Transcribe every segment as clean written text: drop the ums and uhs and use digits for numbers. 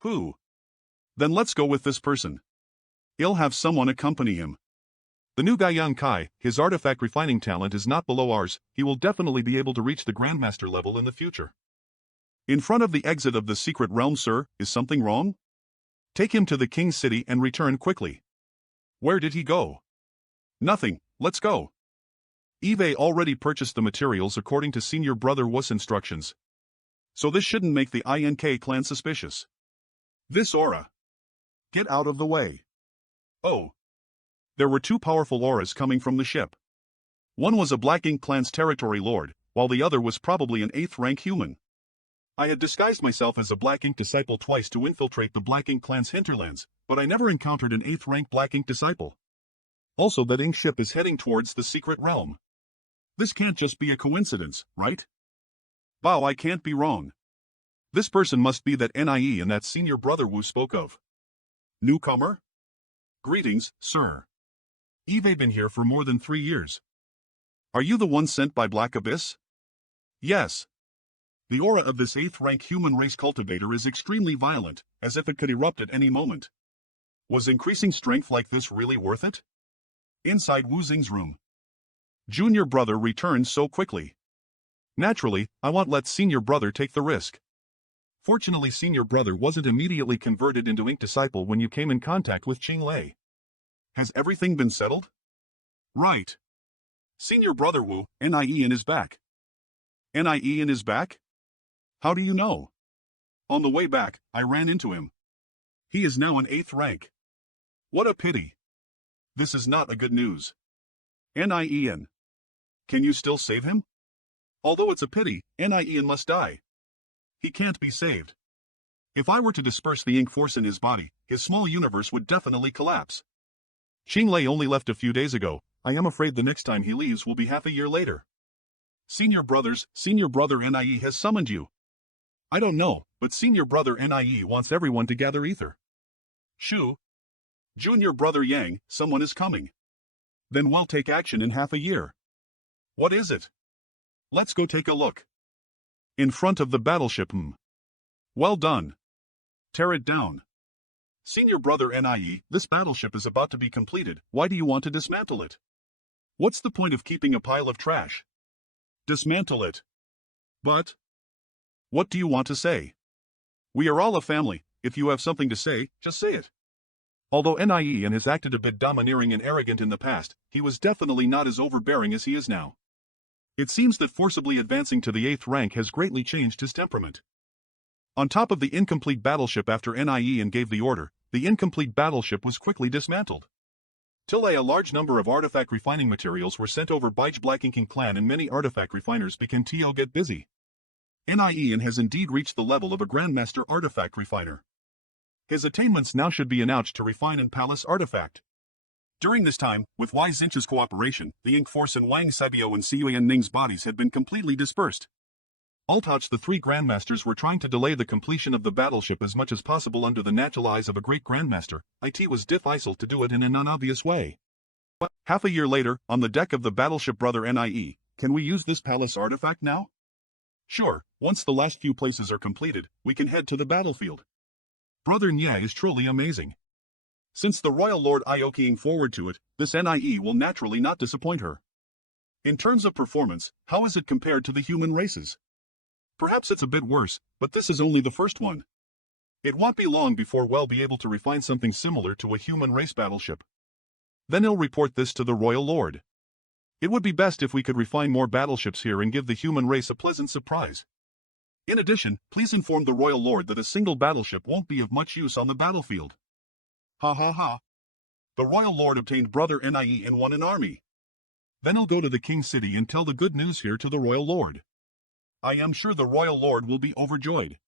Who? Then let's go with this person. He'll have someone accompany him. The new guy Yang Kai, his artifact refining talent is not below ours, he will definitely be able to reach the Grandmaster level in the future. In front of the exit of the secret realm, sir, is something wrong? Take him to the King's City and return quickly. Where did he go? Nothing, let's go. Eve already purchased the materials according to Senior Brother Wu's instructions. So this shouldn't make the INK clan suspicious. This aura. Get out of the way. Oh. There were two powerful auras coming from the ship. One was a Black Ink clan's territory lord, while the other was probably an 8th rank human. I had disguised myself as a Black Ink disciple twice to infiltrate the Black Ink clan's hinterlands, but I never encountered an 8th rank Black Ink disciple. Also, that ink ship is heading towards the secret realm. This can't just be a coincidence, right? Wow, I can't be wrong. This person must be that NIE and that Senior Brother Wu spoke of. Newcomer? Greetings, sir. Eve been here for more than 3 years. Are you the one sent by Black Abyss? Yes. The aura of this 8th rank human race cultivator is extremely violent, as if it could erupt at any moment. Was increasing strength like this really worth it? Inside Wu Xing's room. Junior brother returned so quickly. Naturally, I won't let Senior Brother take the risk. Fortunately, Senior Brother wasn't immediately converted into Ink Disciple when you came in contact with Qing Lei. Has everything been settled? Right. Senior Brother Wu, NIE in his back. NIE in his back? How do you know? On the way back, I ran into him. He is now an 8th rank. What a pity. This is not a good news. NIEN. Can you still save him? Although it's a pity, NIEN must die. He can't be saved. If I were to disperse the ink force in his body, his small universe would definitely collapse. Qing Lei only left a few days ago. I am afraid the next time he leaves will be half a year later. Senior Brother NIE has summoned you. I don't know, but Senior Brother NIE wants everyone to gather ether. Shu. Junior Brother Yang, someone is coming. Then we'll take action in half a year. What is it? Let's go take a look. In front of the battleship. Well done. Tear it down. Senior Brother NIE, this battleship is about to be completed. Why do you want to dismantle it? What's the point of keeping a pile of trash? Dismantle it. But what do you want to say? We are all a family. If you have something to say, just say it. Although NIE has acted a bit domineering and arrogant in the past, he was definitely not as overbearing as he is now. It seems that forcibly advancing to the 8th rank has greatly changed his temperament. On top of the incomplete battleship after NIE gave the order, the incomplete battleship was quickly dismantled. Till a large number of artifact refining materials were sent over by Black Inking clan and many artifact refiners began to get busy. NIE has indeed reached the level of a Grandmaster artifact refiner. His attainments now should be announced to refine and palace artifact. During this time, with Y Zinch's cooperation, the Ink Force in Wang Sabio and Xiuyan Ning's bodies had been completely dispersed. Although the 3 Grandmasters were trying to delay the completion of the battleship as much as possible under the natural eyes of a great Grandmaster, it was difficile to do it in an unobvious way. But half a year later, on the deck of the battleship Brother NIE, can we use this palace artifact now? Sure, once the last few places are completed, we can head to the battlefield. Brother Nya is truly amazing. Since the Royal Lord Iokiing forward to it, this NIE will naturally not disappoint her. In terms of performance, how is it compared to the human races? Perhaps it's a bit worse, but this is only the first one. It won't be long before we'll be able to refine something similar to a human race battleship. Then he'll report this to the Royal Lord. It would be best if we could refine more battleships here and give the human race a pleasant surprise. In addition, please inform the Royal Lord that a single battleship won't be of much use on the battlefield. Ha ha ha. The Royal Lord obtained Brother NIE and won an army. Then he'll go to the King's City and tell the good news here to the Royal Lord. I am sure the Royal Lord will be overjoyed.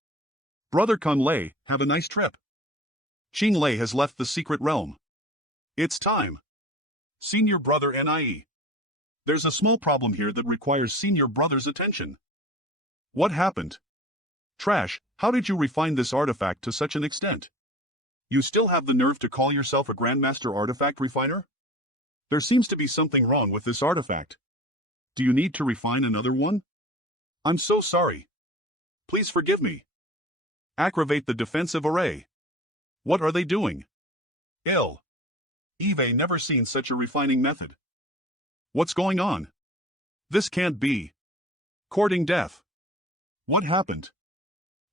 Brother Kun Lei, have a nice trip. Qing Lei has left the secret realm. It's time. Senior Brother NIE. There's a small problem here that requires Senior Brother's attention. What happened? Trash, how did you refine this artifact to such an extent? You still have the nerve to call yourself a Grandmaster artifact refiner? There seems to be something wrong with this artifact. Do you need to refine another one? I'm so sorry. Please forgive me. Aggravate the defensive array. What are they doing? Ill. Eve never seen such a refining method. What's going on? This can't be. Courting death. What happened?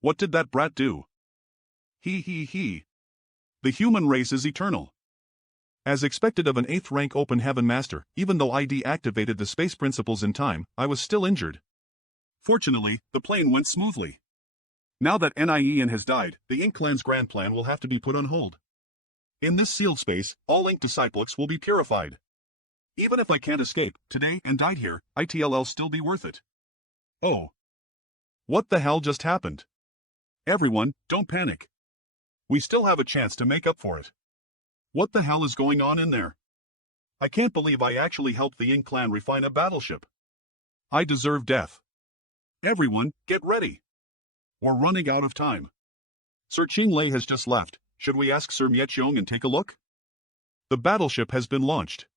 What did that brat do? He. The human race is eternal. As expected of an 8th rank open heaven master, even though I deactivated the space principles in time, I was still injured. Fortunately, the plane went smoothly. Now that Nien has died, the Ink Clan's grand plan will have to be put on hold. In this sealed space, all Ink disciples will be purified. Even if I can't escape today and died here, it'll still be worth it. Oh. What the hell just happened? Everyone, don't panic. We still have a chance to make up for it. What the hell is going on in there? I can't believe I actually helped the Ink Clan refine a battleship. I deserve death. Everyone, get ready. We're running out of time. Sir Qinglei has just left. Should we ask Sir Mietxiong and take a look? The battleship has been launched.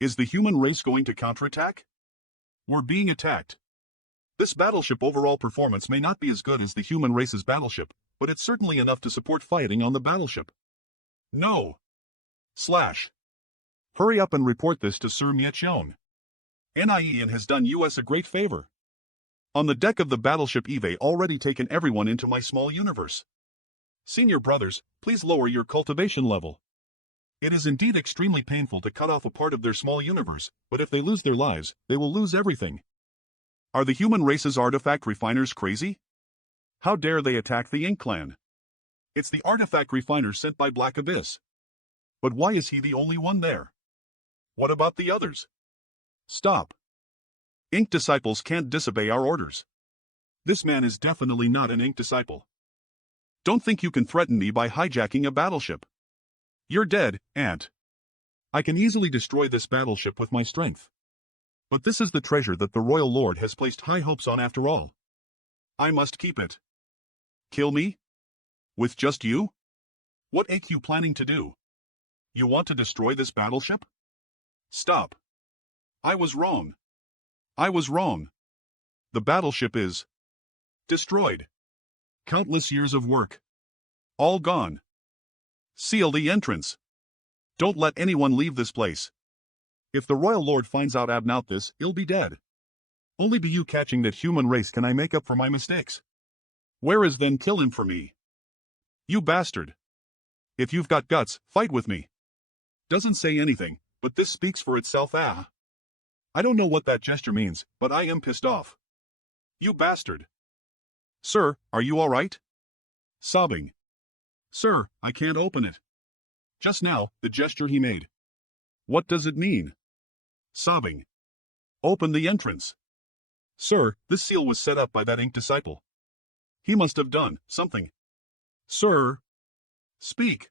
Is the human race going to counterattack? We're being attacked. This battleship overall performance may not be as good as the human race's battleship, but it's certainly enough to support fighting on the battleship. No. Hurry up and report this to Sir Mietxiong. Nien has done us a great favor. On the deck of the battleship Eve already taken everyone into my small universe. Senior brothers, please lower your cultivation level. It is indeed extremely painful to cut off a part of their small universe, but if they lose their lives, they will lose everything. Are the human race's artifact refiners crazy? How dare they attack the Ink Clan? It's the artifact refiner sent by Black Abyss. But why is he the only one there? What about the others? Stop. Ink disciples can't disobey our orders. This man is definitely not an Ink disciple. Don't think you can threaten me by hijacking a battleship. You're dead, Ant. I can easily destroy this battleship with my strength. But this is the treasure that the Royal Lord has placed high hopes on after all. I must keep it. Kill me? With just you? What are you planning to do? You want to destroy this battleship? Stop. I was wrong. The battleship is destroyed. Countless years of work. All gone. Seal the entrance. Don't let anyone leave this place. If the Royal Lord finds out about this, he'll be dead. Only by you catching that human race can I make up for my mistakes. Where is then kill him for me? You bastard. If you've got guts, fight with me. Doesn't say anything, but this speaks for itself. I don't know what that gesture means, but I am pissed off. You bastard. Sir, are you all right? Sobbing. Sir, I can't open it. Just now, the gesture he made. What does it mean? Sobbing. Open the entrance. Sir, this seal was set up by that Ink disciple. He must have done something. Sir. Speak.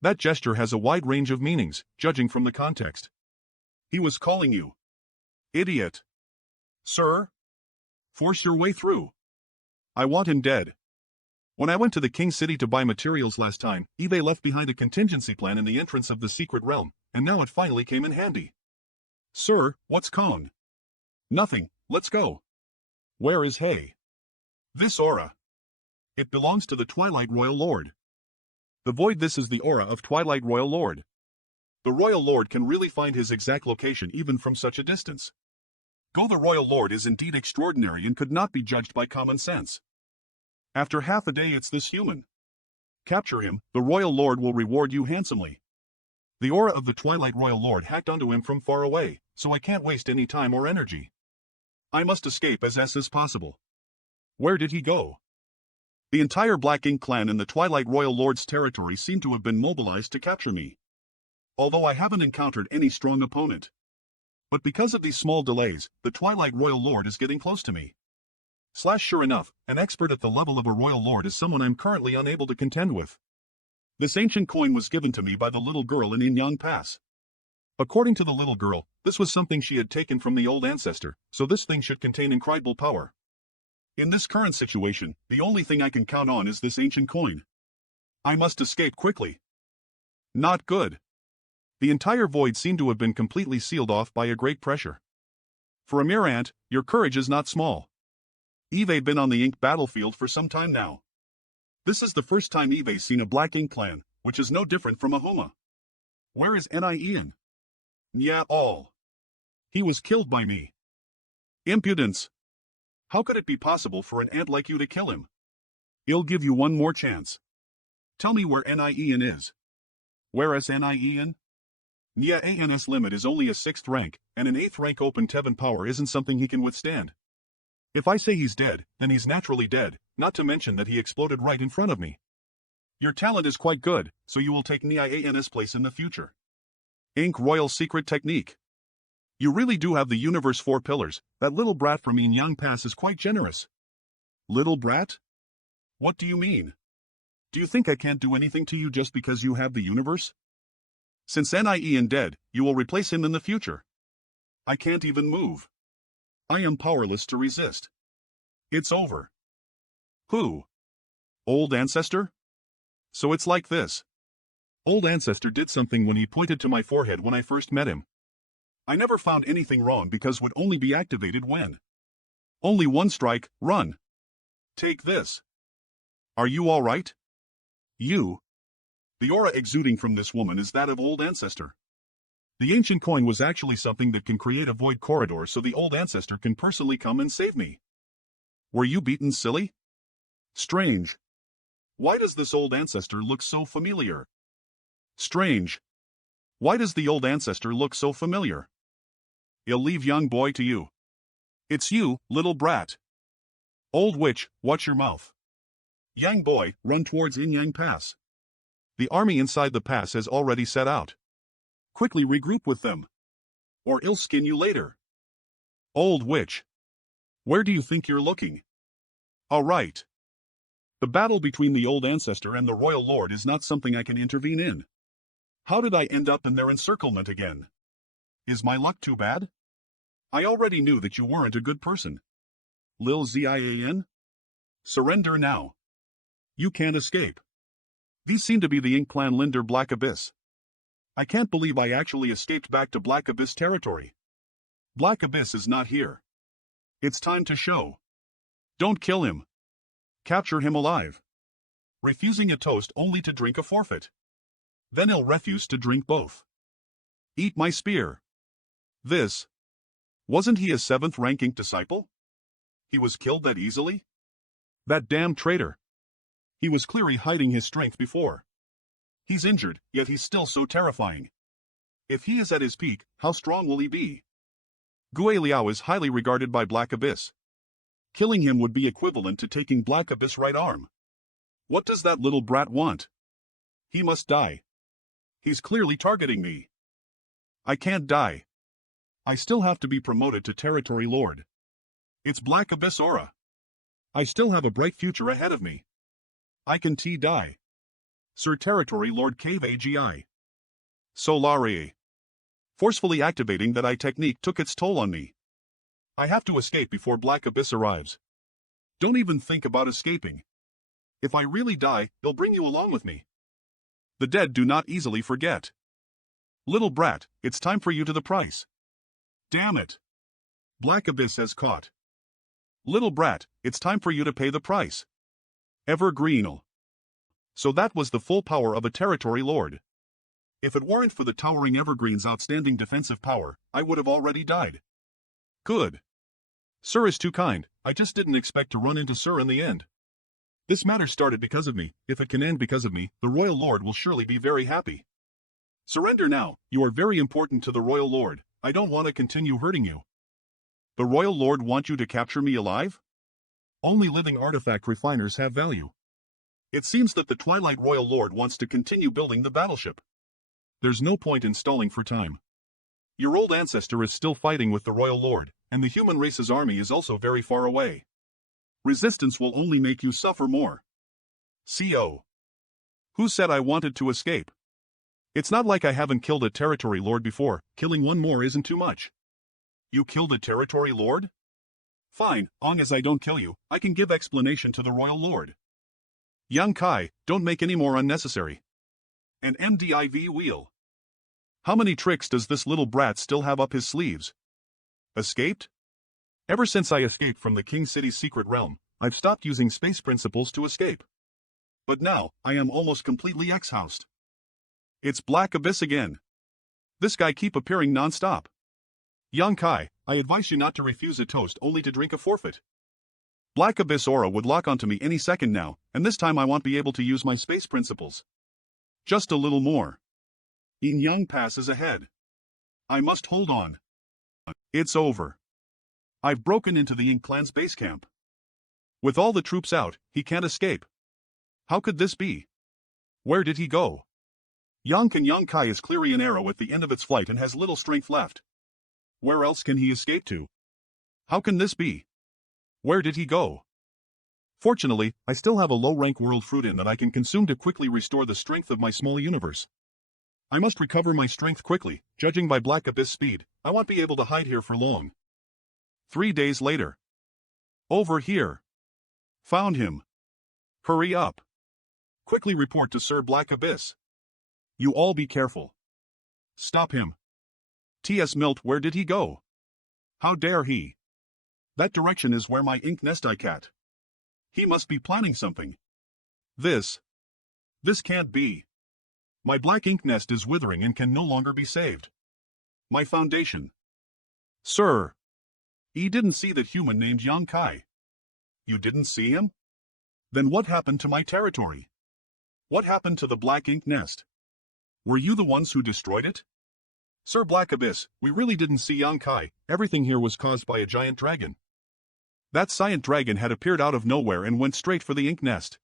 That gesture has a wide range of meanings, judging from the context. He was calling you. Idiot. Sir? Force your way through. I want him dead. When I went to the King City to buy materials last time, eBay left behind a contingency plan in the entrance of the secret realm, and now it finally came in handy. Sir, what's Kong? Nothing, let's go. Where is Hay? This aura. It belongs to the Twilight Royal Lord. The void. This is the aura of Twilight Royal Lord. The Royal Lord can really find his exact location even from such a distance. The Royal Lord is indeed extraordinary and could not be judged by common sense. After half a day it's this human. Capture him, the Royal Lord will reward you handsomely. The aura of the Twilight Royal Lord hacked onto him from far away, so I can't waste any time or energy. I must escape as fast as possible. Where did he go? The entire Black Ink clan in the Twilight Royal Lord's territory seem to have been mobilized to capture me. Although I haven't encountered any strong opponent. But because of these small delays, the Twilight Royal Lord is getting close to me. Sure enough, an expert at the level of a Royal Lord is someone I'm currently unable to contend with. This ancient coin was given to me by the little girl in Inyang Pass. According to the little girl, this was something she had taken from the old ancestor, so this thing should contain incredible power. In this current situation, the only thing I can count on is this ancient coin. I must escape quickly. Not good. The entire void seemed to have been completely sealed off by a great pressure. For a mere ant, your courage is not small. Eve been on the Ink battlefield for some time now. This is the first time Eve's seen a black ink clan, which is no different from a Homa. Where is Ian? Nya all. He was killed by me. Impudence. How could it be possible for an ant like you to kill him? I'll give you one more chance. Tell me where Ian is. Where is Ian? Nya An's limit is only a 6th rank, and an 8th rank open Tevan power isn't something he can withstand. If I say he's dead, then he's naturally dead, not to mention that he exploded right in front of me. Your talent is quite good, so you will take Nya An's place in the future. Ink Royal Secret Technique. You really do have the universe 4 pillars. That little brat from Yin Yang Pass is quite generous. Little brat? What do you mean? Do you think I can't do anything to you just because you have the universe? Since Ian dead, you will replace him in the future. I can't even move. I am powerless to resist. It's over. Who? Old Ancestor? So it's like this. Old Ancestor did something when he pointed to my forehead when I first met him. I never found anything wrong because would only be activated when. Only one strike, run. Take this. Are you alright? You. The aura exuding from this woman is that of Old Ancestor. The ancient coin was actually something that can create a void corridor so the Old Ancestor can personally come and save me. Were you beaten, silly? Strange. Why does this Old Ancestor look so familiar? Strange. Why does the Old Ancestor look so familiar? I'll leave young boy to you. It's you, little brat. Old witch, watch your mouth. Young boy, run towards Yin Yang Pass. The army inside the pass has already set out. Quickly regroup with them. Or I'll skin you later. Old witch. Where do you think you're looking? All right. The battle between the Old Ancestor and the Royal Lord is not something I can intervene in. How did I end up in their encirclement again? Is my luck too bad? I already knew that you weren't a good person. Lil Zian? Surrender now. You can't escape. These seem to be the Ink Clan Linder Black Abyss. I can't believe I actually escaped back to Black Abyss territory. Black Abyss is not here. It's time to show. Don't kill him. Capture him alive. Refusing a toast only to drink a forfeit. Then he'll refuse to drink both. Eat my spear. This. Wasn't he a 7th ranking disciple? He was killed that easily? That damn traitor. He was clearly hiding his strength before. He's injured, yet he's still so terrifying. If he is at his peak, how strong will he be? Gue Liao is highly regarded by Black Abyss. Killing him would be equivalent to taking Black Abyss' right arm. What does that little brat want? He must die. He's clearly targeting me. I can't die. I still have to be promoted to Territory Lord. It's Black Abyss aura. I still have a bright future ahead of me. I can die. Sir Territory Lord Cave AGI. Solari. Forcefully activating that eye technique took its toll on me. I have to escape before Black Abyss arrives. Don't even think about escaping. If I really die, they'll bring you along with me. The dead do not easily forget. Little brat, it's time for you to the price. Damn it. Black Abyss has caught. Little brat, it's time for you to pay the price. Evergreenal. So that was the full power of a Territory Lord. If it weren't for the towering Evergreen's outstanding defensive power, I would have already died. Good. Sir is too kind, I just didn't expect to run into Sir in the end. This matter started because of me, if it can end because of me, the Royal Lord will surely be very happy. Surrender now, you are very important to the Royal Lord, I don't want to continue hurting you. The Royal Lord want you to capture me alive? Only living artifact refiners have value. It seems that the Twilight Royal Lord wants to continue building the battleship. There's no point in stalling for time. Your old ancestor is still fighting with the Royal Lord, and the human race's army is also very far away. Resistance will only make you suffer more. CO. Who said I wanted to escape? It's not like I haven't killed a Territory Lord before, killing one more isn't too much. You killed a Territory Lord? Fine, long as I don't kill you, I can give explanation to the Royal Lord. Young Kai, don't make any more unnecessary. An MDIV wheel. How many tricks does this little brat still have up his sleeves? Escaped? Ever since I escaped from the King City's secret realm, I've stopped using space principles to escape. But now, I am almost completely X-housed. It's Black Abyss again. This guy keep appearing non-stop. Young Kai, I advise you not to refuse a toast only to drink a forfeit. Black Abyss aura would lock onto me any second now, and this time I won't be able to use my space principles. Just a little more. Yin Yang passes ahead. I must hold on. It's over. I've broken into the Ink Clan's base camp. With all the troops out, he can't escape. How could this be? Where did he go? Yang Kai is clearly an arrow at the end of its flight and has little strength left. Where else can he escape to? How can this be? Where did he go? Fortunately, I still have a low-rank world fruit in that I can consume to quickly restore the strength of my small universe. I must recover my strength quickly, judging by Black Abyss speed. I won't be able to hide here for long. 3 days later. Over here. Found him. Hurry up. Quickly report to Sir Black Abyss. You all be careful. Stop him. T.S. Milt, where did he go? How dare he? That direction is where my ink nest I cat. He must be planning something. This can't be. My black ink nest is withering and can no longer be saved. My foundation. Sir. He didn't see that human named Yang Kai. You didn't see him? Then what happened to my territory? What happened to the black ink nest? Were you the ones who destroyed it? Sir Black Abyss, we really didn't see Yang Kai. Everything here was caused by a giant dragon. That giant dragon had appeared out of nowhere and went straight for the ink nest.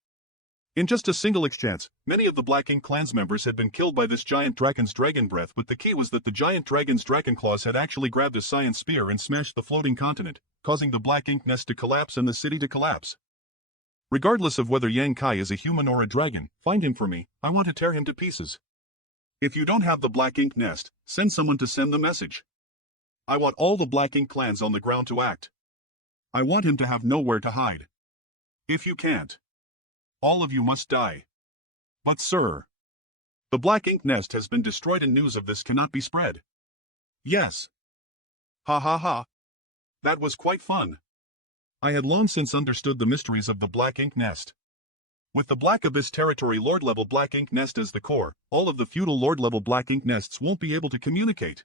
In just a single exchange, many of the Black Ink Clan's members had been killed by this giant dragon's dragon breath, but the key was that the giant dragon's dragon claws had actually grabbed a cyan spear and smashed the floating continent, causing the black ink nest to collapse and the city to collapse. Regardless of whether Yang Kai is a human or a dragon, find him for me. I want to tear him to pieces. If you don't have the black ink nest, send someone to send the message. I want all the Black Ink Clans on the ground to act. I want him to have nowhere to hide. If you can't, all of you must die. But sir, the black ink nest has been destroyed and news of this cannot be spread. Yes. Ha ha ha. That was quite fun. I had long since understood the mysteries of the black ink nest. With the Black Abyss territory Lord level black ink nest as the core, all of the feudal Lord level black ink nests won't be able to communicate.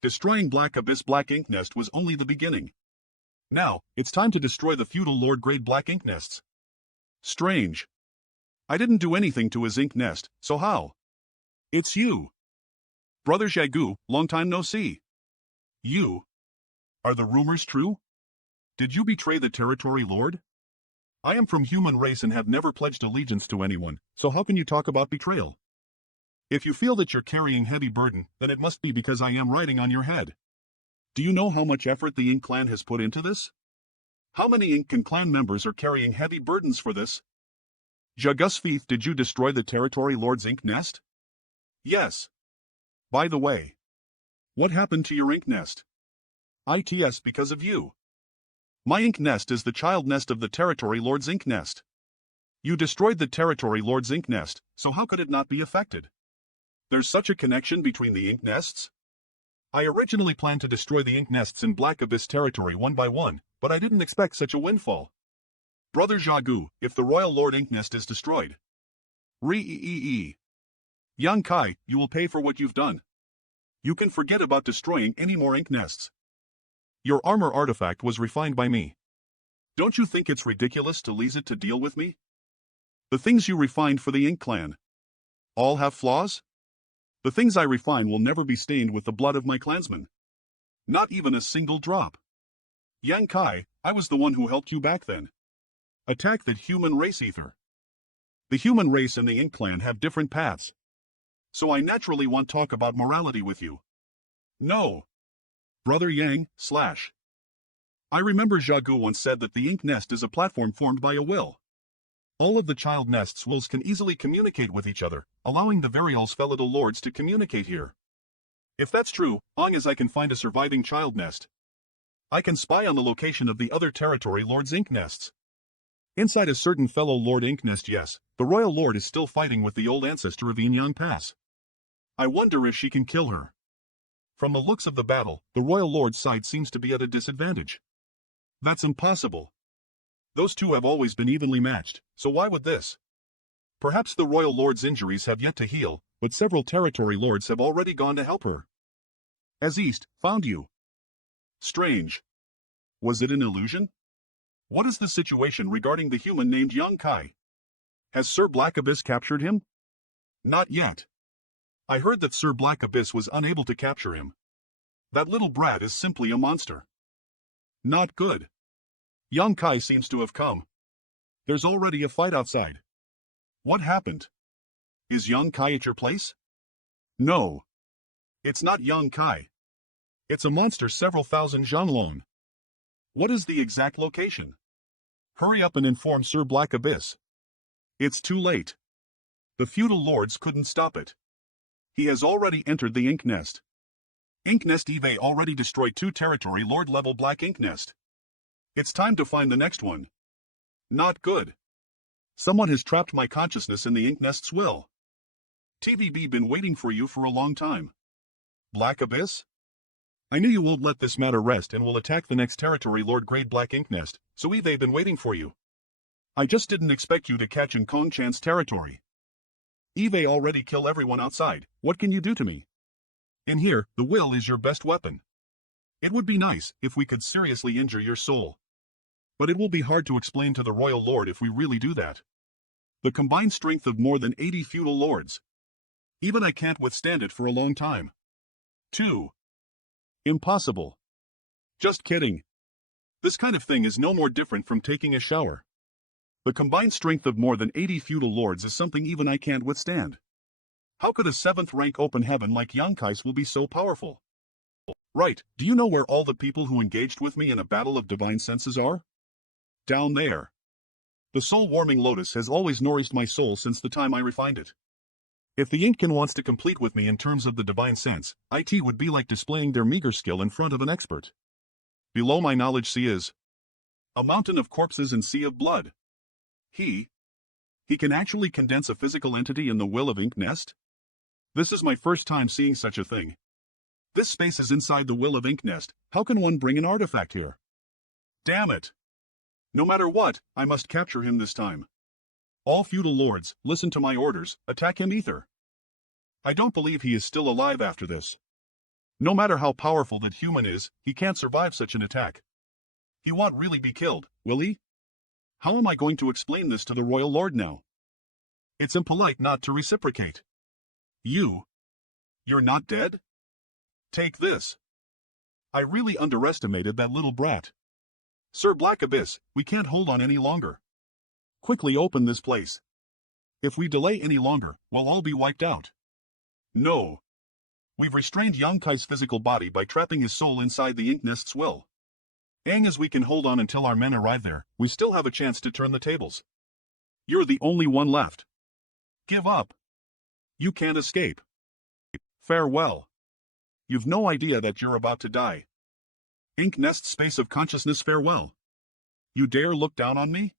Destroying Black Abyss black ink nest was only the beginning. Now, it's time to destroy the feudal Lord grade black ink nests. Strange. I didn't do anything to his ink nest, so how? It's you. Brother Jagu, long time no see. You? Are the rumors true? Did you betray the territory lord? I am from human race and have never pledged allegiance to anyone, so how can you talk about betrayal? If you feel that you're carrying heavy burden, then it must be because I am riding on your head. Do you know how much effort the Ink Clan has put into this? How many Ink Clan members are carrying heavy burdens for this? Jagusfeith, did you destroy the territory lord's ink nest? Yes. By the way, what happened to your ink nest? ITS because of you. My ink nest is the child nest of the territory lord's ink nest. You destroyed the territory lord's ink nest, so how could it not be affected? There's such a connection between the ink nests? I originally planned to destroy the ink nests in Black Abyss territory one by one, but I didn't expect such a windfall. Brother Jagu, if the Royal Lord Ink Nest is destroyed. Yang Kai, you will pay for what you've done. You can forget about destroying any more ink nests. Your armor artifact was refined by me. Don't you think it's ridiculous to lease it to deal with me? The things you refined for the Ink Clan all have flaws? The things I refine will never be stained with the blood of my clansmen. Not even a single drop. Yang Kai, I was the one who helped you back then. Attack that human race ether. The human race and the Ink Clan have different paths. So I naturally want to talk about morality with you. No. Brother Yang, I remember Jagu once said that the ink nest is a platform formed by a will. All of the child nest's wills can easily communicate with each other, allowing the Varial's fellow lords to communicate here. If that's true, long as I can find a surviving child nest, I can spy on the location of the other territory lord's ink nests. Inside a certain fellow lord ink nest, yes, the royal lord is still fighting with the old ancestor of Yinyang Pass. I wonder if she can kill her. From the looks of the battle, the royal lord's side seems to be at a disadvantage. That's impossible. Those two have always been evenly matched, so why would this? Perhaps the royal lord's injuries have yet to heal, but several territory lords have already gone to help her. As East found you. Strange. Was it an illusion? What is the situation regarding the human named Young Kai? Has Sir Black Abyss captured him? Not yet. I heard that Sir Black Abyss was unable to capture him. That little brat is simply a monster. Not good. Young Kai seems to have come. There's already a fight outside. What happened? Is Young Kai at your place? No. It's not Young Kai. It's a monster several thousand zhang long. What is the exact location? Hurry up and inform Sir Black Abyss. It's too late. The feudal lords couldn't stop it. He has already entered the ink nest. Ink Nest Eve already destroyed 2 territory lord level black ink nest. It's time to find the next one. Not good. Someone has trapped my consciousness in the ink nest's will. TVB been waiting for you for a long time. Black Abyss? I knew you won't let this matter rest and will attack the next territory lord grade black ink nest, so Eve been waiting for you. I just didn't expect you to catch in Kong Chan's territory. Eve already kill everyone outside, what can you do to me? In here, the will is your best weapon. It would be nice if we could seriously injure your soul. But it will be hard to explain to the royal lord if we really do that. The combined strength of more than 80 feudal lords. Even I can't withstand it for a long time. 2. Impossible. Just kidding. This kind of thing is no more different from taking a shower. The combined strength of more than 80 feudal lords is something even I can't withstand. How could a 7th rank open heaven like Young Kai's will be so powerful? Right, do you know where all the people who engaged with me in a battle of divine senses are? Down there. The soul-warming lotus has always nourished my soul since the time I refined it. If the Incan wants to compete with me in terms of the divine sense, it would be like displaying their meager skill in front of an expert. Below my knowledge sea is a mountain of corpses and sea of blood. He can actually condense a physical entity in the will of ink nest? This is my first time seeing such a thing. This space is inside the will of ink nest, how can one bring an artifact here? Damn it! No matter what, I must capture him this time. All feudal lords, listen to my orders, attack him ether. I don't believe he is still alive after this. No matter how powerful that human is, he can't survive such an attack. He won't really be killed, will he? How am I going to explain this to the royal lord now? It's impolite not to reciprocate. You're not dead? Take this. I really underestimated that little brat. Sir Black Abyss, we can't hold on any longer. Quickly open this place. If we delay any longer, we'll all be wiped out. No. We've restrained Young Kai's physical body by trapping his soul inside the ink nest's will. As we can hold on until our men arrive there, we still have a chance to turn the tables. You're the only one left. Give up. You can't escape. Farewell. You've no idea that you're about to die. Ink nest space of consciousness, farewell. You dare look down on me?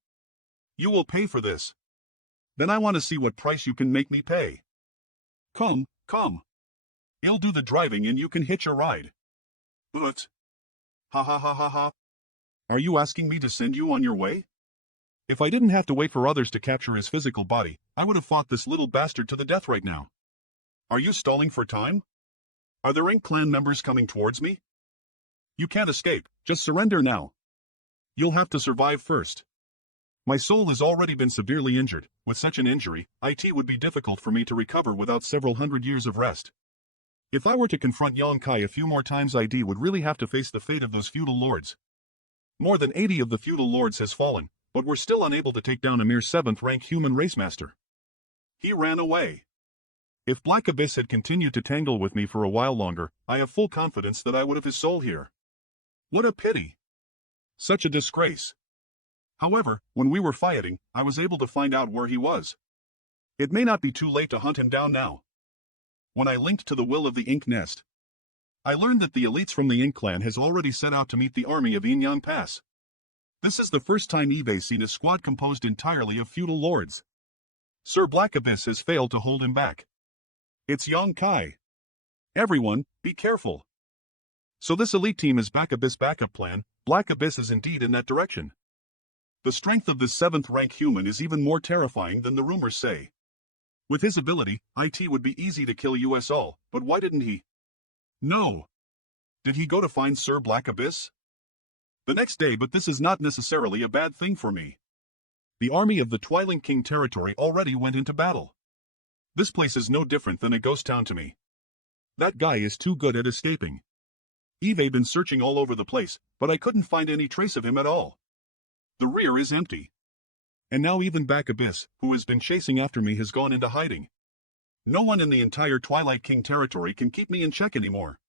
You will pay for this. Then I want to see what price you can make me pay. Come. I'll do the driving and you can hitch a ride. But. Ha ha ha ha ha. Are you asking me to send you on your way? If I didn't have to wait for others to capture his physical body, I would have fought this little bastard to the death right now. Are you stalling for time? Are there Ink clan members coming towards me? You can't escape, just surrender now. You'll have to survive first. My soul has already been severely injured. With such an injury, it would be difficult for me to recover without several hundred years of rest. If I were to confront Young Kai a few more times, ID would really have to face the fate of those feudal lords. More than 80 of the feudal lords has fallen, but we're still unable to take down a mere 7th rank human race master. He ran away. If Black Abyss had continued to tangle with me for a while longer, I have full confidence that I would have his soul here. What a pity. Such a disgrace. However, when we were fighting, I was able to find out where he was. It may not be too late to hunt him down now. When I linked to the will of the Ink Nest, I learned that the elites from the Ink clan has already set out to meet the army of Yin Pass. This is the first time eBay's seen a squad composed entirely of feudal lords. Sir Black Abyss has failed to hold him back. It's Young Kai. Everyone, be careful. So this elite team is Black Abyss backup plan. Black Abyss is indeed in that direction. The strength of this 7th rank human is even more terrifying than the rumors say. With his ability, it would be easy to kill us all, but why didn't he? No. Did he go to find Sir Black Abyss? The next day, but this is not necessarily a bad thing for me. The army of the Twiling King territory already went into battle. This place is no different than a ghost town to me. That guy is too good at escaping. Eve been searching all over the place, but I couldn't find any trace of him at all. The rear is empty. And now even Black Abyss, who has been chasing after me, has gone into hiding. No one in the entire Twilight King territory can keep me in check anymore.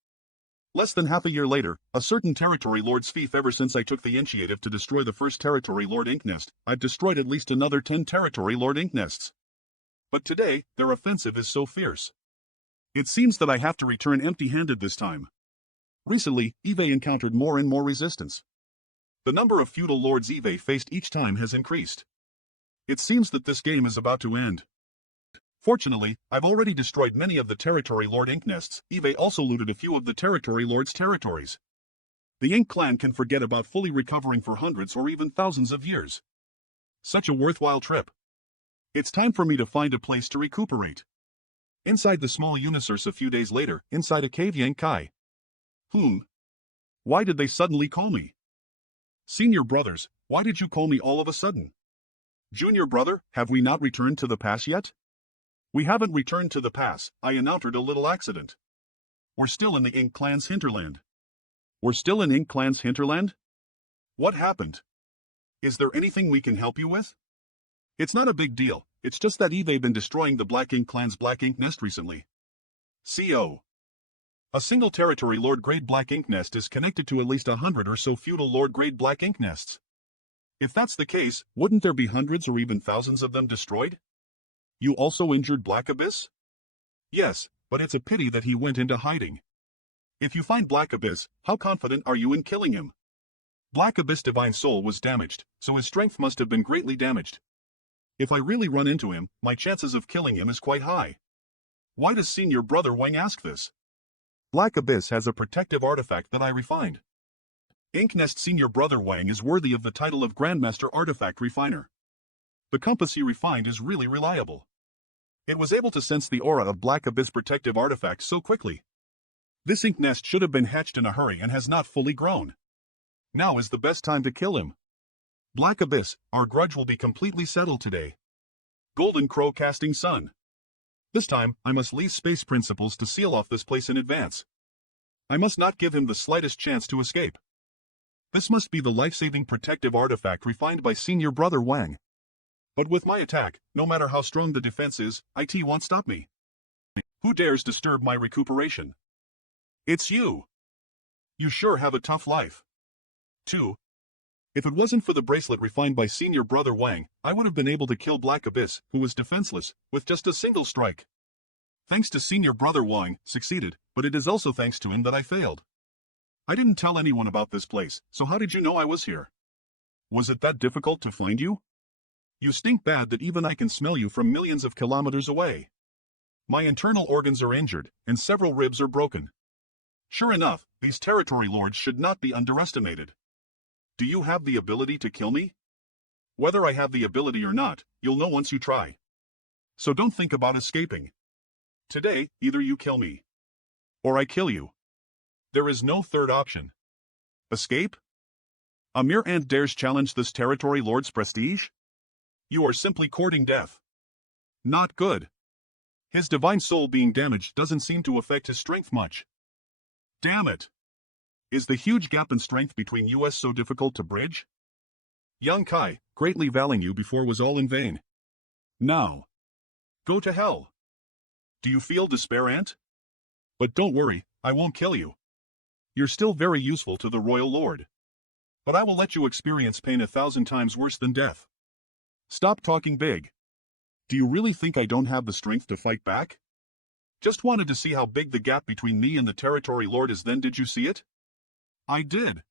Less than half a year later, a certain territory lord's fief. Ever since I took the initiative to destroy the first territory lord ink nest, I've destroyed at least another 10 territory lord ink nests. But today, their offensive is so fierce. It seems that I have to return empty-handed this time. Recently, Eve encountered more and more resistance. The number of feudal lords Eve faced each time has increased. It seems that this game is about to end. Fortunately, I've already destroyed many of the territory lord ink nests. Eve also looted a few of the territory lords' territories. The Ink clan can forget about fully recovering for hundreds or even thousands of years. Such a worthwhile trip. It's time for me to find a place to recuperate. Inside the small universe a few days later, inside a cave. Yankai. Why did they suddenly call me? Senior brothers, why did you call me all of a sudden? Junior brother, have we not returned to the pass yet? We haven't returned to the pass. I encountered a little accident. We're still in the Ink clan's hinterland. We're still in Ink clan's hinterland? What happened? Is there anything we can help you with? It's not a big deal, it's just that Eve been destroying the Black Ink clan's Black Ink nest recently. CO. A single territory lord grade Black Ink nest is connected to at least 100 or so feudal lord grade Black Ink nests. If that's the case, wouldn't there be hundreds or even thousands of them destroyed? You also injured Black Abyss? Yes, but it's a pity that he went into hiding. If you find Black Abyss, how confident are you in killing him? Black Abyss' divine soul was damaged, so his strength must have been greatly damaged. If I really run into him, my chances of killing him is quite high. Why does Senior Brother Wang ask this? Black Abyss has a protective artifact that I refined. Inknest Senior Brother Wang is worthy of the title of Grandmaster Artifact Refiner. The compass he refined is really reliable. It was able to sense the aura of Black Abyss protective artifacts so quickly. This ink nest should have been hatched in a hurry and has not fully grown. Now is the best time to kill him. Black Abyss, our grudge will be completely settled today. Golden Crow Casting Sun. This time, I must leave space principles to seal off this place in advance. I must not give him the slightest chance to escape. This must be the life-saving protective artifact refined by Senior Brother Wang. But with my attack, no matter how strong the defense is, it won't stop me. Who dares disturb my recuperation? It's you. You sure have a tough life. 2. If it wasn't for the bracelet refined by Senior Brother Wang, I would have been able to kill Black Abyss, who was defenseless, with just a single strike. Thanks to Senior Brother Wang, succeeded, but it is also thanks to him that I failed. I didn't tell anyone about this place, so how did you know I was here? Was it that difficult to find you? You stink bad that even I can smell you from millions of kilometers away. My internal organs are injured, and several ribs are broken. Sure enough, these territory lords should not be underestimated. Do you have the ability to kill me? Whether I have the ability or not, you'll know once you try. So don't think about escaping. Today, either you kill me, or I kill you. There is no third option. Escape? A mere ant dares challenge this territory lord's prestige? You are simply courting death. Not good. His divine soul being damaged doesn't seem to affect his strength much. Damn it. Is the huge gap in strength between us so difficult to bridge? Young Kai, greatly valuing you before was all in vain. Now. Go to hell. Do you feel despair, Ant? But don't worry, I won't kill you. You're still very useful to the Royal Lord. But I will let you experience pain 1,000 times worse than death. Stop talking big. Do you really think I don't have the strength to fight back? Just wanted to see how big the gap between me and the territory lord is. Then did you see it? I did.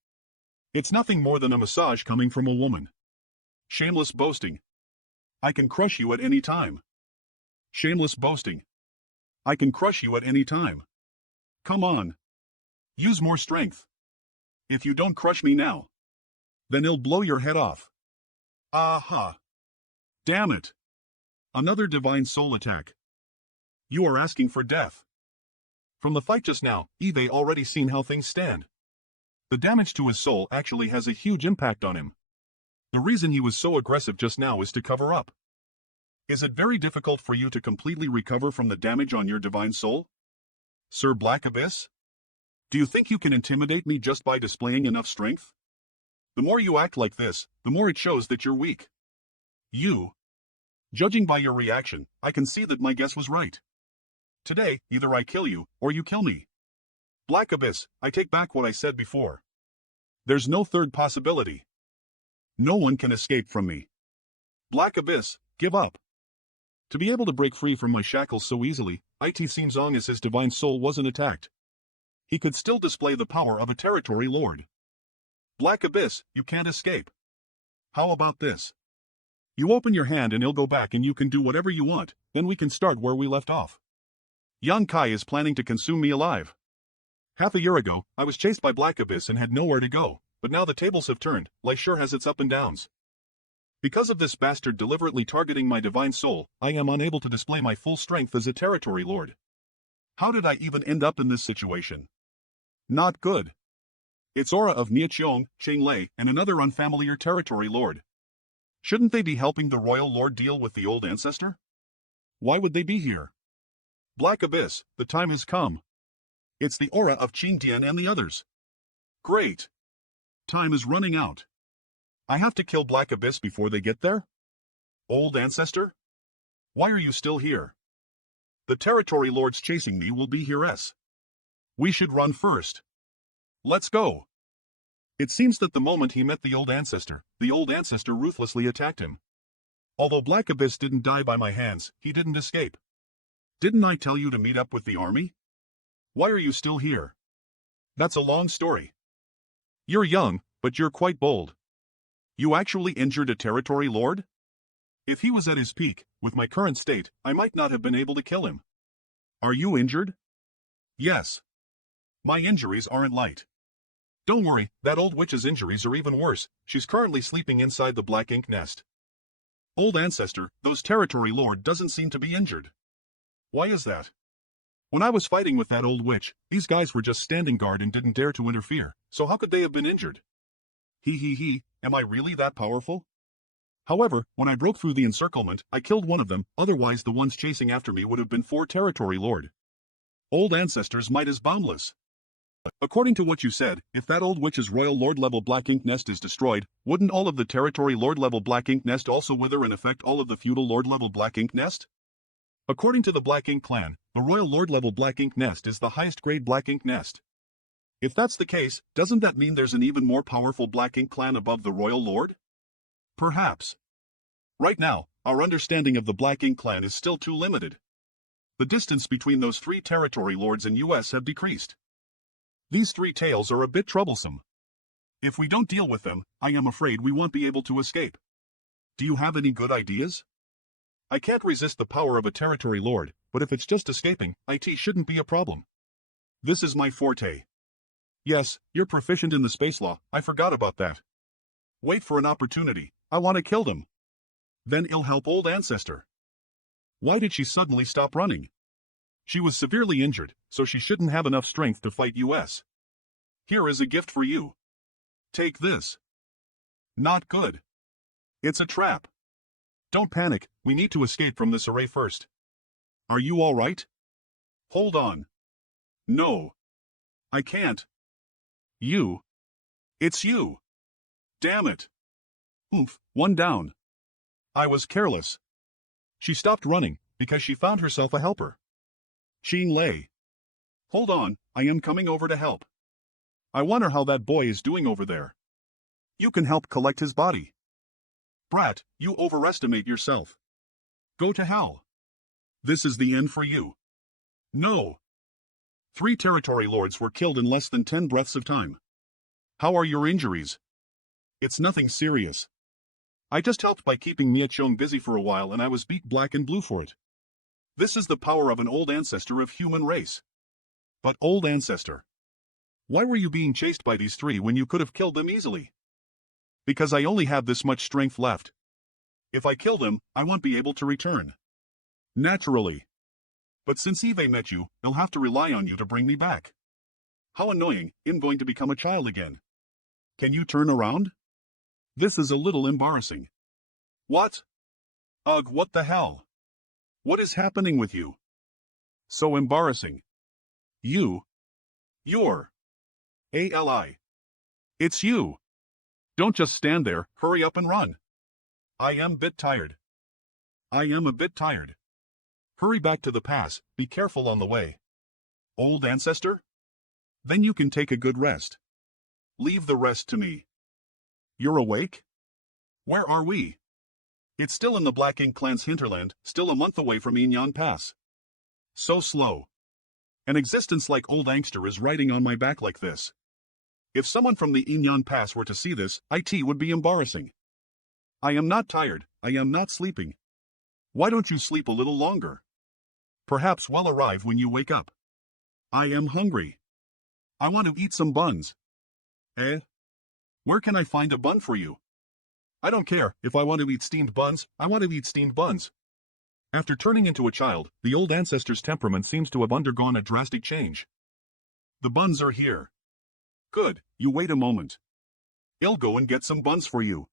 It's nothing more than a massage coming from a woman. Shameless boasting. I can crush you at any time. Shameless boasting. I can crush you at any time. Come on. Use more strength. If you don't crush me now, then it'll blow your head off. Aha. Damn it. Another divine soul attack. You are asking for death. From the fight just now, Eve already seen how things stand. The damage to his soul actually has a huge impact on him. The reason he was so aggressive just now is to cover up. Is it very difficult for you to completely recover from the damage on your divine soul? Sir Black Abyss? Do you think you can intimidate me just by displaying enough strength? The more you act like this, the more it shows that you're weak. Judging by your reaction, I can see that my guess was right. Today, either I kill you, or you kill me. Black Abyss, I take back what I said before. There's no third possibility. No one can escape from me. Black Abyss, give up. To be able to break free from my shackles so easily, it seems long as his divine soul wasn't attacked. He could still display the power of a territory lord. Black Abyss, you can't escape. How about this? You open your hand and he'll go back and you can do whatever you want, then we can start where we left off. Young Kai is planning to consume me alive. Half a year ago, I was chased by Black Abyss and had nowhere to go, but now the tables have turned, life sure has its up and downs. Because of this bastard deliberately targeting my divine soul, I am unable to display my full strength as a territory lord. How did I even end up in this situation? Not good. It's aura of Niacheong, Lei, and another unfamiliar territory lord. Shouldn't they be helping the royal lord deal with the old ancestor? Why would they be here? Black Abyss, the time has come. It's the aura of Qingdian and the others. Great. Time is running out. I have to kill Black Abyss before they get there? Old ancestor? Why are you still here? The territory lords chasing me will be here. We should run first. Let's go. It seems that the moment he met the old ancestor ruthlessly attacked him. Although Black Abyss didn't die by my hands, he didn't escape. Didn't I tell you to meet up with the army? Why are you still here? That's a long story. You're young, but you're quite bold. You actually injured a territory lord? If he was at his peak, with my current state, I might not have been able to kill him. Are you injured? Yes. My injuries aren't light. Don't worry, that old witch's injuries are even worse. She's currently sleeping inside the black ink nest. Old ancestor, those territory lord doesn't seem to be injured. Why is that? When I was fighting with that old witch, these guys were just standing guard and didn't dare to interfere, so how could they have been injured? Am I really that powerful? However, when I broke through the encirclement, I killed one of them, otherwise the ones chasing after me would have been 4 territory lord. Old ancestor's might is boundless. According to what you said, if that old witch's royal lord level black ink nest is destroyed, wouldn't all of the territory lord level black ink nest also wither and affect all of the feudal lord level black ink nest? According to the Black Ink clan, the royal lord level black ink nest is the highest grade black ink nest. If that's the case, doesn't that mean there's an even more powerful black ink clan above the royal lord? Perhaps. Right now, our understanding of the Black Ink clan is still too limited. The distance between those 3 territory lords in US have decreased. These 3 tales are a bit troublesome. If we don't deal with them, I am afraid we won't be able to escape. Do you have any good ideas? I can't resist the power of a territory lord, but if it's just escaping, it shouldn't be a problem. This is my forte. Yes, you're proficient in the space law, I forgot about that. Wait for an opportunity, I want to kill them. Then I'll help old ancestor. Why did she suddenly stop running? She was severely injured, so she shouldn't have enough strength to fight US. Here is a gift for you. Take this. Not good. It's a trap. Don't panic, we need to escape from this array first. Are you all right? Hold on. No. I can't. You. It's you. Damn it. Oof, 1 down. I was careless. She stopped running, because she found herself a helper. Lei. Hold on, I am coming over to help. I wonder how that boy is doing over there. You can help collect his body. Brat, you overestimate yourself. Go to hell. This is the end for you. No. 3 territory lords were killed in less than 10 breaths of time. How are your injuries? It's nothing serious. I just helped by keeping Niacheong busy for a while and I was beat black and blue for it. This is the power of an old ancestor of human race. But old ancestor. Why were you being chased by these 3 when you could have killed them easily? Because I only have this much strength left. If I kill them, I won't be able to return. Naturally. But since Eve met you, they'll have to rely on you to bring me back. How annoying, I'm going to become a child again. Can you turn around? This is a little embarrassing. What? Ugh, what the hell? What is happening with you? So embarrassing. You're. Ali. It's you. Don't just stand there, hurry up and run. I am a bit tired. Hurry back to the pass, be careful on the way. Old ancestor? Then you can take a good rest. Leave the rest to me. You're awake? Where are we? It's still in the Black Ink clan's hinterland, still a month away from Inyan Pass. So slow. An existence like old angster is riding on my back like this. If someone from the Inyan Pass were to see this, it would be embarrassing. I am not tired, I am not sleeping. Why don't you sleep a little longer? Perhaps we'll arrive when you wake up. I am hungry. I want to eat some buns. Where can I find a bun for you? I don't care, if I want to eat steamed buns, I want to eat steamed buns. After turning into a child, the old ancestor's temperament seems to have undergone a drastic change. The buns are here. Good, you wait a moment. I'll go and get some buns for you.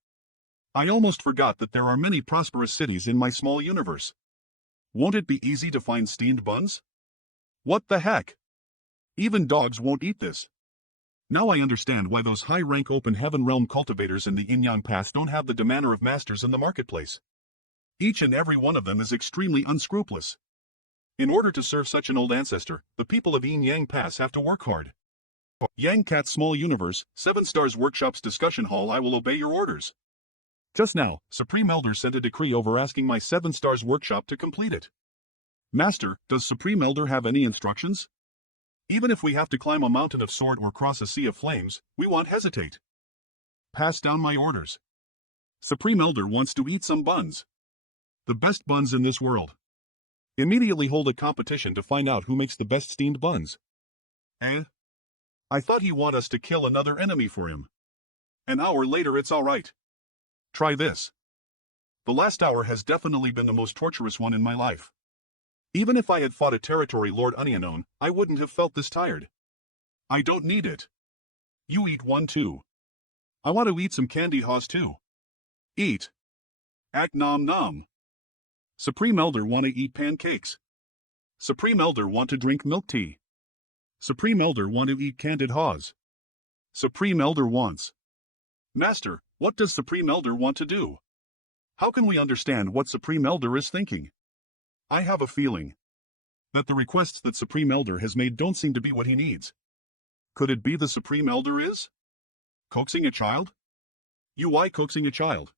I almost forgot that there are many prosperous cities in my small universe. Won't it be easy to find steamed buns? What the heck? Even dogs won't eat this. Now I understand why those high-rank open heaven realm cultivators in the Inyan Pass don't have the manner of masters in the marketplace. Each and every one of them is extremely unscrupulous. In order to serve such an old ancestor, the people of Yang Pass have to work hard. Yang Cat's Small Universe, 7 Stars Workshop's Discussion Hall. I will obey your orders. Just now, Supreme Elder sent a decree over asking my 7 Stars Workshop to complete it. Master, does Supreme Elder have any instructions? Even if we have to climb a mountain of sword or cross a sea of flames, we won't hesitate. Pass down my orders. Supreme Elder wants to eat some buns. The best buns in this world. Immediately hold a competition to find out who makes the best steamed buns. I thought he want us to kill another enemy for him. An hour later it's alright. Try this. The last hour has definitely been the most torturous one in my life. Even if I had fought a territory Lord Unknown, I wouldn't have felt this tired. I don't need it. You eat one too. I want to eat some candy haws too. Eat. Act nom nom. Supreme Elder want to eat pancakes. Supreme Elder want to drink milk tea. Supreme Elder want to eat candied haws. Supreme Elder wants. Master, what does Supreme Elder want to do? How can we understand what Supreme Elder is thinking? I have a feeling that the requests that Supreme Elder has made don't seem to be what he needs. Could it be the Supreme Elder is coaxing a child? Why coaxing a child?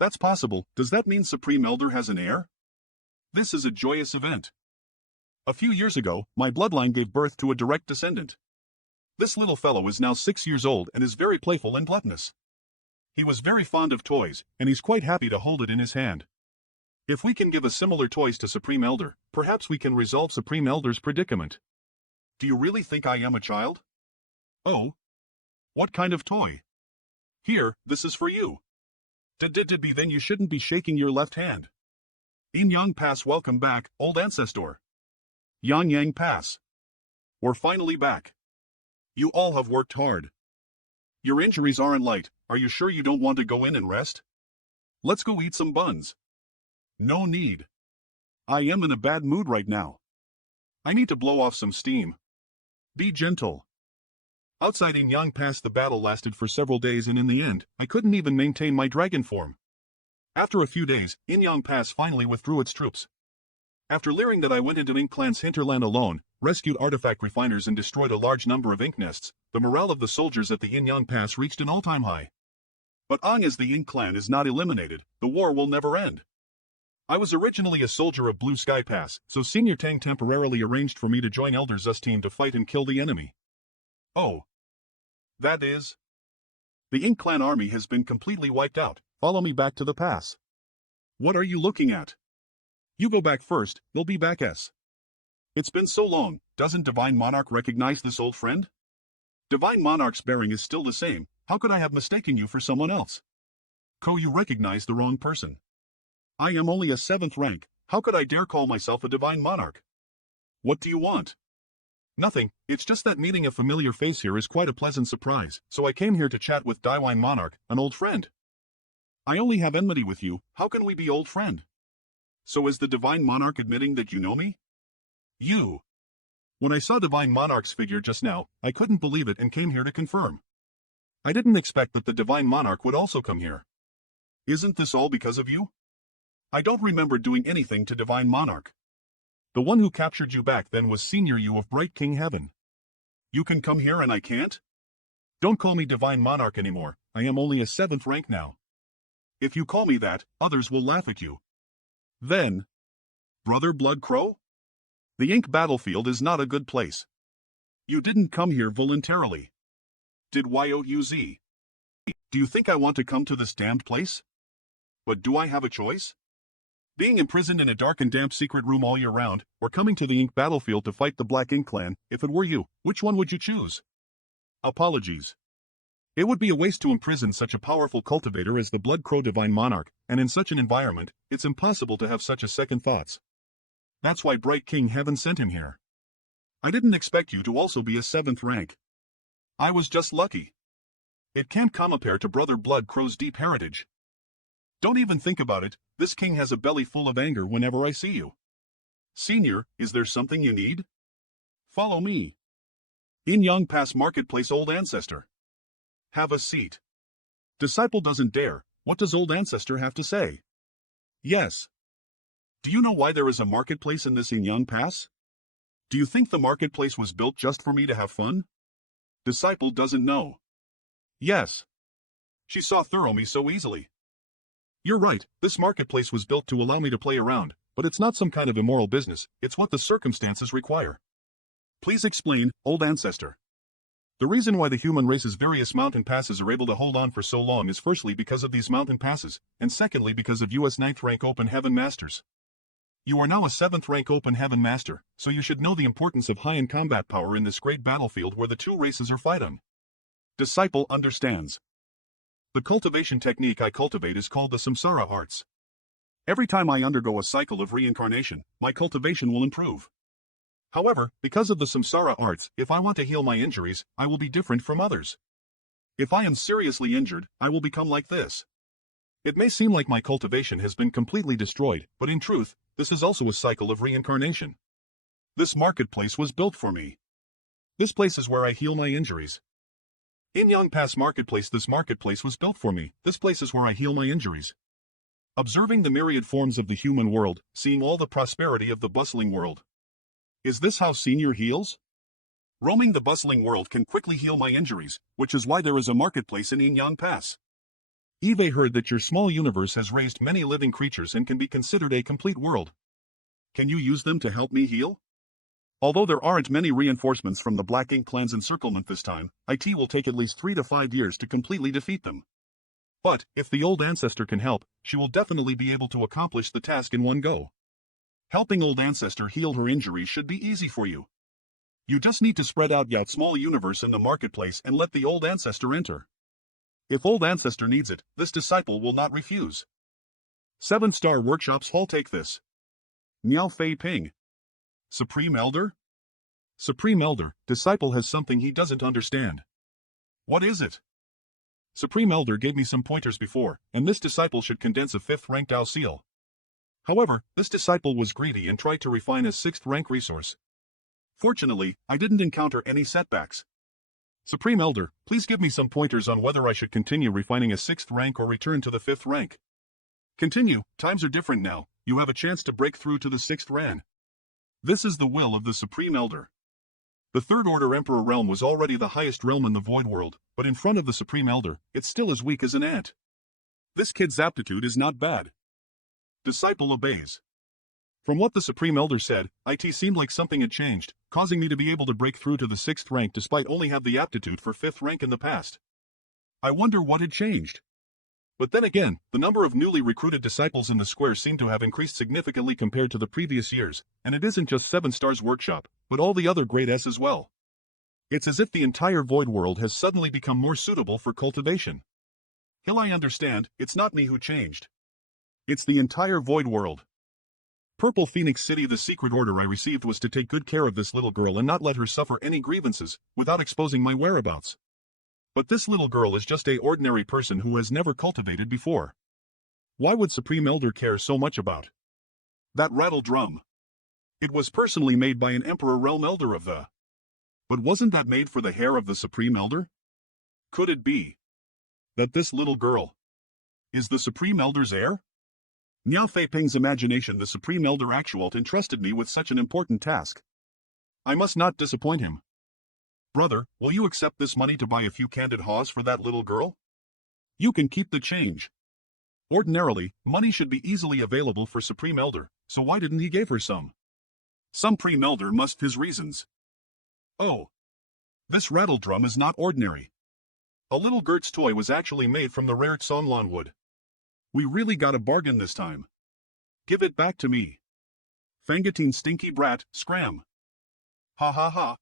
That's possible. Does that mean Supreme Elder has an heir? This is a joyous event. A few years ago, my bloodline gave birth to a direct descendant. This little fellow is now 6 years old and is very playful and gluttonous. He was very fond of toys, and he's quite happy to hold it in his hand. If we can give a similar toys to Supreme Elder, perhaps we can resolve Supreme Elder's predicament. Do you really think I am a child? Oh. What kind of toy? Here, this is for you. Be then you shouldn't be shaking your left hand. Yang Pass, welcome back, old ancestor. Yang Pass. We're finally back. You all have worked hard. Your injuries aren't light, are you sure you don't want to go in and rest? Let's go eat some buns. No need. I am in a bad mood right now. I need to blow off some steam. Be gentle. Outside in Yang Pass the battle lasted for several days and in the end, I couldn't even maintain my dragon form. After a few days, Yang Pass finally withdrew its troops. After learning that I went into Ink Clan's hinterland alone, rescued artifact refiners and destroyed a large number of ink nests, the morale of the soldiers at the Yang Pass reached an all-time high. But as the Ink Clan is not eliminated, the war will never end. I was originally a soldier of Blue Sky Pass, so Senior Tang temporarily arranged for me to join Elder Z's team to fight and kill the enemy. Oh. That is? The Ink Clan army has been completely wiped out. Follow me back to the pass. What are you looking at? You go back first, they'll be back. It's been so long, doesn't Divine Monarch recognize this old friend? Divine Monarch's bearing is still the same, how could I have mistaken you for someone else? You recognize the wrong person. I am only a 7th rank, How could I dare call myself a divine monarch? What do you want? Nothing, it's just that meeting a familiar face here is quite a pleasant surprise, so I came here to chat with Divine Monarch, an old friend. I only have enmity with you, how can we be old friend? So is the Divine Monarch admitting that you know me? You. When I saw Divine Monarch's figure just now, I couldn't believe it and came here to confirm. I didn't expect that the Divine Monarch would also come here. Isn't this all because of you? I don't remember doing anything to Divine Monarch. The one who captured you back then was Senior You of Bright King Heaven. You can come here and I can't? Don't call me Divine Monarch anymore, I am only a 7th rank now. If you call me that, others will laugh at you. Then, Brother Blood Crow? The Ink battlefield is not a good place. You didn't come here voluntarily. Did YOUZ? Do you think I want to come to this damned place? But do I have a choice? Being imprisoned in a dark and damp secret room all year round, or coming to the Ink battlefield to fight the Black Ink clan, if it were you, which one would you choose? Apologies. It would be a waste to imprison such a powerful cultivator as the Blood Crow Divine Monarch, and in such an environment, it's impossible to have such a second thoughts. That's why Bright King Heaven sent him here. I didn't expect you to also be a 7th rank. I was just lucky. It can't compare to Brother Blood Crow's deep heritage. Don't even think about it, this king has a belly full of anger whenever I see you. Senior, is there something you need? Follow me. In Young Pass Marketplace Old Ancestor. Have a seat. Disciple doesn't dare, what does Old Ancestor have to say? Yes. Do you know why there is a marketplace in this Young Pass? Do you think the marketplace was built just for me to have fun? Disciple doesn't know. Yes. She saw through me so easily. You're right, this marketplace was built to allow me to play around, but it's not some kind of immoral business, it's what the circumstances require. Please explain, Old Ancestor. The reason why the human race's various mountain passes are able to hold on for so long is firstly because of these mountain passes, and secondly because of US 9th rank Open Heaven Masters. You are now a 7th rank Open Heaven Master, so you should know the importance of high-end combat power in this great battlefield where the two races are fighting. Disciple understands. The cultivation technique I cultivate is called the Samsara Arts. Every time I undergo a cycle of reincarnation, my cultivation will improve. However, because of the Samsara Arts, if I want to heal my injuries, I will be different from others. If I am seriously injured, I will become like this. It may seem like my cultivation has been completely destroyed, but in truth, this is also a cycle of reincarnation. This marketplace was built for me. This place is where I heal my injuries. In Young Pass Marketplace, this marketplace was built for me, this place is where I heal my injuries. Observing the myriad forms of the human world, seeing all the prosperity of the bustling world. Is this how Senior heals? Roaming the bustling world can quickly heal my injuries, which is why there is a marketplace in Young Pass. Eve heard that your small universe has raised many living creatures and can be considered a complete world. Can you use them to help me heal? Although there aren't many reinforcements from the Black Ink clan's encirclement this time, IT will take at least 3 to 5 years to completely defeat them. But, if the Old Ancestor can help, she will definitely be able to accomplish the task in one go. Helping Old Ancestor heal her injuries should be easy for you. You just need to spread out your small universe in the marketplace and let the Old Ancestor enter. If Old Ancestor needs it, this disciple will not refuse. 7-star workshops hall take this. Miao Fei Ping. Supreme Elder? Supreme Elder, disciple has something he doesn't understand. What is it? Supreme Elder gave me some pointers before, and this disciple should condense a 5th rank Dao Seal. However, this disciple was greedy and tried to refine a 6th rank resource. Fortunately, I didn't encounter any setbacks. Supreme Elder, please give me some pointers on whether I should continue refining a 6th rank or return to the 5th rank. Continue, times are different now, you have a chance to break through to the 6th rank. This is the will of the Supreme Elder. The Third Order Emperor realm was already the highest realm in the Void World, but in front of the Supreme Elder, it's still as weak as an ant. This kid's aptitude is not bad. Disciple obeys. From what the Supreme Elder said, it seemed like something had changed, causing me to be able to break through to the 6th rank despite only have the aptitude for 5th rank in the past. I wonder what had changed. But then again, the number of newly recruited disciples in the square seemed to have increased significantly compared to the previous years, and it isn't just 7 Stars Workshop, but all the other Grade S as well. It's as if the entire Void World has suddenly become more suitable for cultivation. Hill, I understand, it's not me who changed. It's the entire Void World. Purple Phoenix City. The secret order I received was to take good care of this little girl and not let her suffer any grievances, without exposing my whereabouts. But this little girl is just a ordinary person who has never cultivated before. Why would Supreme Elder care so much about that rattle drum? It was personally made by an Emperor Realm Elder of the... But wasn't that made for the hair of the Supreme Elder? Could it be that this little girl is the Supreme Elder's heir? Niao Fei Ping's imagination. The Supreme Elder Actualt entrusted me with such an important task. I must not disappoint him. Brother, will you accept this money to buy a few candid haws for that little girl? You can keep the change. Ordinarily, money should be easily available for Supreme Elder, so why didn't he give her some? Some Supreme Elder must have his reasons. Oh. This rattle drum is not ordinary. A little Gert's toy was actually made from the rare Tsonglon wood. We really got a bargain this time. Give it back to me. Fangatine stinky brat, scram. Ha ha ha.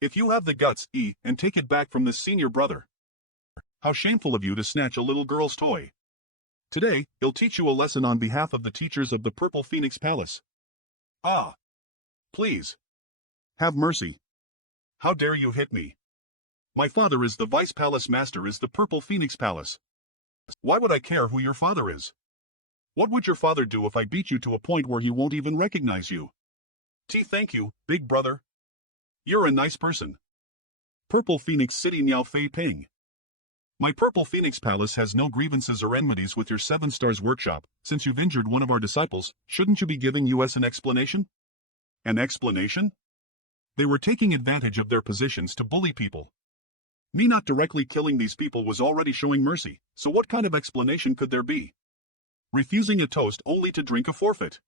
If you have the guts, and take it back from this senior brother. How shameful of you to snatch a little girl's toy. Today, he'll teach you a lesson on behalf of the teachers of the Purple Phoenix Palace. Ah. Please. Have mercy. How dare you hit me? My father is the Vice Palace Master is the Purple Phoenix Palace. Why would I care who your father is? What would your father do if I beat you to a point where he won't even recognize you? Thank you, big brother. You're a nice person. Purple Phoenix City. Niao Fei Ping. My Purple Phoenix Palace has no grievances or enmities with your 7 Stars Workshop. Since you've injured one of our disciples, shouldn't you be giving us an explanation? An explanation? They were taking advantage of their positions to bully people. Me not directly killing these people was already showing mercy, so what kind of explanation could there be? Refusing a toast only to drink a forfeit.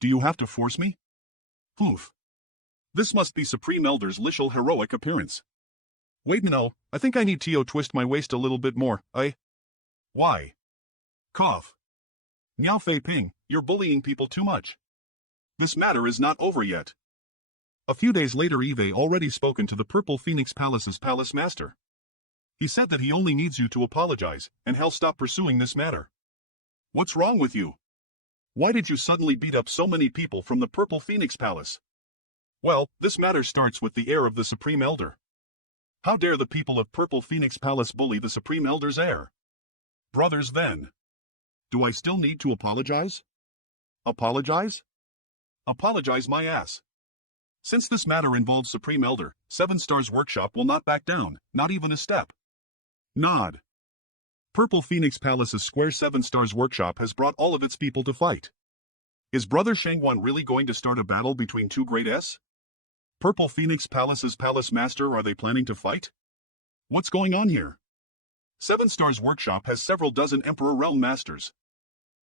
Do you have to force me? Poof. This must be Supreme Elder's literal heroic appearance. Wait no, I think I need to twist my waist a little bit more, Why? Cough. Niao Fei Ping, you're bullying people too much. This matter is not over yet. A few days later, Eve already spoken to the Purple Phoenix Palace's Palace Master. He said that he only needs you to apologize, and he'll stop pursuing this matter. What's wrong with you? Why did you suddenly beat up so many people from the Purple Phoenix Palace? Well, this matter starts with the heir of the Supreme Elder. How dare the people of Purple Phoenix Palace bully the Supreme Elder's heir? Brothers then. Do I still need to apologize? Apologize? Apologize my ass. Since this matter involves Supreme Elder, 7 Stars Workshop will not back down, not even a step. Nod. Purple Phoenix Palace's Square 7 Stars Workshop has brought all of its people to fight. Is Brother Shangguan really going to start a battle between 2 great S? Purple Phoenix Palace's Palace Master, are they planning to fight? What's going on here? 7 Stars Workshop has several dozen Emperor Realm Masters.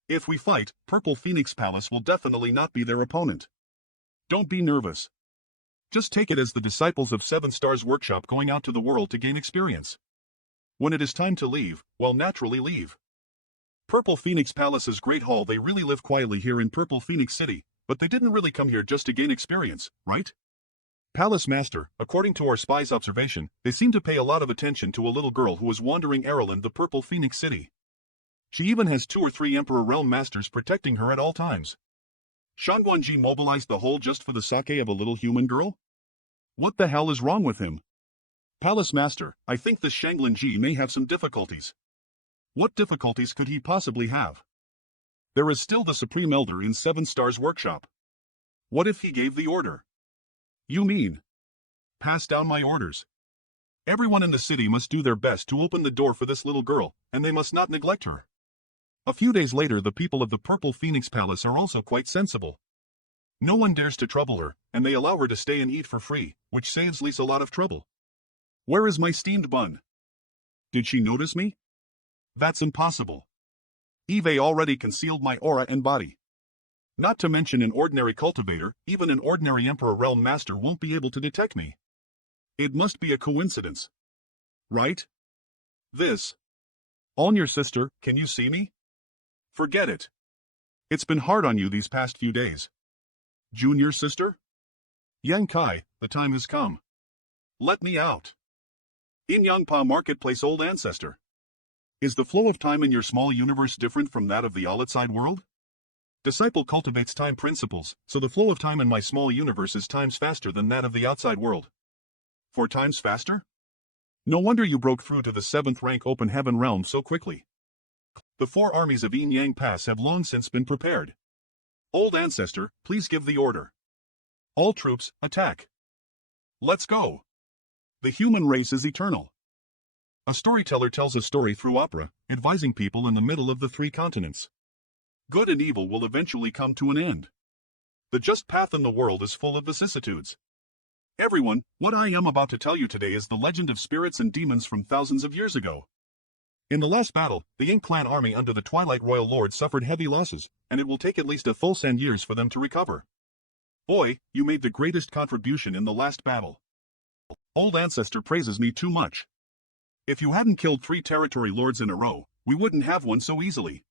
If we fight, Purple Phoenix Palace will definitely not be their opponent. Don't be nervous. Just take it as the disciples of 7 Stars Workshop going out to the world to gain experience. When it is time to leave, well, naturally leave. Purple Phoenix Palace's Great Hall. They really live quietly here in Purple Phoenix City, but they didn't really come here just to gain experience, right? Palace Master, according to our spy's observation, they seem to pay a lot of attention to a little girl who was wandering around the Purple Phoenix City. She even has 2 or 3 Emperor Realm Masters protecting her at all times. Shangguanji mobilized the whole just for the sake of a little human girl? What the hell is wrong with him? Palace Master, I think this Shangguanji may have some difficulties. What difficulties could he possibly have? There is still the Supreme Elder in 7 Stars Workshop. What if he gave the order? You mean? Pass down my orders. Everyone in the city must do their best to open the door for this little girl, and they must not neglect her. A few days later, the people of the Purple Phoenix Palace are also quite sensible. No one dares to trouble her, and they allow her to stay and eat for free, which saves Lisa a lot of trouble. Where is my steamed bun? Did she notice me? That's impossible. Eve already concealed my aura and body. Not to mention an ordinary cultivator, even an ordinary Emperor Realm Master won't be able to detect me. It must be a coincidence. Right? This. On your sister, can you see me? Forget it. It's been hard on you these past few days. Junior sister? Yang Kai, the time has come. Let me out. In Yangpa Marketplace, old ancestor. Is the flow of time in your small universe different from that of the outside world? Disciple cultivates time principles, so the flow of time in my small universe is times faster than that of the outside world. 4 times faster? No wonder you broke through to the 7th rank open heaven realm so quickly. The 4 armies of Yin Yang Pass have long since been prepared. Old Ancestor, please give the order. All troops, attack. Let's go. The human race is eternal. A storyteller tells a story through opera, advising people in the middle of the 3 continents. Good and evil will eventually come to an end. The just path in the world is full of vicissitudes. Everyone, what I am about to tell you today is the legend of spirits and demons from thousands of years ago. In the last battle, the Yin Clan army under the Twilight Royal Lord suffered heavy losses, and it will take at least a full 10 years for them to recover. Boy, you made the greatest contribution in the last battle. Old Ancestor praises me too much. If you hadn't killed 3 territory lords in a row, we wouldn't have one so easily.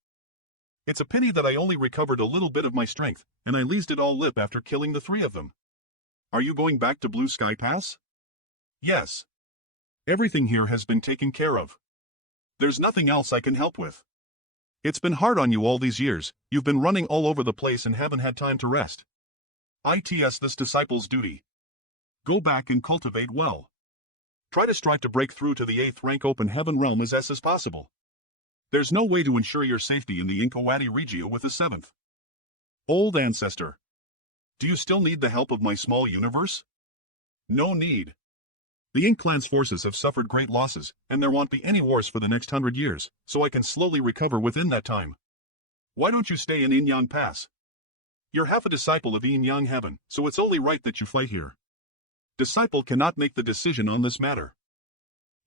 It's a pity that I only recovered a little bit of my strength, and I leased it all lip after killing the 3 of them. Are you going back to Blue Sky Pass? Yes. Everything here has been taken care of. There's nothing else I can help with. It's been hard on you all these years, you've been running all over the place and haven't had time to rest. It's this disciple's duty. Go back and cultivate well. Try to strive to break through to the 8th rank open heaven realm as possible. There's no way to ensure your safety in the Inkawati Regio with the 7th. Old Ancestor. Do you still need the help of my small universe? No need. The Ink Clan's forces have suffered great losses, and there won't be any wars for the next 100 years, so I can slowly recover within that time. Why don't you stay in Yin Yang Pass? You're half a disciple of Yin Yang Heaven, so it's only right that you fight here. Disciple cannot make the decision on this matter.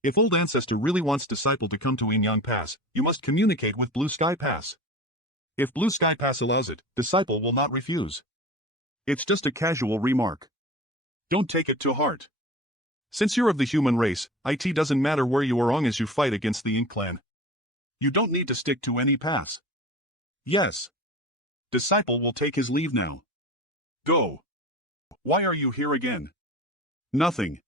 If Old Ancestor really wants Disciple to come to Yin Yang Pass, you must communicate with Blue Sky Pass. If Blue Sky Pass allows it, Disciple will not refuse. It's just a casual remark. Don't take it to heart. Since you're of the human race, it doesn't matter where you are long as you fight against the Ink Clan. You don't need to stick to any pass. Yes. Disciple will take his leave now. Go. Why are you here again? Nothing.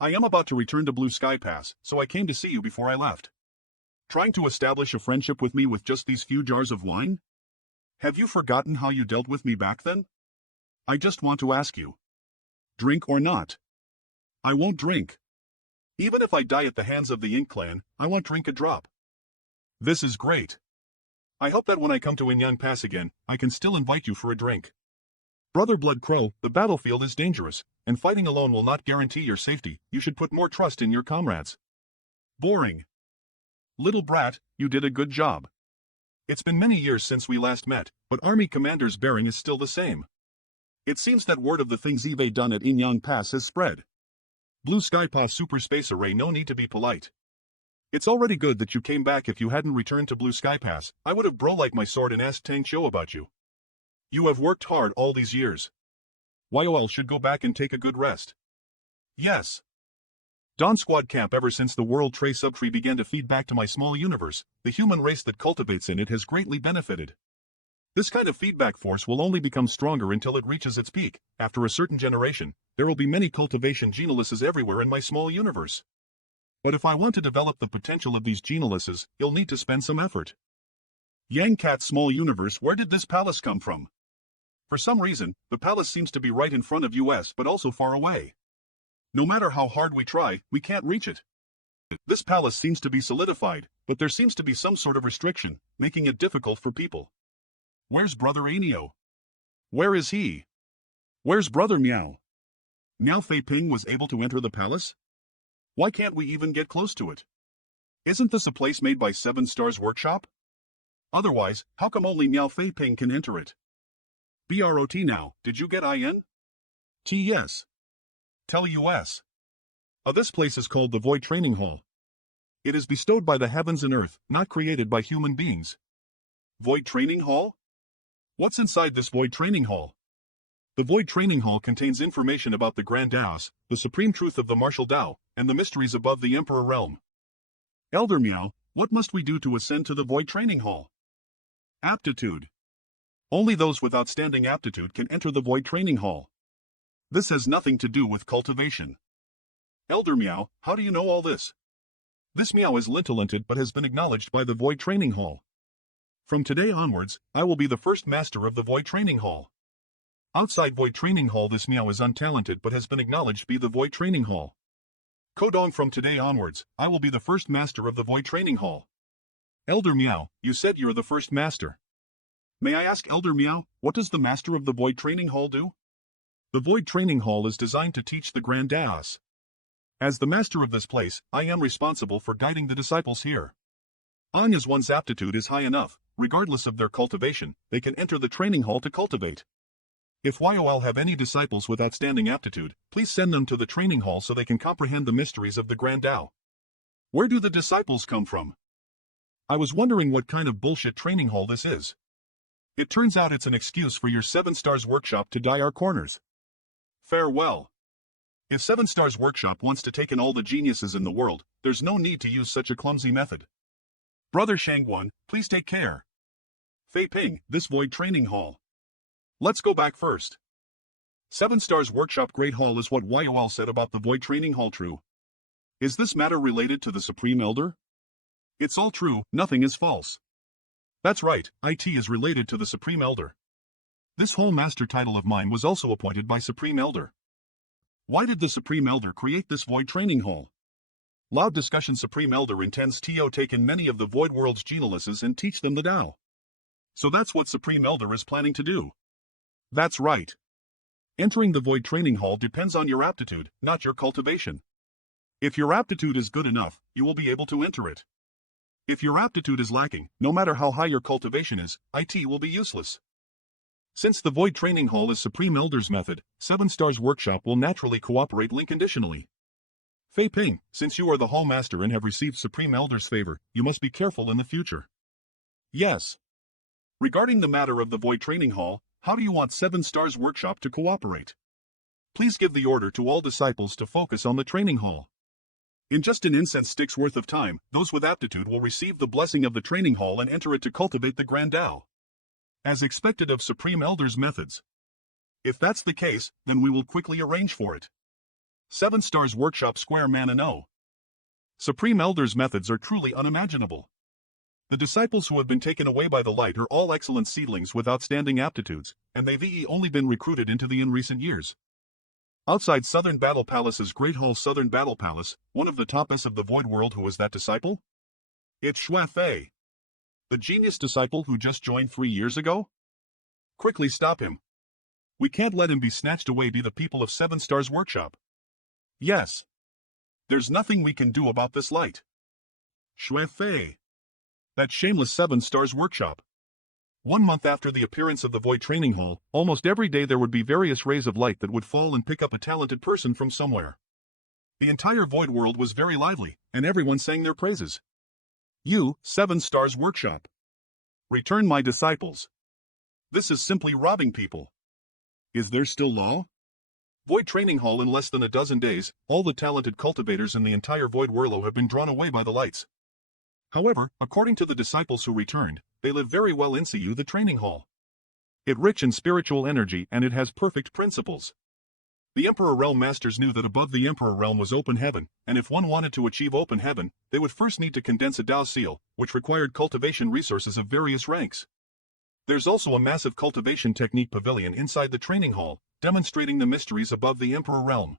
I am about to return to Blue Sky Pass, so I came to see you before I left. Trying to establish a friendship with me with just these few jars of wine? Have you forgotten how you dealt with me back then? I just want to ask you. Drink or not? I won't drink. Even if I die at the hands of the Ink Clan, I won't drink a drop. This is great. I hope that when I come to Yin Yang Pass again, I can still invite you for a drink. Brother Blood Crow, the battlefield is dangerous, and fighting alone will not guarantee your safety. You should put more trust in your comrades. Boring. Little brat, you did a good job. It's been many years since we last met, but Army Commander's bearing is still the same. It seems that word of the things you've done at Yin Yang Pass has spread. Blue Sky Pass Super Space Array, no need to be polite. It's already good that you came back. If you hadn't returned to Blue Sky Pass, I would have like my sword and asked Tang Shou about you. You have worked hard all these years. YOL should go back and take a good rest. Yes. Dawn Squad Camp. Ever since the World Trade Subtree began to feed back to my small universe, the human race that cultivates in it has greatly benefited. This kind of feedback force will only become stronger until it reaches its peak. After a certain generation, there will be many cultivation genealyses everywhere in my small universe. But if I want to develop the potential of these genealyses, you'll need to spend some effort. Yang Cat's small universe. Where did this palace come from? For some reason, the palace seems to be right in front of us but also far away. No matter how hard we try, we can't reach it. This palace seems to be solidified, but there seems to be some sort of restriction, making it difficult for people. Where's Brother Anio? Where is he? Where's Brother Meow? Miao Fei Ping was able to enter the palace? Why can't we even get close to it? Isn't this a place made by 7 Stars Workshop? Otherwise, how come only Miao Fei Ping can enter it? BROT now, did you get IN? TS. Tell US. This place is called the Void Training Hall. It is bestowed by the heavens and earth, not created by human beings. Void Training Hall? What's inside this Void Training Hall? The Void Training Hall contains information about the Grand Daos, the supreme truth of the martial Tao, and the mysteries above the Emperor Realm. Elder Meow, what must we do to ascend to the Void Training Hall? Aptitude. Only those with outstanding aptitude can enter the Void Training Hall. This has nothing to do with cultivation. Elder Meow, how do you know all this? This Meow is lintalented but has been acknowledged by the Void Training Hall. From today onwards, I will be the first master of the Void Training Hall. Outside Void Training Hall, this Meow is untalented but has been acknowledged to be the Void Training Hall. Kodong, from today onwards, I will be the first master of the Void Training Hall. Elder Meow, you said you're the first master. May I ask, Elder Meow, what does the master of the Void Training Hall do? The Void Training Hall is designed to teach the Grand Daos. As the master of this place, I am responsible for guiding the disciples here. Long as one's aptitude is high enough, regardless of their cultivation, they can enter the training hall to cultivate. If YOL have any disciples with outstanding aptitude, please send them to the training hall so they can comprehend the mysteries of the Grand Dao. Where do the disciples come from? I was wondering what kind of bullshit training hall this is. It turns out it's an excuse for your 7 Stars Workshop to dye our corners. Farewell. If 7 Stars Workshop wants to take in all the geniuses in the world, there's no need to use such a clumsy method. Brother Shangguan, please take care. Fei Ping, this Void Training Hall. Let's go back first. 7 Stars Workshop Great Hall is what YOL said about the Void Training Hall true. Is this matter related to the Supreme Elder? It's all true, nothing is false. That's right, IT is related to the Supreme Elder. This whole master title of mine was also appointed by Supreme Elder. Why did the Supreme Elder create this Void Training Hall? Loud discussion. Supreme Elder intends to take in many of the Void World's geniuses and teach them the Tao. So that's what Supreme Elder is planning to do. That's right. Entering the Void Training Hall depends on your aptitude, not your cultivation. If your aptitude is good enough, you will be able to enter it. If your aptitude is lacking, no matter how high your cultivation is, IT will be useless. Since the Void Training Hall is Supreme Elder's method, 7 Stars Workshop will naturally cooperate unconditionally. Fei Ping, since you are the Hall Master and have received Supreme Elder's favor, you must be careful in the future. Yes. Regarding the matter of the Void Training Hall, how do you want 7 Stars Workshop to cooperate? Please give the order to all disciples to focus on the training hall. In just an incense stick's worth of time, those with aptitude will receive the blessing of the training hall and enter it to cultivate the Grand Dao. As expected of Supreme Elder's methods. If that's the case, then we will quickly arrange for it. 7 Stars Workshop Square Manano. Supreme Elder's methods are truly unimaginable. The disciples who have been taken away by the light are all excellent seedlings with outstanding aptitudes, and they've only been recruited into the in recent years. Outside Southern Battle Palace's Great Hall, Southern Battle Palace, one of the top S of the Void World. Who is that disciple? It's Xue Fei. The genius disciple who just joined 3 years ago? Quickly stop him. We can't let him be snatched away by the people of 7 Stars Workshop. Yes. There's nothing we can do about this light. Xue Fei. That shameless 7 Stars Workshop. 1 month after the appearance of the Void Training Hall, almost every day there would be various rays of light that would fall and pick up a talented person from somewhere. The entire Void World was very lively, and everyone sang their praises. You, 7 Stars Workshop. Return my disciples. This is simply robbing people. Is there still law? Void Training Hall. In less than a dozen days, all the talented cultivators in the entire Void World have been drawn away by the lights. However, according to the disciples who returned, they live very well in the training hall. It rich in spiritual energy and it has perfect principles. The Emperor Realm Masters knew that above the Emperor Realm was open heaven, and if one wanted to achieve open heaven, they would first need to condense a Dao seal, which required cultivation resources of various ranks. There's also a massive cultivation technique pavilion inside the training hall, demonstrating the mysteries above the Emperor Realm.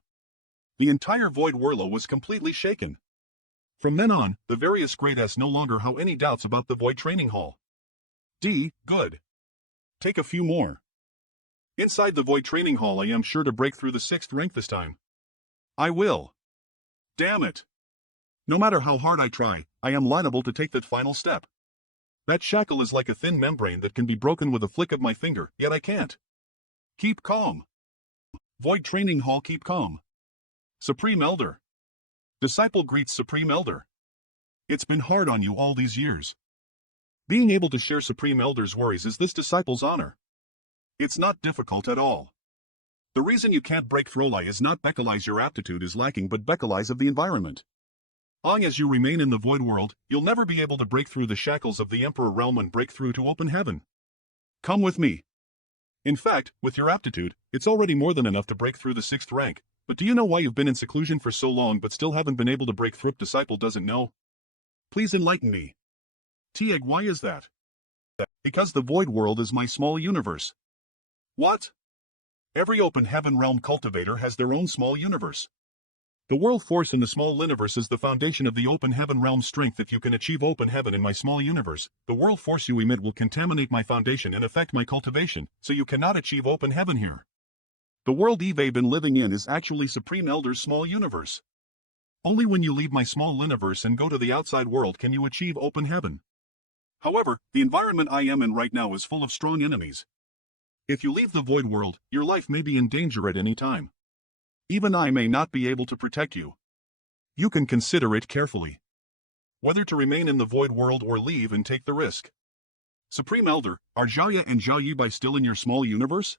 The entire Void World was completely shaken. From then on, the various Great S no longer have any doubts about the Void Training Hall. Good. Take a few more. Inside the Void Training Hall, I am sure to break through the 6th rank this time. I will. Damn it. No matter how hard I try, I am liable to take that final step. That shackle is like a thin membrane that can be broken with a flick of my finger, yet I can't. Keep calm. Void Training Hall, keep calm. Supreme Elder. Disciple greets Supreme Elder. It's been hard on you all these years. Being able to share Supreme Elder's worries is this disciple's honor. It's not difficult at all. The reason you can't break Throlai is not because your aptitude is lacking but because of the environment. Long as you remain in the Void World, you'll never be able to break through the shackles of the Emperor Realm and break through to open heaven. Come with me. In fact, with your aptitude, it's already more than enough to break through the 6th rank. But do you know why you've been in seclusion for so long but still haven't been able to break through? Disciple doesn't know. Please enlighten me. Tieg, why is that? Because the void world is my small universe. What? Every open heaven realm cultivator has their own small universe. The world force in the small universe is the foundation of the open heaven realm's strength. If you can achieve open heaven in my small universe, the world force you emit will contaminate my foundation and affect my cultivation, so you cannot achieve open heaven here. The world you've been living in is actually Supreme Elder's small universe. Only when you leave my small universe and go to the outside world can you achieve open heaven. However, the environment I am in right now is full of strong enemies. If you leave the void world, your life may be in danger at any time. Even I may not be able to protect you. You can consider it carefully. Whether to remain in the void world or leave and take the risk. Supreme Elder, are Xiaoya and Xiao Yibai still in your small universe?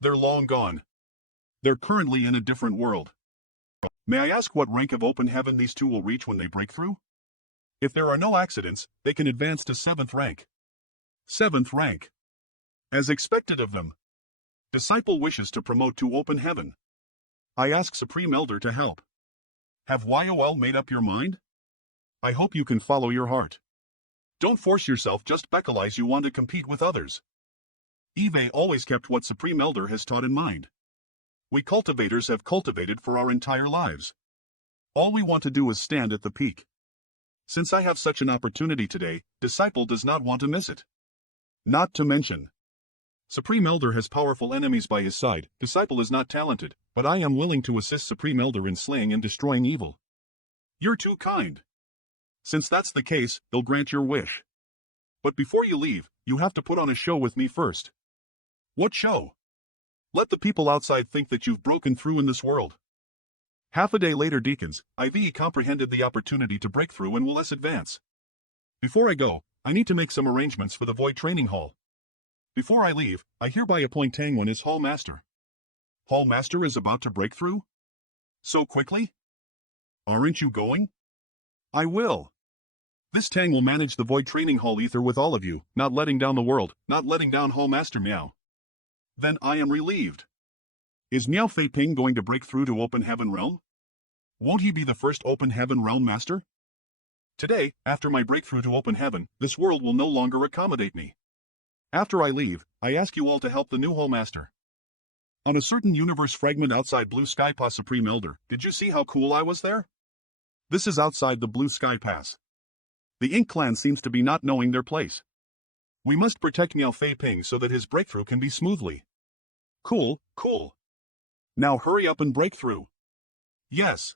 They're long gone. They're currently in a different world. May I ask what rank of open heaven these two will reach when they break through? If there are no accidents, they can advance to 7th rank. 7th rank. As expected of them. Disciple wishes to promote to open heaven. I ask Supreme Elder to help. Have YOL made up your mind? I hope you can follow your heart. Don't force yourself just because you want to compete with others. Eve always kept what Supreme Elder has taught in mind. We cultivators have cultivated for our entire lives. All we want to do is stand at the peak. Since I have such an opportunity today, Disciple does not want to miss it. Not to mention, Supreme Elder has powerful enemies by his side. Disciple is not talented, but I am willing to assist Supreme Elder in slaying and destroying evil. You're too kind. Since that's the case, they'll grant your wish. But before you leave, you have to put on a show with me first. What show? Let the people outside think that you've broken through in this world. Half a day later, Deacons, IV comprehended the opportunity to break through and will less advance. Before I go, I need to make some arrangements for the Void Training Hall. Before I leave, I hereby appoint Tangwon as Hall Master. Hall Master is about to break through? So quickly? Aren't you going? I will. This Tang will manage the Void Training Hall ether with all of you, not letting down the world, not letting down Hall Master Meow. Then I am relieved. Is Meow Fei Ping going to break through to Open Heaven Realm? Won't he be the first Open Heaven Realm Master? Today, after my breakthrough to Open Heaven, this world will no longer accommodate me. After I leave, I ask you all to help the new Hall Master. On a certain universe fragment outside Blue Sky Pass Supreme Elder, did you see how cool I was there? This is outside the Blue Sky Pass. The Ink Clan seems to be not knowing their place. We must protect Miao Fei Ping so that his breakthrough can be smoothly. Cool, cool. Now hurry up and break through. Yes.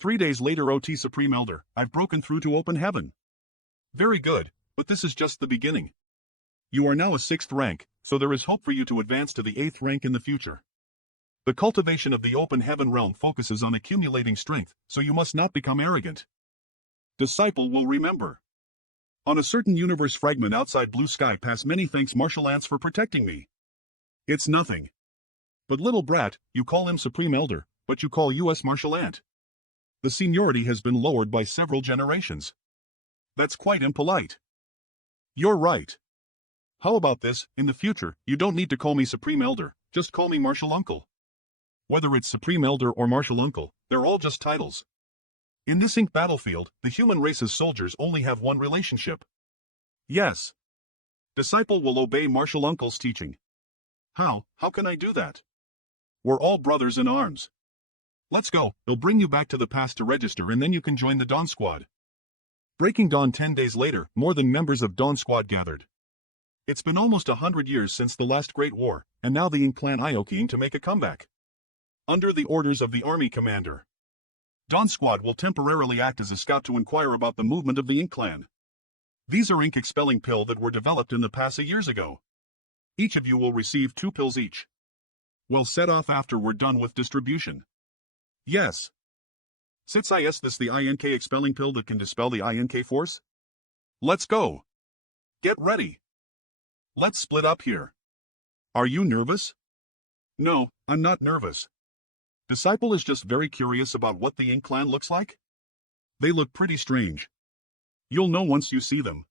3 days later, OT Supreme Elder, I've broken through to Open Heaven. Very good, but this is just the beginning. You are now a 6th rank, so there is hope for you to advance to the 8th rank in the future. The cultivation of the Open Heaven realm focuses on accumulating strength, so you must not become arrogant. Disciple will remember. On a certain universe fragment outside Blue Sky Pass, many thanks Martial Ants for protecting me. It's nothing. But little brat, you call him Supreme Elder, but you call US Martial Ant. The seniority has been lowered by several generations. That's quite impolite. You're right. How about this, in the future, you don't need to call me Supreme Elder, just call me Martial Uncle. Whether it's Supreme Elder or Martial Uncle, they're all just titles. In this ink battlefield, the human race's soldiers only have one relationship. Yes. Disciple will obey Martial Uncle's teaching. How can I do that? We're all brothers in arms. Let's go, they'll bring you back to the past to register and then you can join the Dawn Squad. Breaking dawn 10 days later, more than members of Dawn Squad gathered. It's been almost 100 years since the last Great War, and now the Ink Clan Ioking to make a comeback. Under the orders of the Army Commander, Dawn Squad will temporarily act as a scout to inquire about the movement of the Ink Clan. These are ink-expelling pills that were developed in the past years ago. Each of you will receive 2 pills each. We'll set off after we're done with distribution. Yes. Since is this the INK expelling pill that can dispel the INK force? Let's go. Get ready. Let's split up here. Are you nervous? No, I'm not nervous. Disciple is just very curious about what the Ink Clan looks like. They look pretty strange. You'll know once you see them.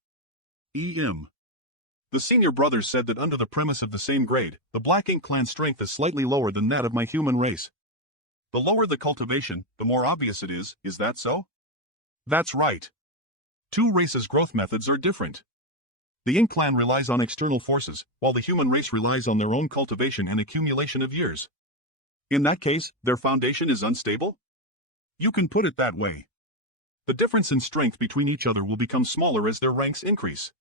E.M. The senior brothers said that under the premise of the same grade, the Black Ink Clan strength is slightly lower than that of my human race. The lower the cultivation, the more obvious it is that so? That's right. 2 races' growth methods are different. The Ink clan relies on external forces, while the human race relies on their own cultivation and accumulation of years. In that case, their foundation is unstable? You can put it that way. The difference in strength between each other will become smaller as their ranks increase.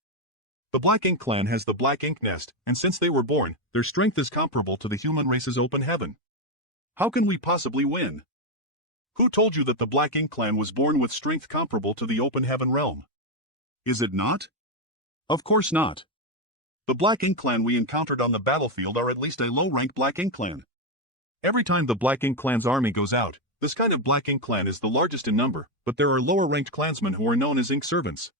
The Black Ink clan has the Black Ink nest, and since they were born, their strength is comparable to the human race's open heaven. How can we possibly win? Who told you that the Black Ink clan was born with strength comparable to the open heaven realm? Is it not? Of course not. The Black Ink clan we encountered on the battlefield are at least a low-rank Black Ink clan. Every time the Black Ink clan's army goes out, this kind of Black Ink clan is the largest in number, but there are lower-ranked clansmen who are known as Ink servants.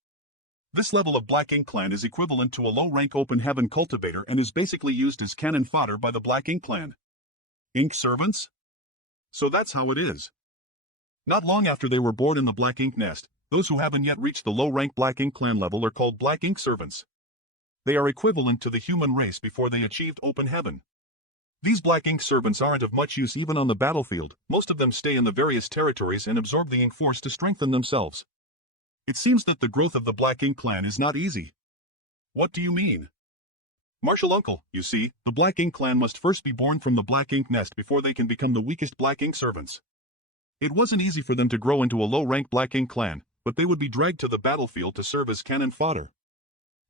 This level of Black Ink clan is equivalent to a low-rank open heaven cultivator and is basically used as cannon fodder by the Black Ink clan. Ink servants? So that's how it is. Not long after they were born in the Black Ink nest, those who haven't yet reached the low-rank Black Ink clan level are called Black Ink servants. They are equivalent to the human race before they achieved open heaven. These Black Ink servants aren't of much use even on the battlefield. Most of them stay in the various territories and absorb the Ink force to strengthen themselves. It seems that the growth of the Black Ink clan is not easy. What do you mean? Martial uncle, you see, the Black Ink clan must first be born from the Black Ink nest before they can become the weakest Black Ink servants. It wasn't easy for them to grow into a low-rank Black Ink clan, but they would be dragged to the battlefield to serve as cannon fodder.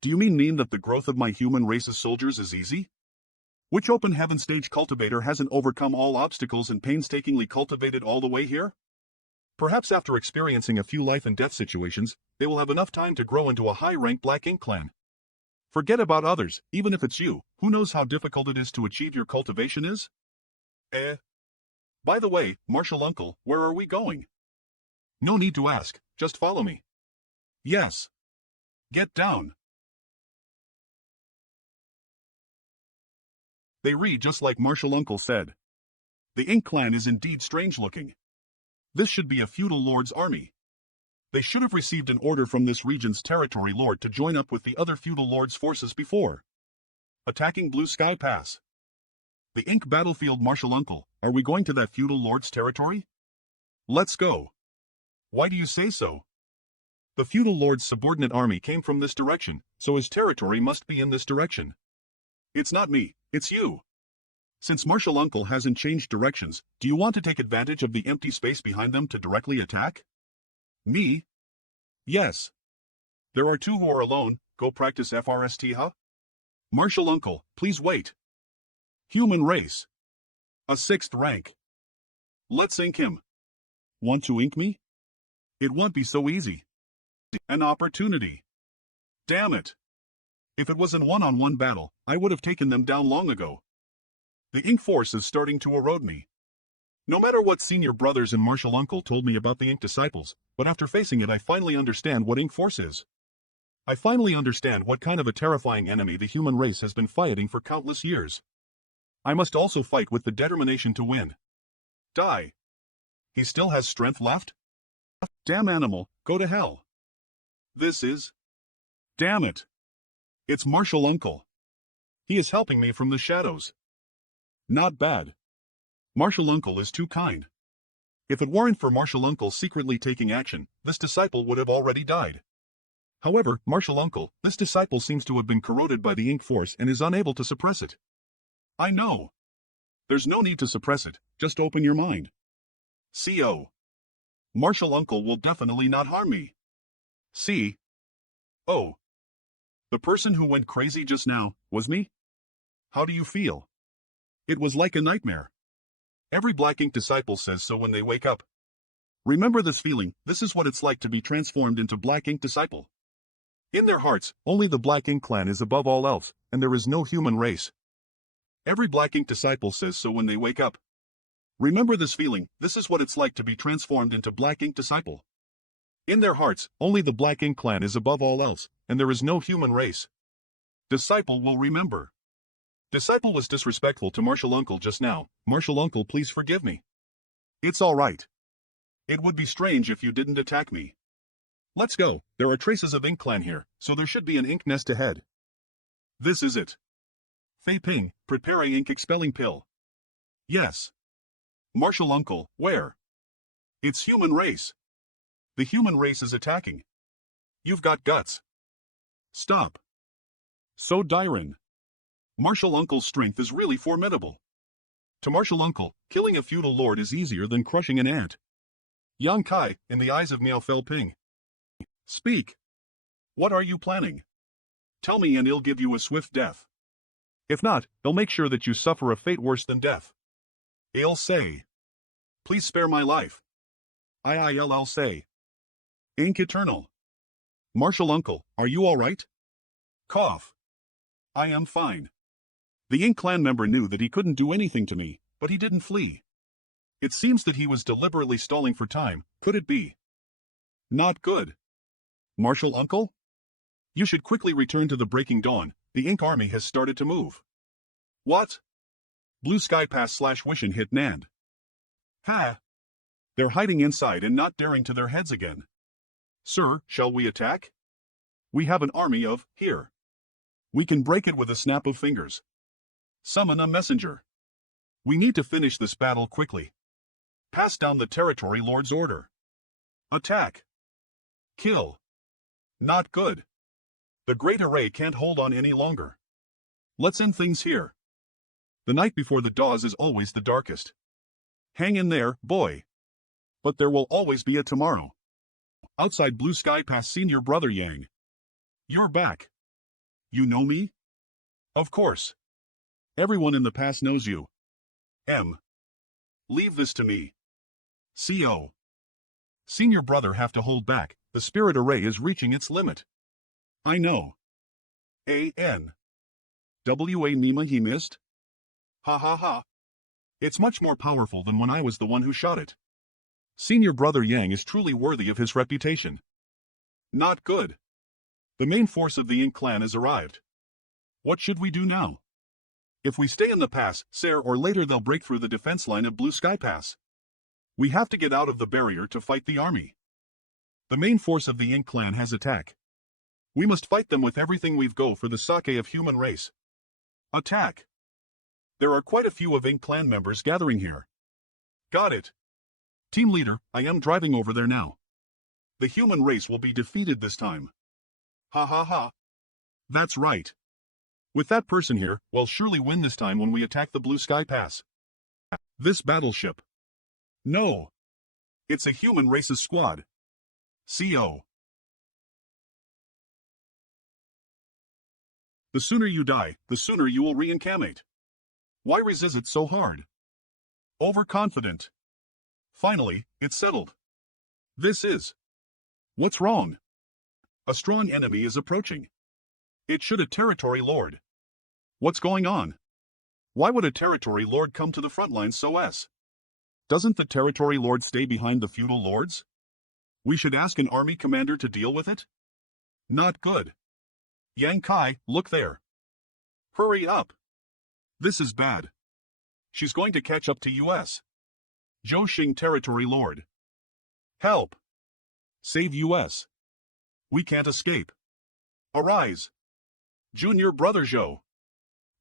Do you mean that the growth of my human race's soldiers is easy? Which open heaven stage cultivator hasn't overcome all obstacles and painstakingly cultivated all the way here? Perhaps after experiencing a few life and death situations, they will have enough time to grow into a high-rank Black Ink clan. Forget about others, even if it's you, who knows how difficult it is to achieve your cultivation is? By the way, Martial Uncle, where are we going? No need to ask, just follow me. Yes. Get down. They read just like Martial Uncle said. The Ink clan is indeed strange-looking. This should be a feudal lord's army. They should have received an order from this region's territory lord to join up with the other feudal lord's forces before attacking Blue Sky Pass. The Ink battlefield. Martial Uncle, are we going to that feudal lord's territory? Let's go. Why do you say so? The feudal lord's subordinate army came from this direction, so his territory must be in this direction. It's not me, it's you. Since Martial Uncle hasn't changed directions, do you want to take advantage of the empty space behind them to directly attack? Me? Yes. There are two who are alone. Go practice FRST, huh? Martial Uncle, please wait. Human race. A 6th rank. Let's ink him. Want to ink me? It won't be so easy. An opportunity. Damn it. If it was an one-on-one battle, I would have taken them down long ago. The Ink force is starting to erode me. No matter what senior brothers and Martial Uncle told me about the Ink disciples, but after facing it I finally understand what Ink force is. I finally understand what kind of a terrifying enemy the human race has been fighting for countless years. I must also fight with the determination to win. Die. He still has strength left? Damn animal, go to hell. This is... Damn it. It's Martial Uncle. He is helping me from the shadows. Not bad. Martial Uncle is too kind. If it weren't for Martial Uncle secretly taking action, this disciple would have already died. However, Martial Uncle, this disciple seems to have been corroded by the Ink force and is unable to suppress it. I know. There's no need to suppress it, just open your mind. CO. Martial Uncle will definitely not harm me. C. Oh. The person who went crazy just now, was me? How do you feel? It was like a nightmare. Every Black Ink disciple says so when they wake up. Remember this feeling, this is what it's like to be transformed into Black Ink disciple. In their hearts, only the Black Ink clan is above all else, and there is no human race. Every Black Ink disciple says so when they wake up. Remember this feeling, this is what it's like to be transformed into Black Ink disciple. In their hearts, only the Black Ink clan is above all else, and there is no human race. Disciple will remember. Disciple was disrespectful to Martial Uncle just now. Martial Uncle, please forgive me. It's all right. It would be strange if you didn't attack me. Let's go. There are traces of Ink clan here, so there should be an Ink nest ahead. This is it. Fei Ping, prepare a Ink expelling pill. Yes. Martial Uncle, where? It's human race. The human race is attacking. You've got guts. Stop. So Dairon. Martial Uncle's strength is really formidable. To Martial Uncle, killing a feudal lord is easier than crushing an ant. Yang Kai, in the eyes of Miao Felping. Speak. What are you planning? Tell me and he'll give you a swift death. If not, he'll make sure that you suffer a fate worse than death. He'll say. Please spare my life. I'll say. Ink Eternal. Martial Uncle, are you alright? Cough. I am fine. The Ink clan member knew that he couldn't do anything to me, but he didn't flee. It seems that he was deliberately stalling for time, could it be? Not good. Martial Uncle? You should quickly return to the Breaking Dawn, the Ink army has started to move. What? Blue Sky Pass / Wishin hit Nand. Ha! They're hiding inside and not daring to their heads again. Sir, shall we attack? We have an army of, here. We can break it with a snap of fingers. Summon a messenger. We need to finish this battle quickly. Pass down the territory lord's order. Attack. Kill. Not good. The Great Array can't hold on any longer. Let's end things here. The night before the daws is always the darkest. Hang in there, boy. But there will always be a tomorrow. Outside Blue Sky Pass Senior Brother Yang. You're back. You know me? Of course. Everyone in the pass knows you. Leave this to me. CO. Senior Brother have to hold back, the spirit array is reaching its limit. I know. A.N. W.A. Nima he missed? Ha ha ha. It's much more powerful than when I was the one who shot it. Senior Brother Yang is truly worthy of his reputation. Not good. The main force of the Ink clan has arrived. What should we do now? If we stay in the pass, sooner or later they'll break through the defense line of Blue Sky Pass. We have to get out of the barrier to fight the army. The main force of the Ink clan has attack. We must fight them with everything we've got for the sake of human race. Attack. There are quite a few of Ink clan members gathering here. Got it. Team leader, I am driving over there now. The human race will be defeated this time. Ha ha ha. That's right. With that person here, we'll surely win this time when we attack the Blue Sky Pass. This battleship. No. It's a human race's squad. CO. The sooner you die, the sooner you will reincarnate. Why resist it so hard? Overconfident. Finally, it's settled. This is. What's wrong? A strong enemy is approaching. It should a territory lord. What's going on? Why would a territory lord come to the front lines so as? Doesn't the territory lord stay behind the feudal lords? We should ask an army commander to deal with it? Not good. Yang Kai, look there. Hurry up. This is bad. She's going to catch up to US. Zhou Xing territory lord. Help. Save US. We can't escape. Arise. Junior brother Zhou.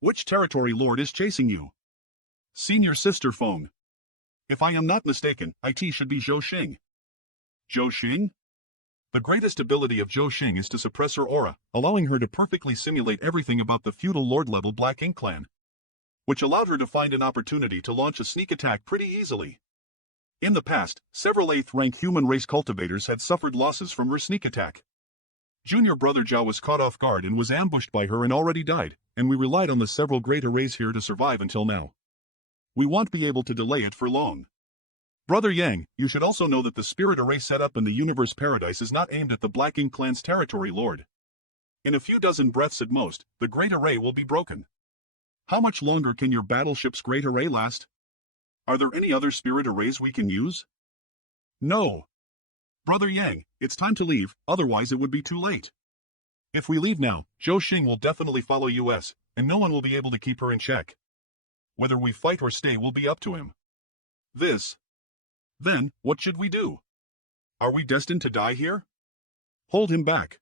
Which territory lord is chasing you? Senior sister phone. If I am not mistaken, IT should be Zhou Xing. Zhou Xing? The greatest ability of Zhou Xing is to suppress her aura, allowing her to perfectly simulate everything about the feudal lord-level Black Ink clan, which allowed her to find an opportunity to launch a sneak attack pretty easily. In the past, several 8th-rank human race cultivators had suffered losses from her sneak attack. Junior brother Zhao was caught off guard and was ambushed by her and already died, and we relied on the several great arrays here to survive until now. We won't be able to delay it for long. Brother Yang, you should also know that the spirit array set up in the universe paradise is not aimed at the Black Ink clan's territory lord. In a few dozen breaths at most, the great array will be broken. How much longer can your battleship's great array last? Are there any other spirit arrays we can use? No. Brother Yang, it's time to leave, otherwise it would be too late. If we leave now, Zhou Xing will definitely follow US, and no one will be able to keep her in check. Whether we fight or stay will be up to him. Then, what should we do? Are we destined to die here? Hold him back.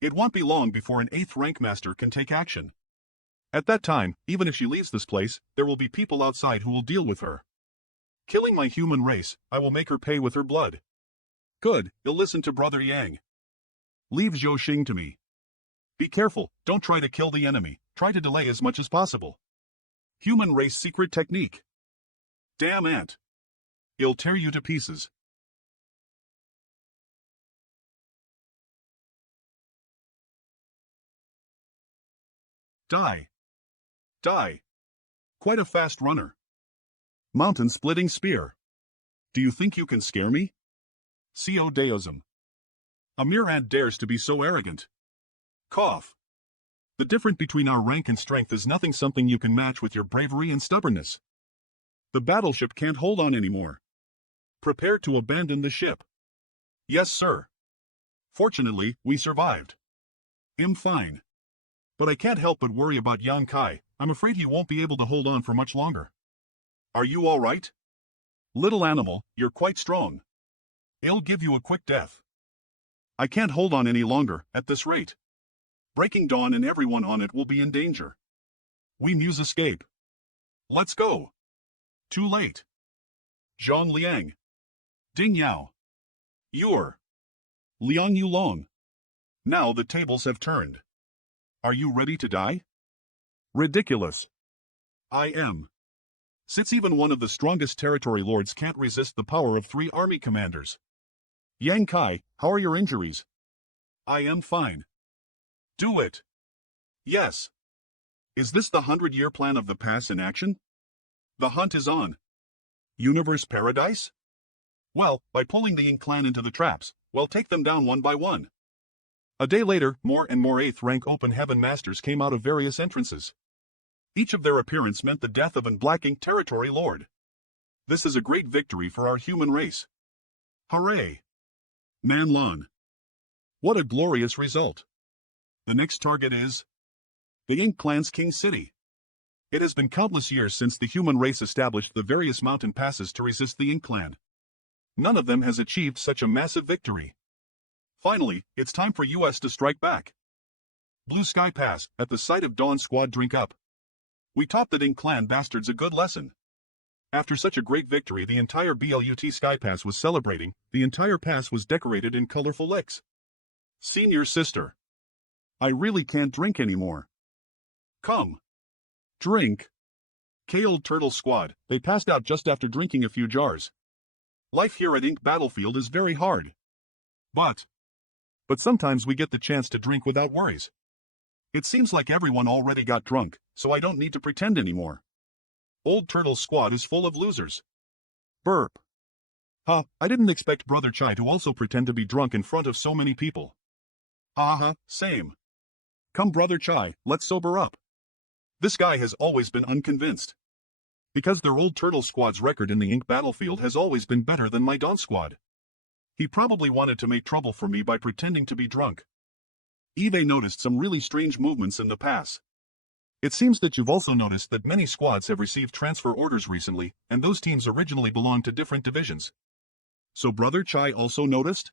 It won't be long before an 8th rank master can take action. At that time, even if she leaves this place, there will be people outside who will deal with her. Killing my human race, I will make her pay with her blood. Good, you'll listen to Brother Yang. Leave Zhou Xing to me. Be careful, don't try to kill the enemy, try to delay as much as possible. Human race secret technique. Damn ant. It'll tear you to pieces. Die. Die. Quite a fast runner. Mountain-splitting spear. Do you think you can scare me? Co deism. A mere ant dares to be so arrogant. Cough. The difference between our rank and strength is nothing something you can match with your bravery and stubbornness. The battleship can't hold on anymore. Prepare to abandon the ship. Yes, sir. Fortunately, we survived. I'm fine. But I can't help but worry about Yang Kai. I'm afraid he won't be able to hold on for much longer. Are you all right? Little animal, you're quite strong. It'll give you a quick death. I can't hold on any longer, at this rate. Breaking Dawn and everyone on it will be in danger. We muse escape. Let's go. Too late. Zhang Liang. Ding Yao. You're. Liang Yulong. Now the tables have turned. Are you ready to die? Ridiculous. I am. Since even one of the strongest territory lords can't resist the power of 3 army commanders. Yang Kai, how are your injuries? I am fine. Do it. Yes. Is this the 100-year plan of the pass in action? The hunt is on. Universe paradise? Well, by pulling the Yin clan into the traps, we'll take them down one by one. A day later, more and more 8th rank open heaven masters came out of various entrances. Each of their appearance meant the death of an blacking territory lord. This is a great victory for our human race. Hooray! Manlon. What a glorious result. The next target is the Yin clan's King City. It has been countless years since the human race established the various mountain passes to resist the Yin clan. None of them has achieved such a massive victory. Finally, it's time for US to strike back. Blue Sky Pass, at the sight of Dawn Squad drink up. We taught the Yin clan bastards a good lesson. After such a great victory, the entire BLUT Sky Pass was celebrating. The entire pass was decorated in colorful licks. Senior sister. I really can't drink anymore. Come. Drink. K-Old Turtle Squad, they passed out just after drinking a few jars. Life here at Ink Battlefield is very hard. But sometimes we get the chance to drink without worries. It seems like everyone already got drunk, so I don't need to pretend anymore. Old Turtle Squad is full of losers. Burp. Ha, I didn't expect Brother Chai to also pretend to be drunk in front of so many people. Ha, same. Come Brother Chai, let's sober up. This guy has always been unconvinced. Because their Old Turtle Squad's record in the Ink Battlefield has always been better than my Dawn Squad. He probably wanted to make trouble for me by pretending to be drunk. Eve noticed some really strange movements in the pass. It seems that you've also noticed that many squads have received transfer orders recently, and those teams originally belonged to different divisions. So Brother Chai also noticed?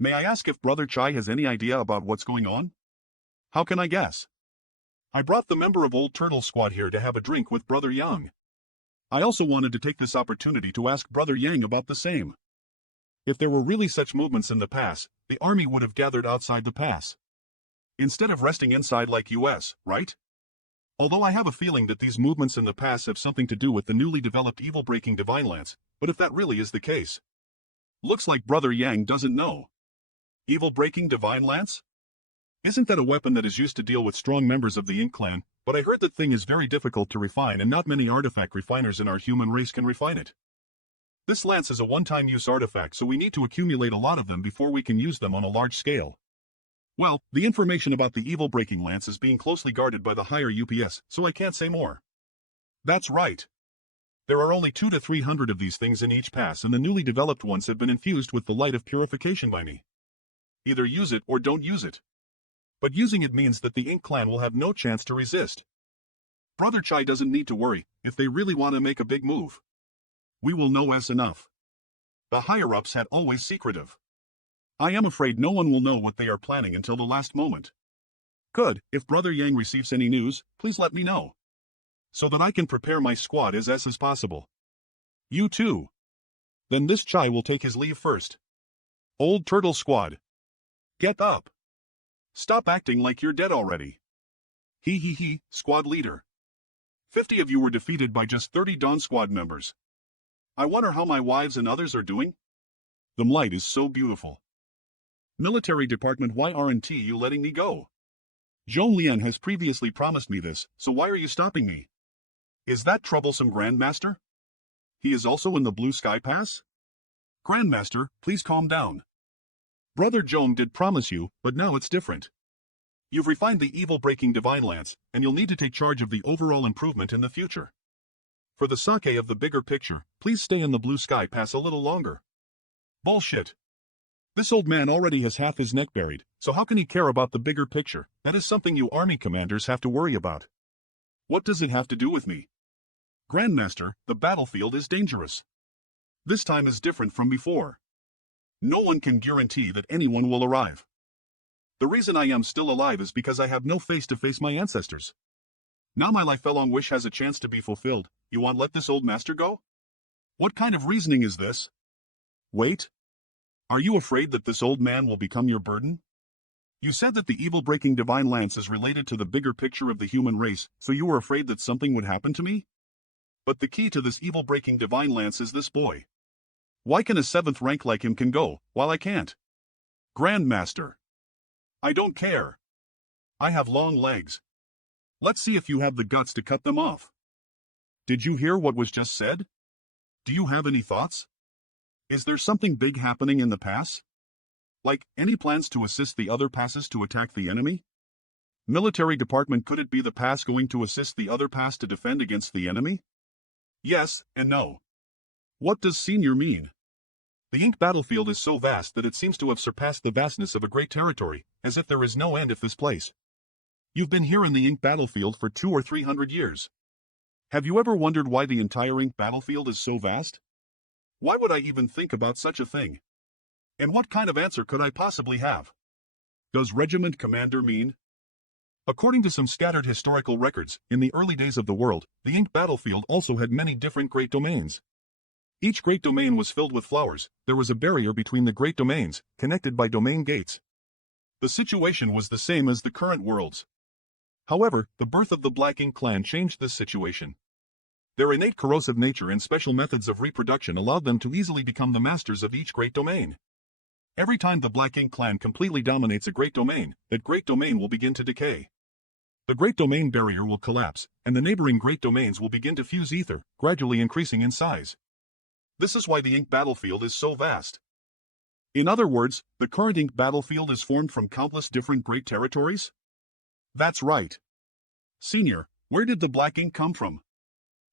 May I ask if Brother Chai has any idea about what's going on? How can I guess? I brought the member of Old Turtle Squad here to have a drink with Brother Yang. I also wanted to take this opportunity to ask Brother Yang about the same. If there were really such movements in the pass, the army would have gathered outside the pass. Instead of resting inside like US, right? Although I have a feeling that these movements in the pass have something to do with the newly developed evil-breaking Divine Lance, but if that really is the case. Looks like Brother Yang doesn't know. Evil-breaking Divine Lance? Isn't that a weapon that is used to deal with strong members of the Yin clan, but I heard that thing is very difficult to refine and not many artifact refiners in our human race can refine it. This lance is a one-time use artifact, so we need to accumulate a lot of them before we can use them on a large scale. Well, the information about the evil-breaking lance is being closely guarded by the higher UPS, so I can't say more. That's right. There are only 200 to 300 of these things in each pass, and the newly developed ones have been infused with the light of purification by me. Either use it or don't use it. But using it means that the Ink clan will have no chance to resist. Brother Chai doesn't need to worry if they really want to make a big move. We will know as enough. The higher-ups had always secretive. I am afraid no one will know what they are planning until the last moment. Good, if Brother Yang receives any news, please let me know. So that I can prepare my squad as possible. You too. Then this Chai will take his leave first. Old Turtle Squad. Get up. Stop acting like you're dead already. He, squad leader. 50 of you were defeated by just 30 Dawn Squad members. I wonder how my wives and others are doing? The light is so beautiful. Military Department, why aren't you letting me go? Zhong Lian has previously promised me this, so why are you stopping me? Is that troublesome Grandmaster? He is also in the Blue Sky Pass? Grandmaster, please calm down. Brother Zhong did promise you, but now it's different. You've refined the evil-breaking Divine Lance, and you'll need to take charge of the overall improvement in the future. For the sake of the bigger picture, please stay in the Blue Sky Pass a little longer. Bullshit. This old man already has half his neck buried, so how can he care about the bigger picture? That is something you army commanders have to worry about. What does it have to do with me? Grandmaster, the battlefield is dangerous. This time is different from before. No one can guarantee that anyone will arrive. The reason I am still alive is because I have no face to face my ancestors. Now my lifelong wish has a chance to be fulfilled. You want to let this old master go? What kind of reasoning is this? Wait. Are you afraid that this old man will become your burden? You said that the evil-breaking Divine Lance is related to the bigger picture of the human race, so you were afraid that something would happen to me? But the key to this evil-breaking Divine Lance is this boy. Why can a 7th rank like him can go, while I can't? Grandmaster. I don't care. I have long legs. Let's see if you have the guts to cut them off. Did you hear what was just said? Do you have any thoughts? Is there something big happening in the pass? Like, any plans to assist the other passes to attack the enemy? Military Department, could it be the pass going to assist the other pass to defend against the enemy? Yes, and no. What does senior mean? The ink battlefield is so vast that it seems to have surpassed the vastness of a great territory, as if there is no end of this place. You've been here in the ink battlefield for 200 or 300 years. Have you ever wondered why the entire ink battlefield is so vast? Why would I even think about such a thing? And what kind of answer could I possibly have? Does regiment commander mean? According to some scattered historical records, in the early days of the world, the ink battlefield also had many different great domains. Each great domain was filled with flowers. There was a barrier between the great domains, connected by domain gates. The situation was the same as the current worlds. However, the birth of the Black Ink clan changed this situation. Their innate corrosive nature and special methods of reproduction allowed them to easily become the masters of each great domain. Every time the Black Ink clan completely dominates a great domain, that great domain will begin to decay. The great domain barrier will collapse, and the neighboring great domains will begin to fuse ether, gradually increasing in size. This is why the ink battlefield is so vast. In other words, the current ink battlefield is formed from countless different great territories? That's right. Senior, where did the Black Ink come from?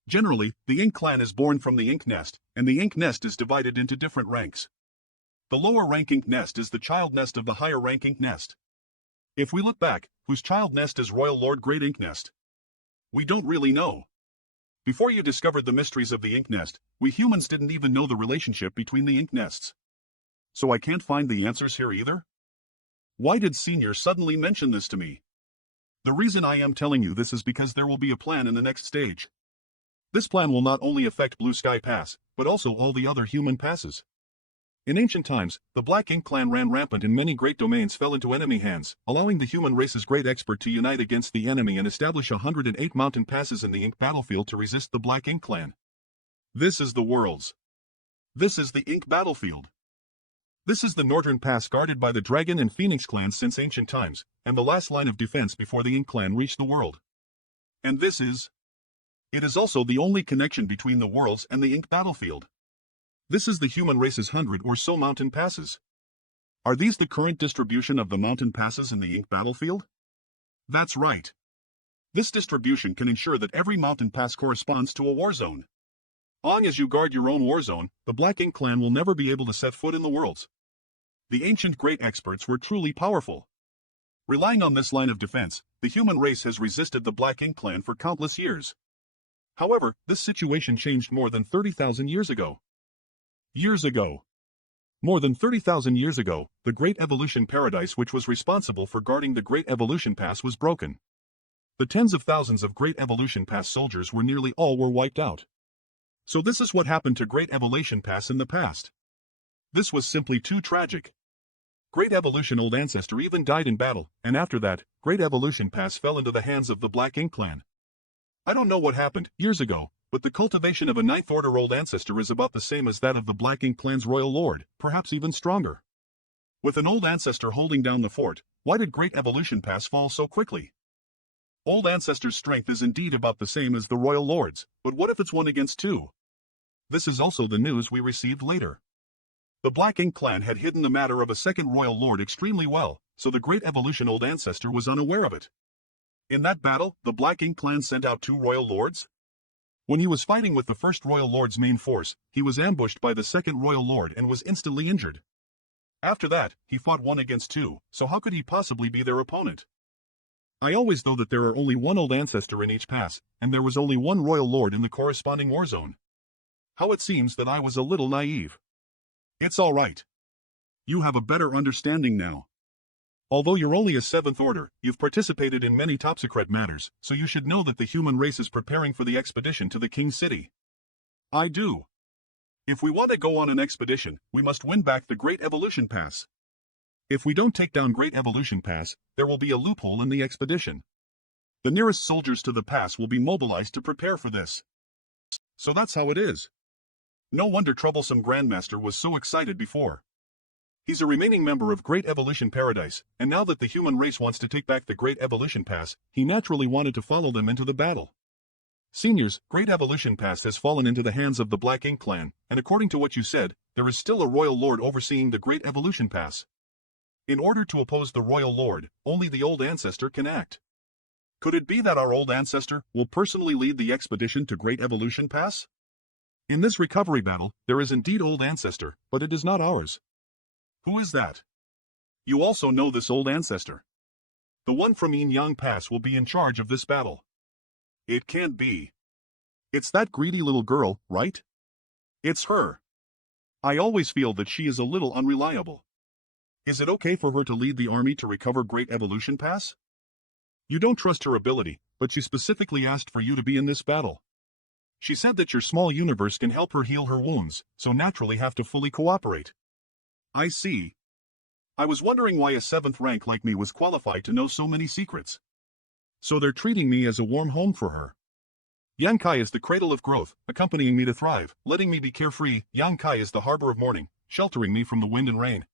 Generally, the ink clan is born from the ink nest, and the ink nest is divided into different ranks. The lower rank ink nest is the child nest of the higher rank ink nest. If we look back, whose child nest is Royal Lord Great Ink Nest? We don't really know. Before you discovered the mysteries of the ink nest, we humans didn't even know the relationship between the ink nests. So I can't find the answers here either? Why did Senior suddenly mention this to me? The reason I am telling you this is because there will be a plan in the next stage. This plan will not only affect Blue Sky Pass, but also all the other human passes. In ancient times, the Black Ink clan ran rampant and many great domains fell into enemy hands, allowing the human race's great expert to unite against the enemy and establish 108 mountain passes in the ink battlefield to resist the Black Ink clan. This is the world's. This is the ink battlefield. This is the northern pass guarded by the Dragon and Phoenix clans since ancient times, and the last line of defense before the Ink clan reached the world. And this is... It is also the only connection between the worlds and the ink battlefield. This is the human race's 100 or so mountain passes. Are these the current distribution of the mountain passes in the ink battlefield? That's right. This distribution can ensure that every mountain pass corresponds to a war zone. Long as you guard your own war zone, the Black Ink clan will never be able to set foot in the worlds. The ancient great experts were truly powerful. Relying on this line of defense, the human race has resisted the Black Ink clan for countless years. However, this situation changed more than 30,000 years ago. More than 30,000 years ago, the Great Evolution Paradise which was responsible for guarding the Great Evolution Pass was broken. The tens of thousands of Great Evolution Pass soldiers were nearly all wiped out. So this is what happened to Great Evolution Pass in the past. This was simply too tragic. Great Evolution Old Ancestor even died in battle, and after that, Great Evolution Pass fell into the hands of the Black Ink clan. I don't know what happened years ago, but the cultivation of a Ninth Order Old Ancestor is about the same as that of the Black Ink clan's Royal Lord, perhaps even stronger. With an Old Ancestor holding down the fort, why did Great Evolution Pass fall so quickly? Old Ancestor's strength is indeed about the same as the Royal Lord's, but what if it's 1 against 2? This is also the news we received later. The Black Ink clan had hidden the matter of a second Royal Lord extremely well, so the Great Evolution Old Ancestor was unaware of it. In that battle, the Black Ink clan sent out 2 Royal Lords? When he was fighting with the first Royal Lord's main force, he was ambushed by the second Royal Lord and was instantly injured. After that, he fought 1 against 2, so how could he possibly be their opponent? I always know that there are only 1 Old Ancestor in each pass, and there was only 1 Royal Lord in the corresponding war zone. How it seems that I was a little naive. It's all right. You have a better understanding now. Although you're only a 7th Order, you've participated in many top secret matters, so you should know that the human race is preparing for the expedition to the King's City. I do. If we want to go on an expedition, we must win back the Great Evolution Pass. If we don't take down Great Evolution Pass, there will be a loophole in the expedition. The nearest soldiers to the pass will be mobilized to prepare for this. So that's how it is. No wonder Troublesome Grandmaster was so excited before. He's a remaining member of Great Evolution Paradise, and now that the human race wants to take back the Great Evolution Pass, he naturally wanted to follow them into the battle. Seniors, Great Evolution Pass has fallen into the hands of the Black Ink clan, and according to what you said, there is still a Royal Lord overseeing the Great Evolution Pass. In order to oppose the Royal Lord, only the Old Ancestor can act. Could it be that our Old Ancestor will personally lead the expedition to Great Evolution Pass? In this recovery battle, there is indeed Old Ancestor, but it is not ours. Who is that? You also know this Old Ancestor. The one from Yin Yang Pass will be in charge of this battle. It can't be. It's that greedy little girl, right? It's her. I always feel that she is a little unreliable. Is it okay for her to lead the army to recover Great Evolution Pass? You don't trust her ability, but she specifically asked for you to be in this battle. She said that your small universe can help her heal her wounds, so naturally have to fully cooperate. I see. I was wondering why a 7th rank like me was qualified to know so many secrets. So they're treating me as a warm home for her. Yankai is the cradle of growth, accompanying me to thrive, letting me be carefree. Yankai is the harbor of morning, sheltering me from the wind and rain.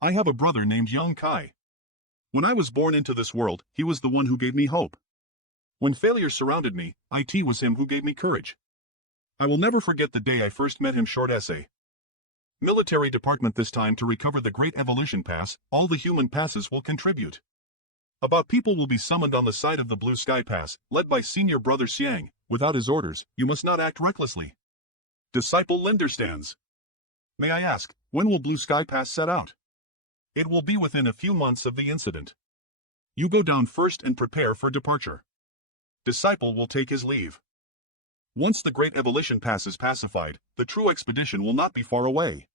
I have a brother named Yankai. When I was born into this world, he was the one who gave me hope. When failure surrounded me, it was him who gave me courage. I will never forget the day I first met him. Short essay. Military department this time to recover the Great Evolution Pass, all the human passes will contribute. About people will be summoned on the side of the Blue Sky Pass, led by Senior Brother Xiang. Without his orders, you must not act recklessly. Disciple Linderstands. May I ask, when will Blue Sky Pass set out? It will be within a few months of the incident. You go down first and prepare for departure. Disciple will take his leave. Once the Great Evolution Pass is pacified, the true expedition will not be far away.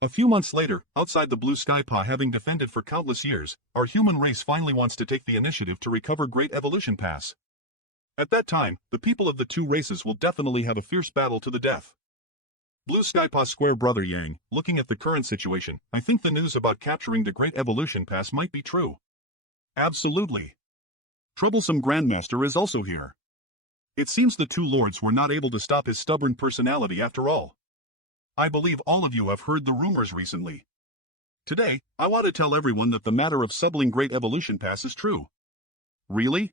A few months later, outside the Blue Sky Pa, having defended for countless years, our human race finally wants to take the initiative to recover Great Evolution Pass. At that time, the people of the 2 races will definitely have a fierce battle to the death. Blue Sky Pa Square Brother Yang, looking at the current situation, I think the news about capturing the Great Evolution Pass might be true. Absolutely. Troublesome Grandmaster is also here. It seems the 2 lords were not able to stop his stubborn personality after all. I believe all of you have heard the rumors recently. Today, I want to tell everyone that the matter of subling Great Evolution Pass is true. Really?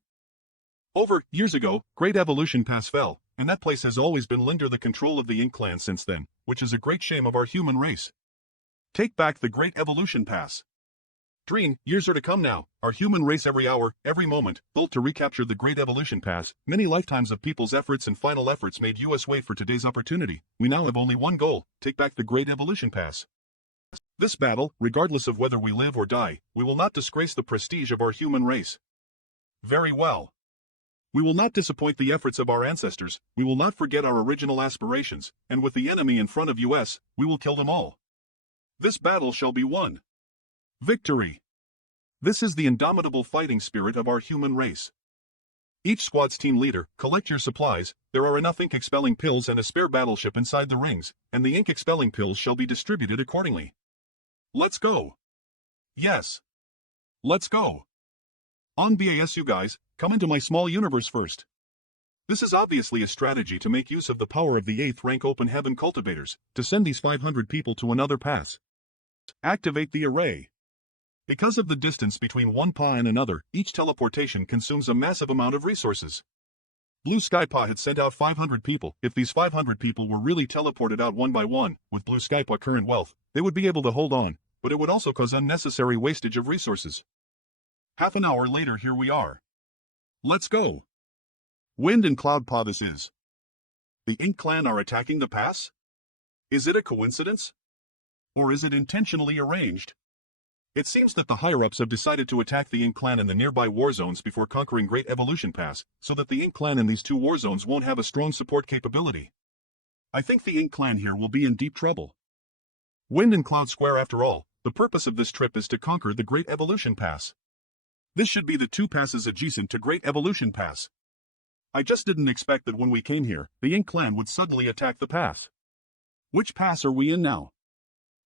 Over years ago, Great Evolution Pass fell, and that place has always been under the control of the Ink clan since then, which is a great shame of our human race. Take back the Great Evolution Pass. Dream, years are to come now, our human race every hour, every moment, built to recapture the Great Evolution Pass. Many lifetimes of people's efforts and final efforts made us wait for today's opportunity. We now have only one goal, take back the Great Evolution Pass. This battle, regardless of whether we live or die, we will not disgrace the prestige of our human race. Very well. We will not disappoint the efforts of our ancestors, we will not forget our original aspirations, and with the enemy in front of us, we will kill them all. This battle shall be won. Victory. This is the indomitable fighting spirit of our human race. Each squad's team leader, collect your supplies, there are enough ink-expelling pills and a spare battleship inside the rings, and the ink-expelling pills shall be distributed accordingly. Let's go. Yes. Let's go. On BAS, you guys, come into my small universe first. This is obviously a strategy to make use of the power of the 8th rank open heaven cultivators to send these 500 people to another pass. Activate the array. Because of the distance between one PA and another, each teleportation consumes a massive amount of resources. Blue Sky PA had sent out 500 people. If these 500 people were really teleported out one by one, with Blue Sky PA current wealth, they would be able to hold on, but it would also cause unnecessary wastage of resources. Half an hour later, here we are. Let's go. Wind and Cloud PA this is. The Ink Clan are attacking the pass? Is it a coincidence? Or is it intentionally arranged? It seems that the higher-ups have decided to attack the Ink Clan in the nearby war zones before conquering Great Evolution Pass, so that the Ink Clan in these two war zones won't have a strong support capability. I think the Ink Clan here will be in deep trouble. Wind and Cloud Square after all, the purpose of this trip is to conquer the Great Evolution Pass. This should be the two passes adjacent to Great Evolution Pass. I just didn't expect that when we came here, the Ink Clan would suddenly attack the pass. Which pass are we in now?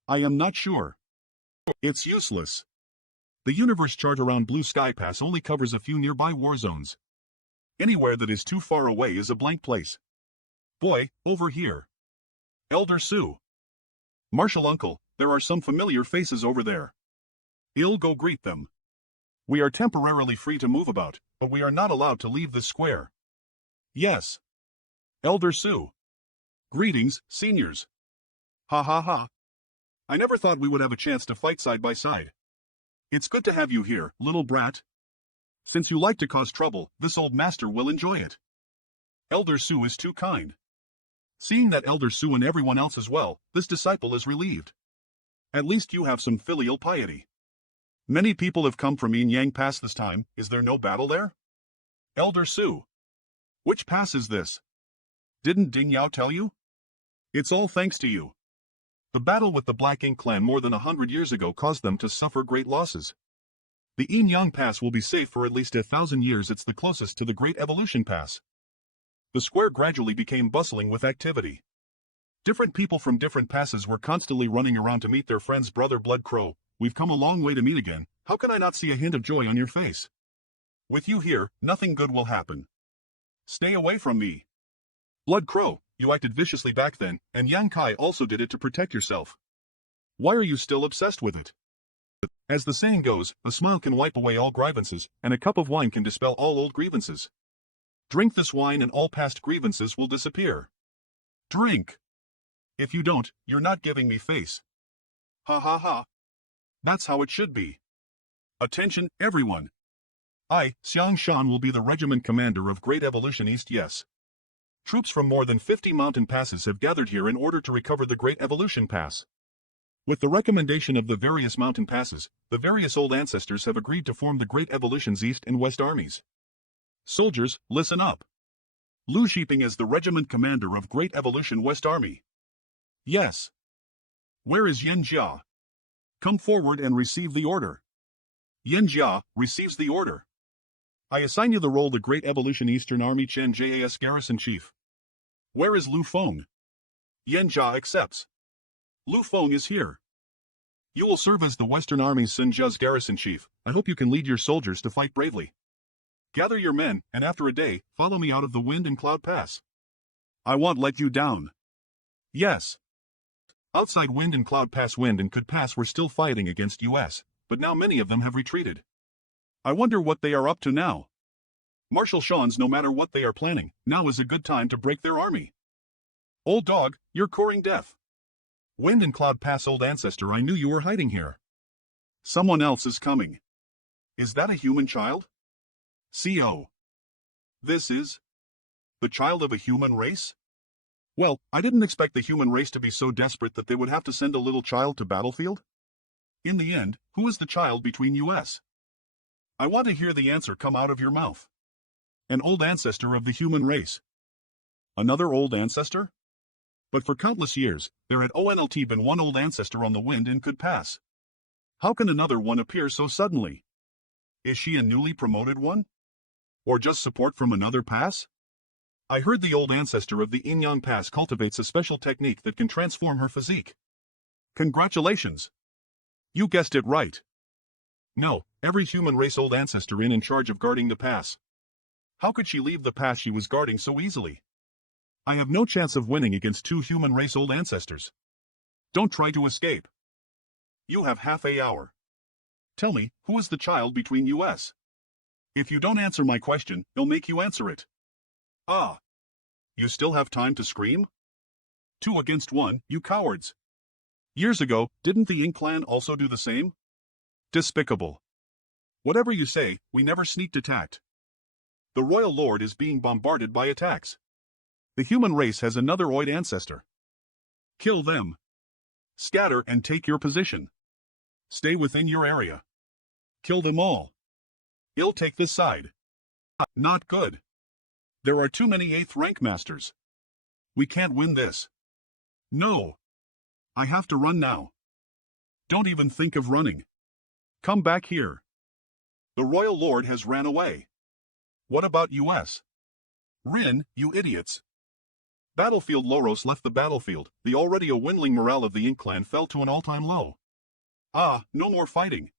I am not sure. It's useless. The universe chart around Blue Sky Pass only covers a few nearby war zones. Anywhere that is too far away is a blank place. Boy, over here. Elder Sue. Marshal Uncle, there are some familiar faces over there. I'll go greet them. We are temporarily free to move about, but we are not allowed to leave this square. Yes. Elder Sue. Greetings, seniors. Ha ha ha. I never thought we would have a chance to fight side by side. It's good to have you here, little brat. Since you like to cause trouble, this old master will enjoy it. Elder Sue is too kind. Seeing that Elder Sue and everyone else as well, this disciple is relieved. At least you have some filial piety. Many people have come from Yin Yang Pass this time. Is there no battle there? Elder Sue. Which pass is this? Didn't Ding Yao tell you? It's all thanks to you. The battle with the Black Ink Clan more than 100 years ago caused them to suffer great losses. The Yin Yang Pass will be safe for at least 1,000 years. It's the closest to the Great Evolution Pass. The square gradually became bustling with activity. Different people from different passes were constantly running around to meet their friend's brother Blood Crow. We've come a long way to meet again. How can I not see a hint of joy on your face? With you here, nothing good will happen. Stay away from me. Blood Crow, you acted viciously back then, and Yang Kai also did it to protect yourself. Why are you still obsessed with it? As the saying goes, a smile can wipe away all grievances, and a cup of wine can dispel all old grievances. Drink this wine and all past grievances will disappear. Drink. If you don't, you're not giving me face. Ha ha ha. That's how it should be. Attention, everyone. I, Xiang Shan, will be the regiment commander of Great Evolution East. Yes. Troops from more than 50 mountain passes have gathered here in order to recover the Great Evolution Pass. With the recommendation of the various mountain passes, the various old ancestors have agreed to form the Great Evolution's East and West armies. Soldiers, listen up. Lu Shiping as the regiment commander of Great Evolution West Army. Yes. Where is Yen Jia? Come forward and receive the order. Yen Jia receives the order. I assign you the role the Great Evolution Eastern Army Chen JAS Garrison Chief. Where is Lu Feng? Yen Jia accepts. Lu Feng is here. You will serve as the Western Army's Sun Jia's Garrison Chief. I hope you can lead your soldiers to fight bravely. Gather your men, and after a day, follow me out of the Wind and Cloud Pass. I won't let you down. Yes. Outside Wind and Cloud Pass, Wind and Could Pass were still fighting against US, but now many of them have retreated. I wonder what they are up to now. Marshal Sean's no matter what they are planning, now is a good time to break their army. Old dog, you're courting death. Wind and Cloud Pass old ancestor, I knew you were hiding here. Someone else is coming. Is that a human child? CO. This is the child of a human race? Well, I didn't expect the human race to be so desperate that they would have to send a little child to battlefield. In the end, who is the child between us? I want to hear the answer come out of your mouth. An old ancestor of the human race. Another old ancestor? But for countless years, there had ONLT been one old ancestor on the Wind and Could Pass. How can another one appear so suddenly? Is she a newly promoted one? Or just support from another pass? I heard the old ancestor of the Yin Yang Pass cultivates a special technique that can transform her physique. Congratulations! You guessed it right. No, every human race old ancestor in charge of guarding the pass. How could she leave the pass she was guarding so easily? I have no chance of winning against two human race old ancestors. Don't try to escape. You have half an hour. Tell me, who is the child between us? If you don't answer my question, I'll make you answer it. Ah. You still have time to scream? 2 against 1, you cowards. Years ago, didn't the Ink clan also do the same? Despicable. Whatever you say, we never sneaked attacked. The Royal Lord is being bombarded by attacks. The human race has another Oid ancestor. Kill them. Scatter and take your position. Stay within your area. Kill them all. I'll take this side. Not good. There are too many 8th rank masters. We can't win this. No. I have to run now. Don't even think of running. Come back here. The Royal Lord has ran away. What about us? Rin, you idiots. Battlefield Loros left the battlefield. The already a dwindling morale of the Ink clan fell to an all-time low. Ah, no more fighting.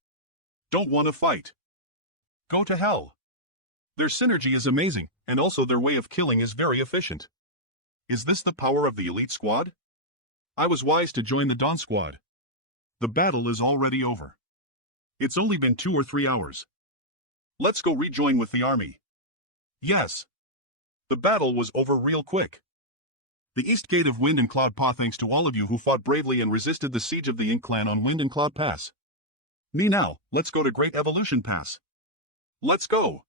Don't want to fight. Go to hell. Their synergy is amazing, and also their way of killing is very efficient. Is this the power of the elite squad? I was wise to join the Dawn squad. The battle is already over. It's only been 2 or 3 hours. Let's go rejoin with the army. Yes. The battle was over real quick. The East Gate of Wind and Cloud Pass, thanks to all of you who fought bravely and resisted the siege of the Ink clan on Wind and Cloud Pass. Me now, let's go to Great Evolution Pass. Let's go.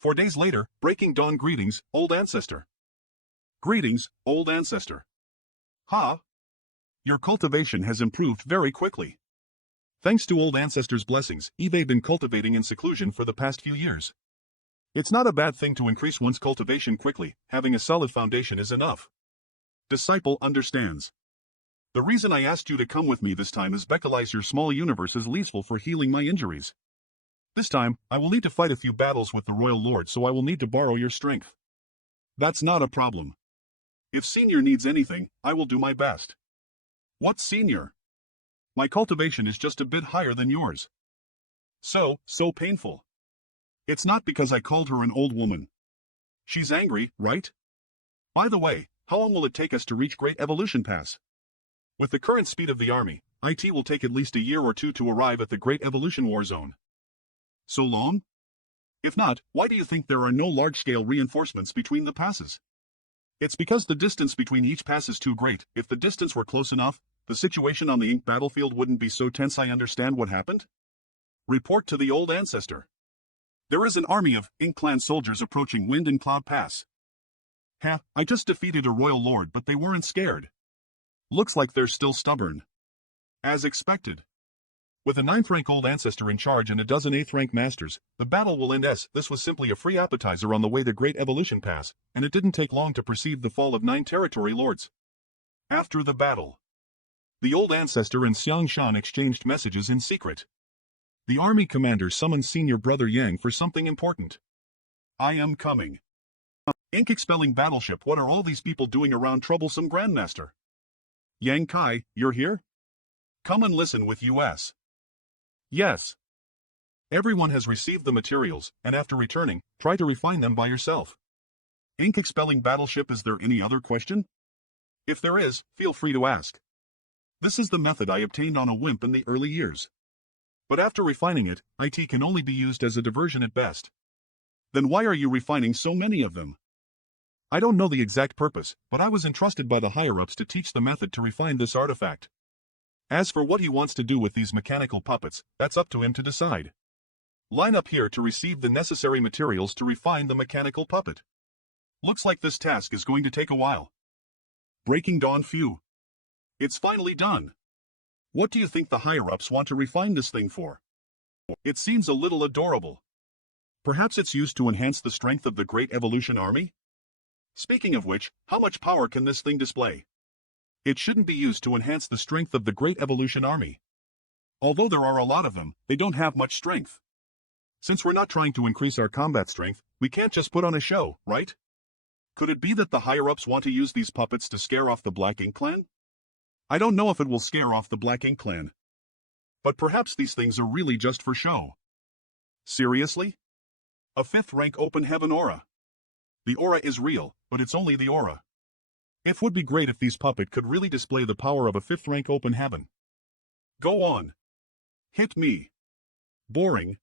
4 days later, Breaking Dawn. Greetings, old ancestor. Greetings, old ancestor. Ha! Your cultivation has improved very quickly. Thanks to old ancestor's blessings, Eve've been cultivating in seclusion for the past few years. It's not a bad thing to increase one's cultivation quickly, having a solid foundation is enough. Disciple understands. The reason I asked you to come with me this time is because your small universe is useful for healing my injuries. This time, I will need to fight a few battles with the Royal Lord, so I will need to borrow your strength. That's not a problem. If Senior needs anything, I will do my best. What Senior? My cultivation is just a bit higher than yours. So painful. It's not because I called her an old woman. She's angry, right? By the way, how long will it take us to reach Great Evolution Pass? With the current speed of the army, it will take at least a year or 2 to arrive at the Great Evolution War Zone. So long? If not, why do you think there are no large-scale reinforcements between the passes? It's because the distance between each pass is too great. If the distance were close enough, the situation on the Ink battlefield wouldn't be so tense. I understand what happened. Report to the old ancestor. There is an army of Ink clan soldiers approaching Wind and Cloud Pass. I just defeated a Royal Lord, but they weren't scared. Looks like they're still stubborn. As expected. With a 9th rank old ancestor in charge and a dozen 8th rank masters, the battle will end. This was simply a free appetizer on the way to Great Evolution Pass, and it didn't take long to perceive the fall of 9 territory lords. After the battle, the old ancestor and Xiang Shan exchanged messages in secret. The army commander summoned senior brother Yang for something important. I am coming. Ink expelling battleship. What are all these people doing around troublesome Grandmaster? Yang Kai, you're here? Come and listen with us. Yes. Everyone has received the materials, and after returning, try to refine them by yourself. Ink expelling battleship. Is there any other question? If there is, feel free to ask. This is the method I obtained on a wimp in the early years. But after refining it, it can only be used as a diversion at best. Then why are you refining so many of them? I don't know the exact purpose, but I was entrusted by the higher-ups to teach the method to refine this artifact. As for what he wants to do with these mechanical puppets, that's up to him to decide. Line up here to receive the necessary materials to refine the mechanical puppet. Looks like this task is going to take a while. Breaking Dawn. Phew. It's finally done. What do you think the higher-ups want to refine this thing for? It seems a little adorable. Perhaps it's used to enhance the strength of the Great Evolution Army? Speaking of which, how much power can this thing display? It shouldn't be used to enhance the strength of the Great Evolution Army. Although there are a lot of them, they don't have much strength. Since we're not trying to increase our combat strength, we can't just put on a show, right? Could it be that the higher-ups want to use these puppets to scare off the Black Ink clan? I don't know if it will scare off the Black Ink clan. But perhaps these things are really just for show. Seriously? A 5th rank open heaven aura. The aura is real, but it's only the aura. It would be great if these puppet could really display the power of a 5th rank open heaven. Go on. Hit me. Boring.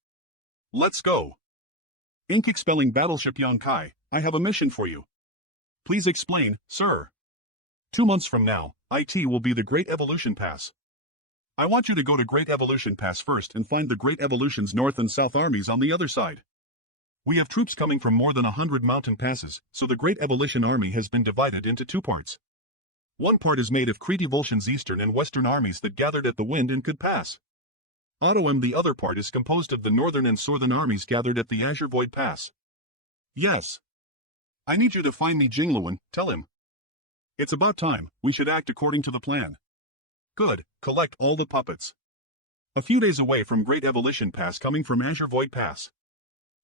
Let's go. Ink expelling battleship Yonkai, I have a mission for you. Please explain, sir. 2 months from now, IT will be the Great Evolution Pass. I want you to go to Great Evolution Pass first and find the Great Evolution's North and South armies on the other side. We have troops coming from more than 100 mountain passes, so the Great Evolution Army has been divided into 2 parts. One part is made of Kree Evolution's eastern and western armies that gathered at the wind and could pass. The other part is composed of the northern and southern armies gathered at the Azure Void Pass. Yes. I need you to find me Jingluan, tell him. It's about time, we should act according to the plan. Good, collect all the puppets. A few days away from Great Evolution Pass coming from Azure Void Pass.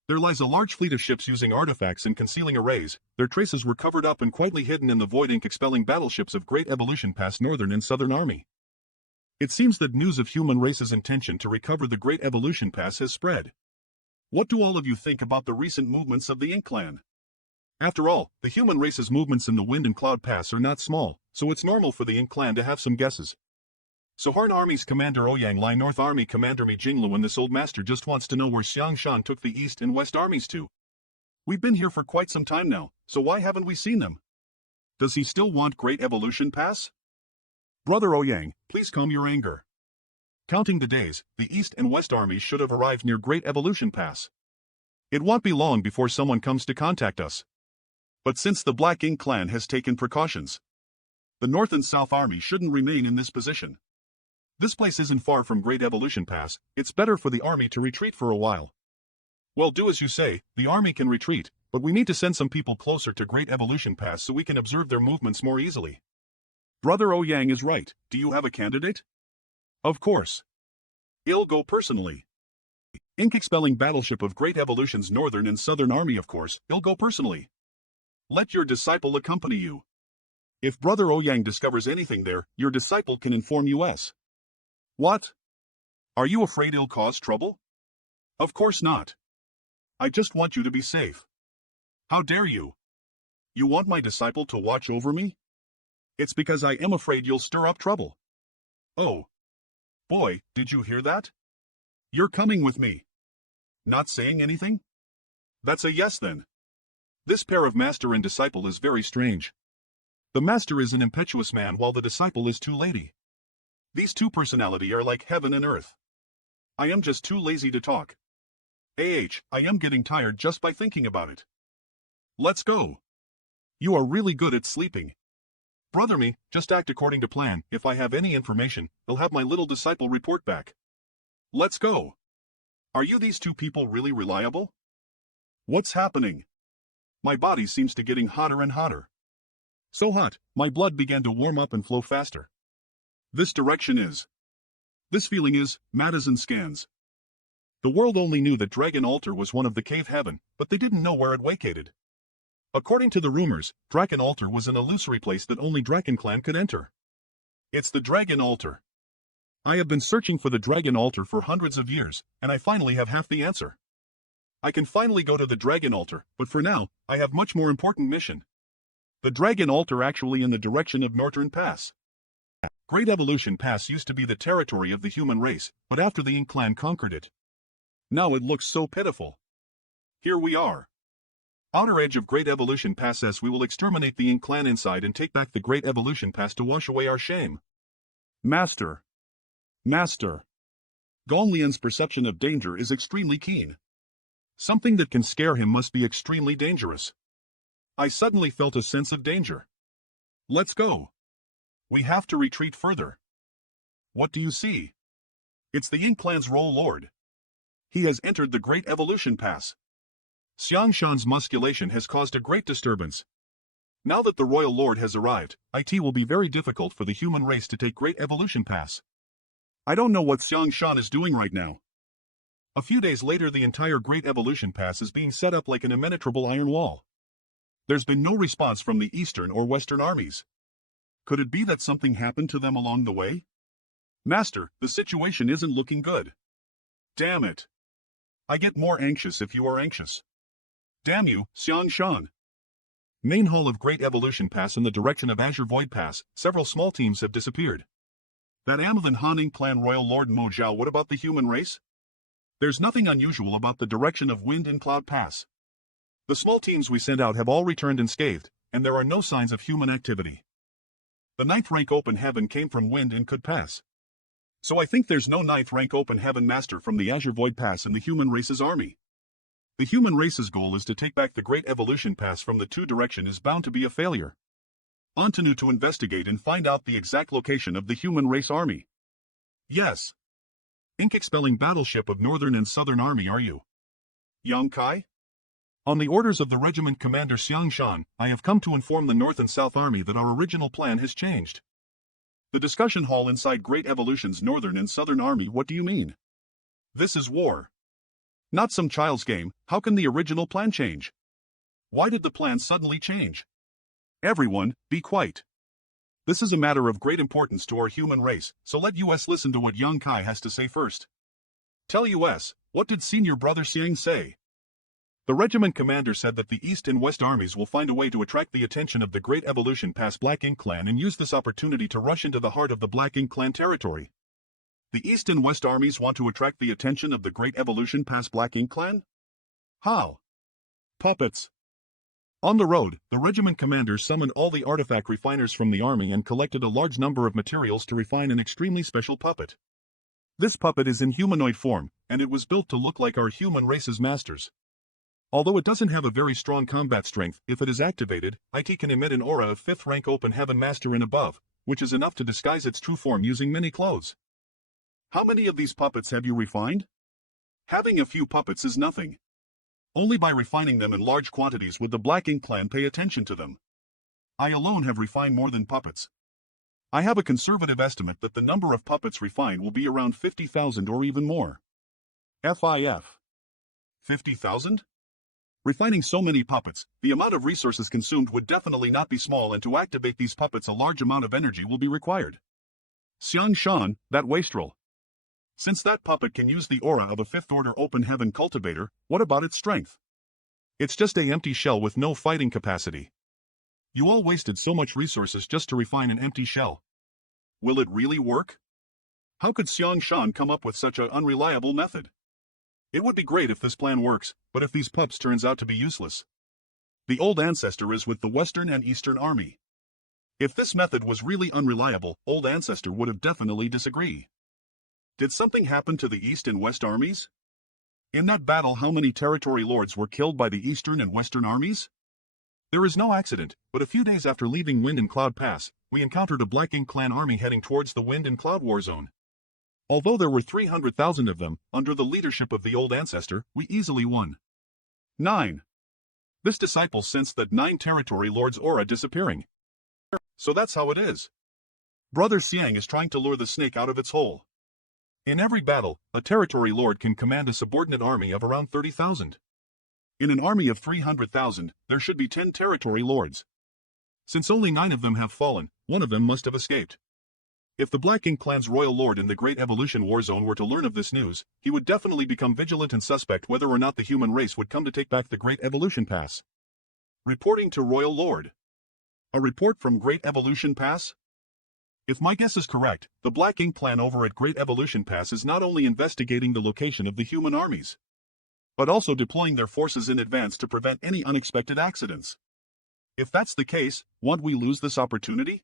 There lies a large fleet of ships using artifacts and concealing arrays. Their traces were covered up and quietly hidden in the void ink expelling battleships of Great Evolution Pass Northern and Southern Army. It seems that news of human race's intention to recover the Great Evolution Pass has spread. What do all of you think about the recent movements of the Ink Clan? After all, the human race's movements in the Wind and Cloud Pass are not small, so it's normal for the Ink Clan to have some guesses. Soharn Army's Commander Ouyang Lai North Army Commander Mi Jingluan this old master just wants to know where Xiangshan took the East and West armies to. We've been here for quite some time now, so why haven't we seen them? Does he still want Great Evolution Pass? Brother Ouyang, please calm your anger. Counting the days, the East and West armies should have arrived near Great Evolution Pass. It won't be long before someone comes to contact us. But since the Black Ink Clan has taken precautions, the North and South army shouldn't remain in this position. This place isn't far from Great Evolution Pass, it's better for the army to retreat for a while. Well, do as you say, the army can retreat, but we need to send some people closer to Great Evolution Pass so we can observe their movements more easily. Brother Ouyang is right, do you have a candidate? Of course. I'll go personally. Ink expelling battleship of Great Evolution's Northern and Southern Army of course, I'll go personally. Let your disciple accompany you. If Brother Ouyang discovers anything there, your disciple can inform us. What? Are you afraid it'll cause trouble? Of course not. I just want you to be safe. How dare you? You want my disciple to watch over me? It's because I am afraid you'll stir up trouble. Oh. Boy, did you hear that? You're coming with me. Not saying anything? That's a yes then. This pair of master and disciple is very strange. The master is an impetuous man while the disciple is too lady. These two personality are like heaven and earth. I am just too lazy to talk. I am getting tired just by thinking about it. Let's go. You are really good at sleeping. Brother me, just act according to plan. If I have any information, I'll have my little disciple report back. Let's go. Are you these two people really reliable? What's happening? My body seems to getting hotter and hotter. So hot, my blood began to warm up and flow faster. This direction is. This feeling is, Madison scans. The world only knew that Dragon Altar was one of the cave heaven, but they didn't know where it vacated. According to the rumors, Dragon Altar was an illusory place that only Dragon Clan could enter. It's the Dragon Altar. I have been searching for the Dragon Altar for hundreds of years, and I finally have half the answer. I can finally go to the Dragon Altar, but for now, I have much more important mission. The Dragon Altar actually in the direction of Northern Pass. Great Evolution Pass used to be the territory of the human race, but after the Ink Clan conquered it. Now it looks so pitiful. Here we are. Outer edge of Great Evolution Pass as we will exterminate the Ink Clan inside and take back the Great Evolution Pass to wash away our shame. Master. Gonglian's perception of danger is extremely keen. Something that can scare him must be extremely dangerous. I suddenly felt a sense of danger. Let's go. We have to retreat further. What do you see? It's the Ink Clan's Royal Lord. He has entered the Great Evolution Pass. Xiangshan's musculation has caused a great disturbance. Now that the Royal Lord has arrived, it will be very difficult for the human race to take Great Evolution Pass. I don't know what Xiangshan is doing right now. A few days later the entire Great Evolution Pass is being set up like an impenetrable iron wall. There's been no response from the Eastern or Western armies. Could it be that something happened to them along the way? Master, the situation isn't looking good. Damn it. I get more anxious if you are anxious. Damn you, Xiang Shan. Main hall of Great Evolution Pass in the direction of Azure Void Pass, several small teams have disappeared. That Amavin Haning Clan Royal Lord Mo Zhao, what about the human race? There's nothing unusual about the direction of Wind and Cloud Pass. The small teams we sent out have all returned unscathed, and there are no signs of human activity. The 9th rank Open Heaven came from Wind and could pass. So I think there's no 9th rank Open Heaven Master from the Azure Void Pass in the human race's army. The human race's goal is to take back the Great Evolution Pass from the 2 direction is bound to be a failure. Antanu to investigate and find out the exact location of the human race army. Yes. Ink expelling battleship of Northern and Southern Army, are you? Yang Kai? On the orders of the regiment commander Xiang Shan, I have come to inform the North and South Army that our original plan has changed. The discussion hall inside Great Evolution's Northern and Southern Army, what do you mean? This is war. Not some child's game. How can the original plan change? Why did the plan suddenly change? Everyone, be quiet. This is a matter of great importance to our human race, so let us listen to what Yang Kai has to say first. Tell us, what did senior brother Xiang say? The regiment commander said that the East and West armies will find a way to attract the attention of the Great Evolution Pass Black Ink Clan and use this opportunity to rush into the heart of the Black Ink Clan territory. The East and West armies want to attract the attention of the Great Evolution Pass Black Ink Clan? How? Puppets. On the road, the regiment commander summoned all the artifact refiners from the army and collected a large number of materials to refine an extremely special puppet. This puppet is in humanoid form, and it was built to look like our human race's masters. Although it doesn't have a very strong combat strength, if it is activated, it can emit an aura of 5th rank Open Heaven Master and above, which is enough to disguise its true form using many clothes. How many of these puppets have you refined? Having a few puppets is nothing. Only by refining them in large quantities would the Black Ink Clan pay attention to them. I alone have refined more than puppets. I have a conservative estimate that the number of puppets refined will be around 50,000 or even more. FIF. 50,000? Refining so many puppets, the amount of resources consumed would definitely not be small, and to activate these puppets a large amount of energy will be required. Xiang Shan, that wastrel. Since that puppet can use the aura of a 5th order Open Heaven cultivator, what about its strength? It's just an empty shell with no fighting capacity. You all wasted so much resources just to refine an empty shell. Will it really work? How could Xiang Shan come up with such an unreliable method? It would be great if this plan works, but if these pups turns out to be useless. The old ancestor is with the Western and Eastern Army. If this method was really unreliable, old ancestor would have definitely disagreed. Did something happen to the East and West armies? In that battle, how many territory lords were killed by the Eastern and Western armies? There is no accident, but a few days after leaving Wind and Cloud Pass, we encountered a Black Ink Clan army heading towards the Wind and Cloud War Zone. Although there were 300,000 of them, under the leadership of the old ancestor, we easily won. 9. This disciple sensed that 9 territory lords' aura disappearing. So that's how it is. Brother Xiang is trying to lure the snake out of its hole. In every battle, a territory lord can command a subordinate army of around 30,000. In an army of 300,000, there should be 10 territory lords. Since only 9 of them have fallen, one of them must have escaped. If the Black Ink Clan's royal lord in the Great Evolution War Zone were to learn of this news, he would definitely become vigilant and suspect whether or not the human race would come to take back the Great Evolution Pass. Reporting to Royal Lord. A report from Great Evolution Pass? If my guess is correct, the Black Ink Clan over at Great Evolution Pass is not only investigating the location of the human armies, but also deploying their forces in advance to prevent any unexpected accidents. If that's the case, won't we lose this opportunity?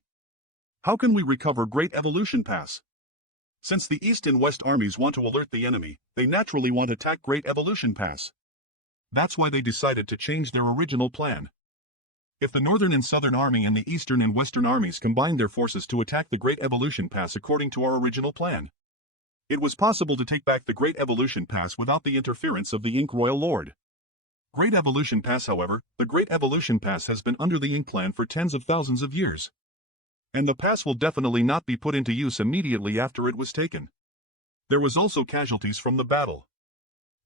How can we recover Great Evolution Pass? Since the East and West armies want to alert the enemy, they naturally want to attack Great Evolution Pass. That's why they decided to change their original plan. If the Northern and Southern Army and the Eastern and Western armies combined their forces to attack the Great Evolution Pass according to our original plan, it was possible to take back the Great Evolution Pass without the interference of the Ink Royal Lord. Great Evolution Pass, however, the Great Evolution Pass has been under the Ink Clan for tens of thousands of years. And the pass will definitely not be put into use immediately after it was taken. There was also casualties from the battle.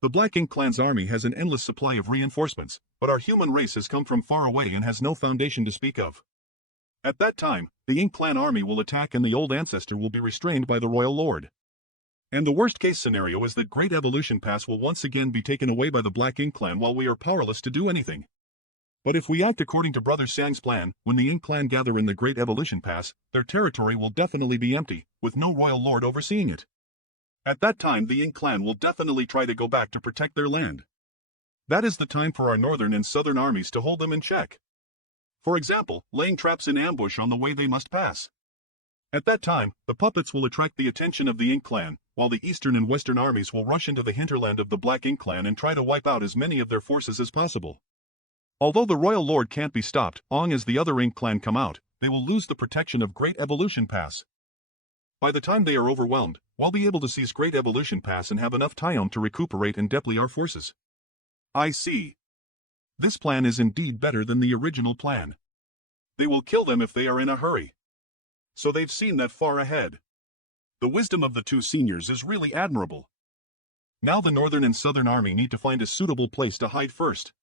The Black Ink Clan's army has an endless supply of reinforcements, but our human race has come from far away and has no foundation to speak of. At that time, the Ink Clan army will attack and the old ancestor will be restrained by the Royal Lord. And the worst-case scenario is that Great Evolution Pass will once again be taken away by the Black Ink Clan while we are powerless to do anything. But if we act according to Brother Sang's plan, when the Ink Clan gather in the Great Evolution Pass, their territory will definitely be empty, with no Royal Lord overseeing it. At that time the Ink Clan will definitely try to go back to protect their land. That is the time for our northern and southern armies to hold them in check. For example, laying traps in ambush on the way they must pass. At that time, the puppets will attract the attention of the Ink Clan, while the eastern and western armies will rush into the hinterland of the Black Ink Clan and try to wipe out as many of their forces as possible. Although the Royal Lord can't be stopped, long as the other Ink Clan come out, they will lose the protection of Great Evolution Pass. By the time they are overwhelmed, we'll be able to seize Great Evolution Pass and have enough time to recuperate and deploy our forces. I see. This plan is indeed better than the original plan. They will kill them if they are in a hurry. So they've seen that far ahead. The wisdom of the two seniors is really admirable. Now the northern and southern army need to find a suitable place to hide first.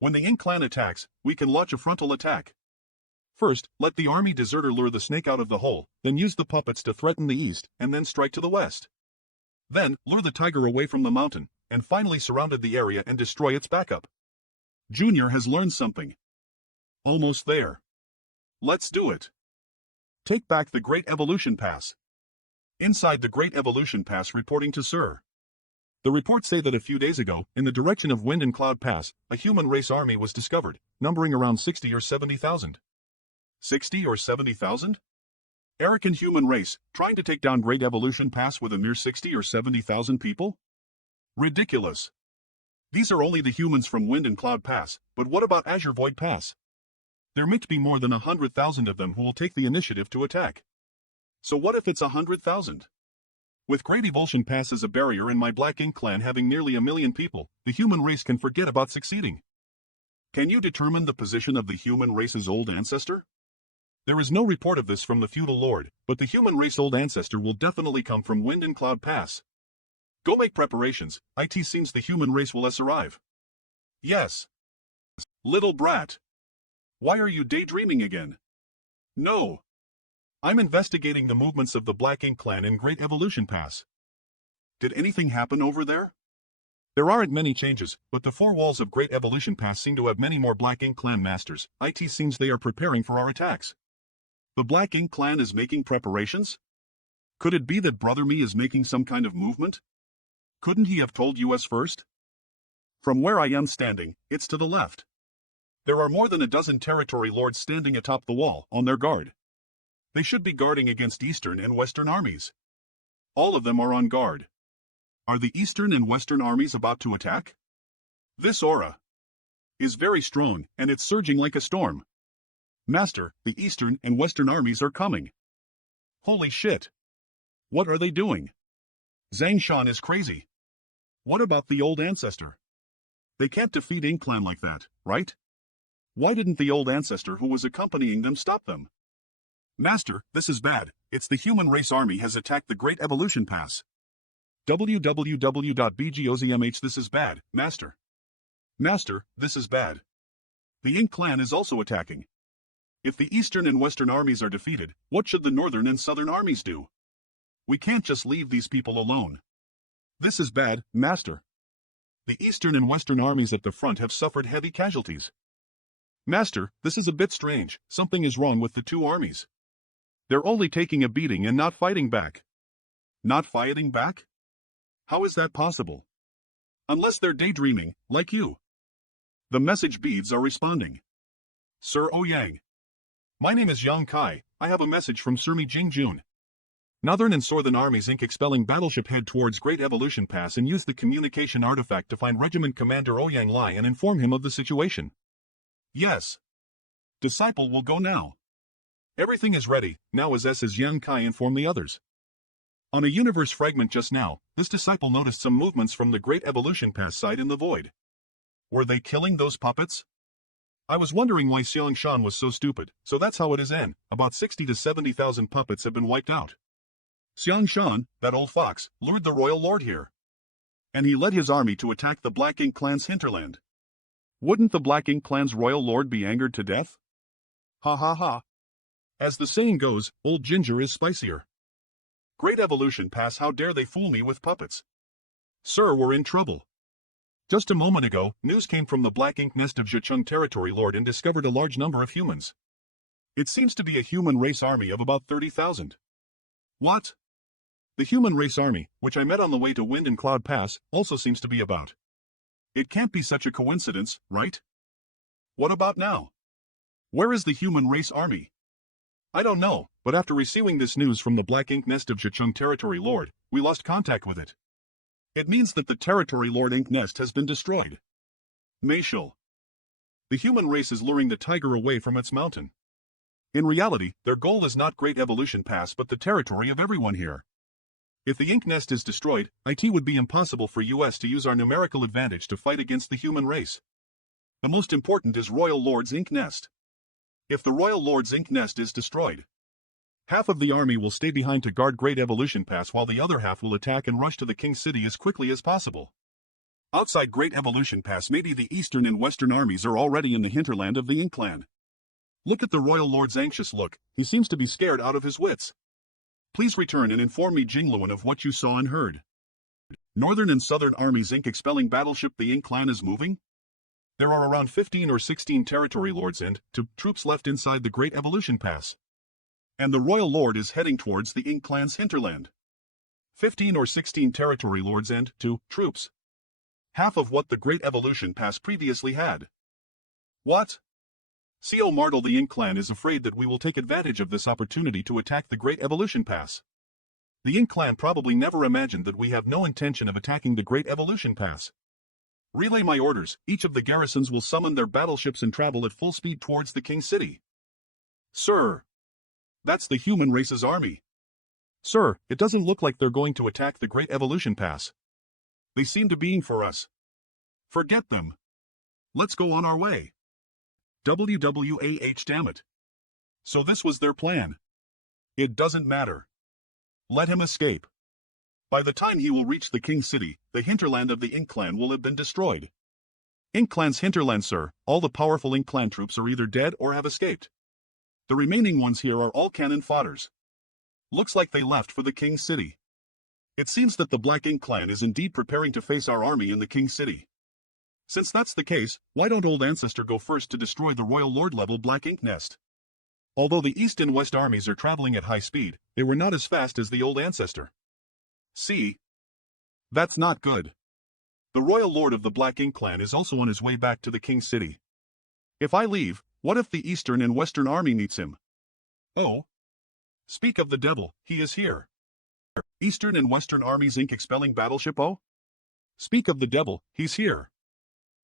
When the Ink Clan attacks, we can launch a frontal attack. First, let the army deserter lure the snake out of the hole, then use the puppets to threaten the east, and then strike to the west. Then, lure the tiger away from the mountain, and finally surrounded the area and destroy its backup. Junior has learned something. Almost there. Let's do it. Take back the Great Evolution Pass. Inside the Great Evolution Pass reporting to Sir. The reports say that a few days ago, in the direction of Wind and Cloud Pass, a human race army was discovered, numbering around 60 or 70,000. 60 or 70,000? Arrogant human race, trying to take down Great Evolution Pass with a mere 60 or 70,000 people? Ridiculous. These are only the humans from Wind and Cloud Pass, but what about Azure Void Pass? There might be more than 100,000 of them who will take the initiative to attack. So what if it's 100,000? With Great Evolution Pass as a barrier and my Black Ink Clan having nearly 1 million people, the human race can forget about succeeding. Can you determine the position of the human race's old ancestor? There is no report of this from the feudal lord, but the human race old ancestor will definitely come from Wind and Cloud Pass. Go make preparations, it seems the human race will arrive. Yes. Little brat. Why are you daydreaming again? No. I'm investigating the movements of the Black Ink Clan in Great Evolution Pass. Did anything happen over there? There aren't many changes, but the four walls of Great Evolution Pass seem to have many more Black Ink Clan masters. It seems they are preparing for our attacks. The Black Ink Clan is making preparations? Could it be that Brother Me is making some kind of movement? Couldn't he have told us first? From where I am standing, it's to the left. There are more than a dozen territory lords standing atop the wall, on their guard. They should be guarding against Eastern and Western armies. All of them are on guard. Are the Eastern and Western armies about to attack? This aura is very strong, and it's surging like a storm. Master, the Eastern and Western armies are coming. Holy shit. What are they doing? Zhang Shan is crazy. What about the old ancestor? They can't defeat Ink Clan like that, right? Why didn't the old ancestor who was accompanying them stop them? Master, this is bad. It's the human race army has attacked the Great Evolution Pass. www.bgozmh This is bad, Master. Master, this is bad. The Ink Clan is also attacking. If the Eastern and Western armies are defeated, what should the Northern and Southern armies do? We can't just leave these people alone. This is bad, Master. The Eastern and Western armies at the front have suffered heavy casualties. Master, this is a bit strange. Something is wrong with the two armies. They're only taking a beating and not fighting back. Not fighting back? How is that possible? Unless they're daydreaming, like you. The message beads are responding. Sir Ouyang. My name is Yang Kai. I have a message from Sir Mi Jingjun. Northern and Southern armies Inc. expelling battleship head towards Great Evolution Pass and use the communication artifact to find Regiment Commander Ouyang Lai and inform him of the situation. Yes. Disciple will go now. Everything is ready, now as Yang Kai inform the others. On a universe fragment just now, this disciple noticed some movements from the Great Evolution Pass side in the void. Were they killing those puppets? I was wondering why Xiang Shan was so stupid, so that's how it is in. About 60 to 70,000 puppets have been wiped out. Xiang Shan, that old fox, lured the royal lord here. And he led his army to attack the Black Ink Clan's hinterland. Wouldn't the Black Ink Clan's royal lord be angered to death? Ha ha ha. As the saying goes, old ginger is spicier. Great evolution pass, how dare they fool me with puppets? Sir, we're in trouble. Just a moment ago, news came from the Black Ink Nest of Zhejiang Territory Lord and discovered a large number of humans. It seems to be a human race army of about 30,000. What? The human race army, which I met on the way to Wind and Cloud Pass, also seems to be about. It can't be such a coincidence, right? What about now? Where is the human race army? I don't know, but after receiving this news from the Black Ink Nest of Zhejiang Territory Lord, we lost contact with it. It means that the Territory Lord Ink Nest has been destroyed. Maciel. The human race is luring the tiger away from its mountain. In reality, their goal is not Great Evolution Pass but the territory of everyone here. If the Ink Nest is destroyed, it would be impossible for US to use our numerical advantage to fight against the human race. The most important is Royal Lord's Ink Nest. If the Royal Lord's Ink Nest is destroyed, half of the army will stay behind to guard Great Evolution Pass while the other half will attack and rush to the King City as quickly as possible. Outside Great Evolution Pass, maybe the Eastern and Western armies are already in the hinterland of the Ink Clan. Look at the Royal Lord's anxious look, he seems to be scared out of his wits. Please return and inform me, Jingluan, of what you saw and heard. Northern and Southern armies Ink expelling battleship. The Ink Clan is moving? There are around 15 or 16 territory lords and troops left inside the Great Evolution Pass. And the Royal Lord is heading towards the Ink Clan's hinterland. 15 or 16 territory lords and troops. Half of what the Great Evolution Pass previously had. What? Co. Martel, the Ink Clan is afraid that we will take advantage of this opportunity to attack the Great Evolution Pass. The Ink Clan probably never imagined that we have no intention of attacking the Great Evolution Pass. Relay my orders, each of the garrisons will summon their battleships and travel at full speed towards the King City. Sir. That's the human race's army. Sir, it doesn't look like they're going to attack the Great Evolution Pass. They seem to be for us. Forget them. Let's go on our way. WWAH, damn it. So this was their plan. It doesn't matter. Let him escape. By the time he will reach the King City, the hinterland of the Ink Clan will have been destroyed. Ink Clan's hinterland, sir, all the powerful Ink Clan troops are either dead or have escaped. The remaining ones here are all cannon fodders. Looks like they left for the King City. It seems that the Black Ink Clan is indeed preparing to face our army in the King City. Since that's the case, why don't Old Ancestor go first to destroy the Royal Lord level Black Ink Nest? Although the East and West armies are traveling at high speed, they were not as fast as the Old Ancestor. See? That's not good. The Royal Lord of the Black Ink Clan is also on his way back to the King City. If I leave, what if the Eastern and Western army meets him? Oh? Speak of the devil, he is here. Eastern and Western armies Ink expelling battleship. Oh? Speak of the devil, he's here.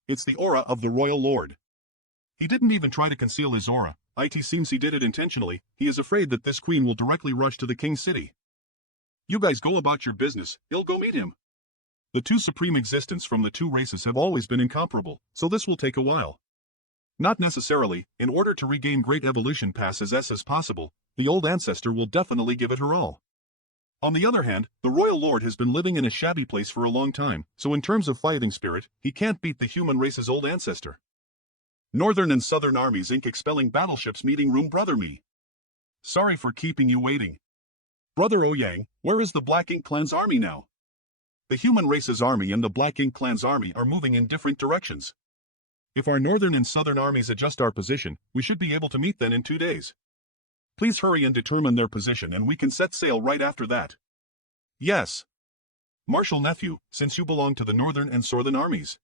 It's the aura of the Royal Lord. He didn't even try to conceal his aura, it seems he did it intentionally. He is afraid that this queen will directly rush to the King City. You guys go about your business, he'll go meet him. The two supreme existence from the two races have always been incomparable, so this will take a while. Not necessarily, in order to regain Great Evolution Pass as possible, the Old Ancestor will definitely give it her all. On the other hand, the Royal Lord has been living in a shabby place for a long time, so in terms of fighting spirit, he can't beat the human race's Old Ancestor. Northern and Southern armies Ink expelling battleships meeting room. Brother me. Sorry for keeping you waiting. Brother Ouyang, where is the Black Ink Clan's army now? The human race's army and the Black Ink Clan's army are moving in different directions. If our Northern and Southern armies adjust our position, we should be able to meet them in 2 days. Please hurry and determine their position and we can set sail right after that. Yes. Marshal Nephew, since you belong to the Northern and Southern armies,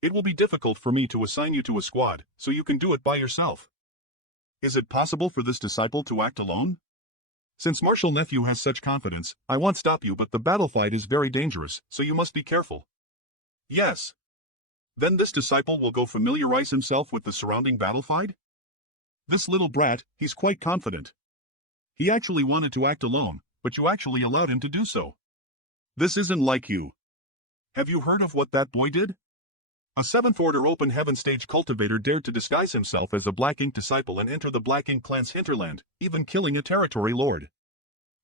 it will be difficult for me to assign you to a squad, so you can do it by yourself. Is it possible for this disciple to act alone? Since Marshal Nephew has such confidence, I won't stop you, but the battle fight is very dangerous, so you must be careful. Yes. Then this disciple will go familiarize himself with the surrounding battle fight? This little brat, he's quite confident. He actually wanted to act alone, but you actually allowed him to do so. This isn't like you. Have you heard of what that boy did? A 7th Order Open Heaven Stage cultivator dared to disguise himself as a Black Ink disciple and enter the Black Ink Clan's hinterland, even killing a territory lord.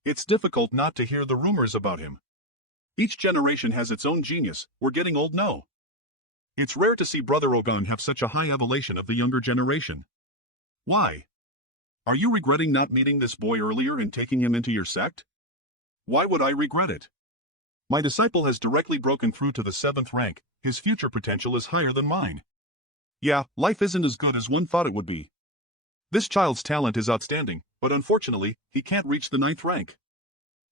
It's difficult not to hear the rumors about him. Each generation has its own genius, we're getting old now. It's rare to see Brother Ogon have such a high elevation of the younger generation. Why? Are you regretting not meeting this boy earlier and taking him into your sect? Why would I regret it? My disciple has directly broken through to the 7th rank, his future potential is higher than mine. Yeah, life isn't as good as one thought it would be. This child's talent is outstanding, but unfortunately, he can't reach the 9th rank.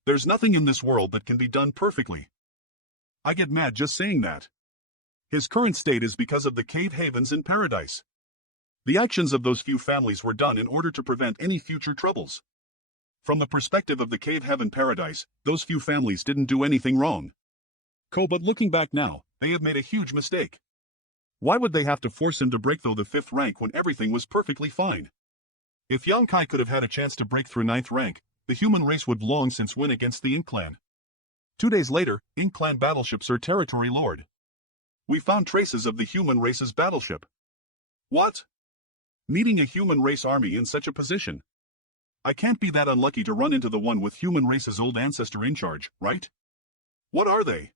There's nothing in this world that can be done perfectly. I get mad just saying that. His current state is because of the cave havens in paradise. The actions of those few families were done in order to prevent any future troubles. From the perspective of the cave heaven paradise, those few families didn't do anything wrong. But looking back now, they have made a huge mistake. Why would they have to force him to break through the 5th rank when everything was perfectly fine? If Yang Kai could have had a chance to break through 9th rank, the human race would long since win against the Ink Clan. 2 days later, Ink Clan battleships are territory lord. We found traces of the human race's battleship. What? Meeting a human race army in such a position. I can't be that unlucky to run into the one with human race's old ancestor in charge, right? What are they?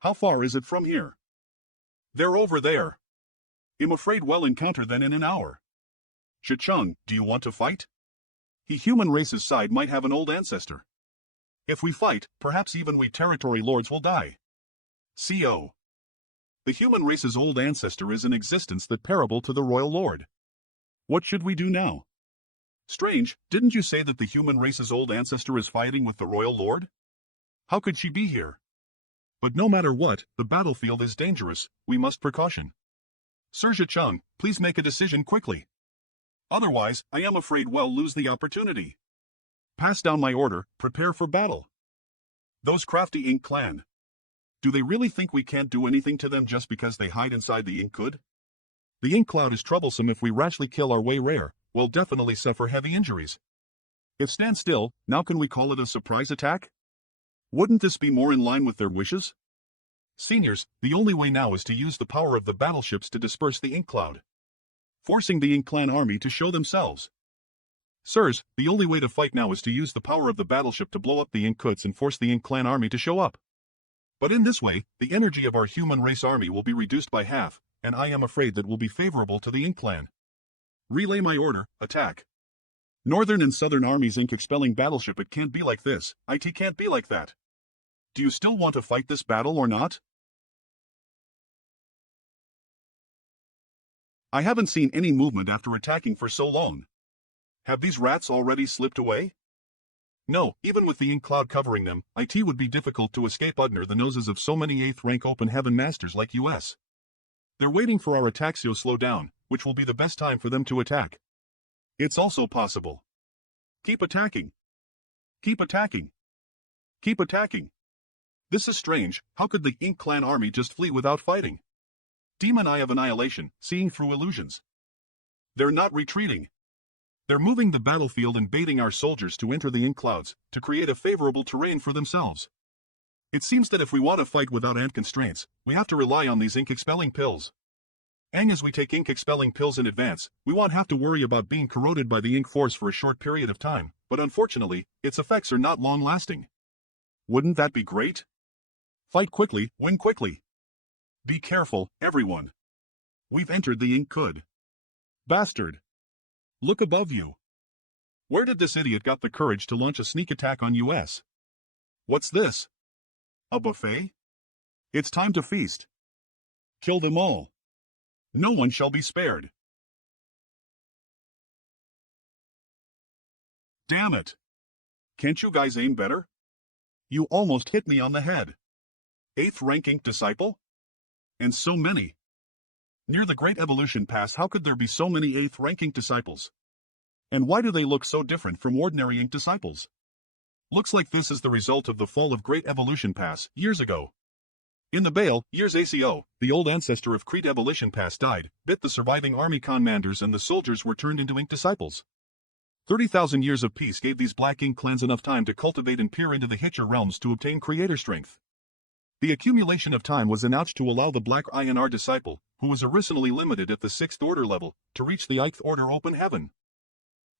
How far is it from here? They're over there. I'm afraid we'll encounter them in an hour. Chicheng, do you want to fight? The human race's side might have an old ancestor. If we fight, perhaps even we territory lords will die. Co. The human race's old ancestor is an existence that parable to the royal lord. What should we do now? Strange, didn't you say that the human race's old ancestor is fighting with the royal lord? How could she be here? But no matter what, the battlefield is dangerous, we must precaution. Sir Chicheng, please make a decision quickly. Otherwise, I am afraid we'll lose the opportunity. Pass down my order, prepare for battle. Those crafty Ink Clan. Do they really think we can't do anything to them just because they hide inside the ink could? The ink cloud is troublesome. If we rashly kill our way rare, we'll definitely suffer heavy injuries. If stand still, now can we call it a surprise attack? Wouldn't this be more in line with their wishes? Seniors, the only way now is to use the power of the battleships to disperse the ink cloud, forcing the Ink Clan army to show themselves. Sirs, the only way to fight now is to use the power of the battleship to blow up the ink cuts and force the Ink Clan army to show up. But in this way, the energy of our human race army will be reduced by half, and I am afraid that will be favorable to the Ink Clan. Relay my order, attack. Northern and Southern armies ink expelling battleship. It can't be like this, it can't be like that. Do you still want to fight this battle or not? I haven't seen any movement after attacking for so long. Have these rats already slipped away? No, even with the ink cloud covering them, it would be difficult to escape under the noses of so many 8th rank open heaven masters like us. They're waiting for our attacks to slow down, which will be the best time for them to attack. It's also possible. Keep attacking. Keep attacking. Keep attacking. This is strange. How could the Ink Clan army just flee without fighting? Demon Eye of Annihilation, seeing through illusions. They're not retreating. They're moving the battlefield and baiting our soldiers to enter the ink clouds, to create a favorable terrain for themselves. It seems that if we want to fight without ant constraints, we have to rely on these ink-expelling pills. And as we take ink-expelling pills in advance, we won't have to worry about being corroded by the ink force for a short period of time, but unfortunately, its effects are not long-lasting. Wouldn't that be great? Fight quickly, win quickly. Be careful, everyone. We've entered the ink could. Bastard. Look above you. Where did this idiot got the courage to launch a sneak attack on us? What's this? A buffet? It's time to feast. Kill them all. No one shall be spared. Damn it. Can't you guys aim better? You almost hit me on the head. 8th rank ink disciple? And so many. Near the Great Evolution Pass, how could there be so many 8th rank ink disciples? And why do they look so different from ordinary ink disciples? Looks like this is the result of the fall of Great Evolution Pass years ago. In the Bale, years ACO, the old ancestor of Great Evolution Pass died, bit the surviving army commanders, and the soldiers were turned into ink disciples. 30,000 years of peace gave these black ink clans enough time to cultivate and peer into the Hitcher realms to obtain creator strength. The accumulation of time was enough to allow the Black INR disciple, who was originally limited at the 6th order level, to reach the 8th order open heaven.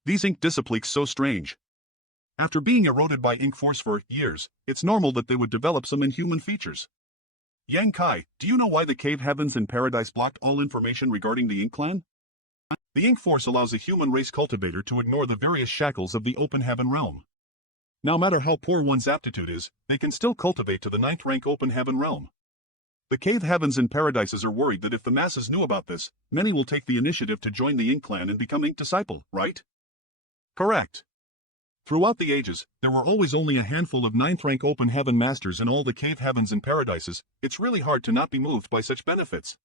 These ink disciplines so strange. After being eroded by ink force for years, it's normal that they would develop some inhuman features. Yang Kai, do you know why the cave heavens in paradise blocked all information regarding the Ink Clan? The Ink Force allows a human race cultivator to ignore the various shackles of the open heaven realm. No matter how poor one's aptitude is, they can still cultivate to the 9th rank open heaven realm. The cave heavens and paradises are worried that if the masses knew about this, many will take the initiative to join the Ink clan and become Ink disciple, right? Correct. Throughout the ages, there were always only a handful of 9th rank open heaven masters in all the cave heavens and paradises. It's really hard to not be moved by such benefits.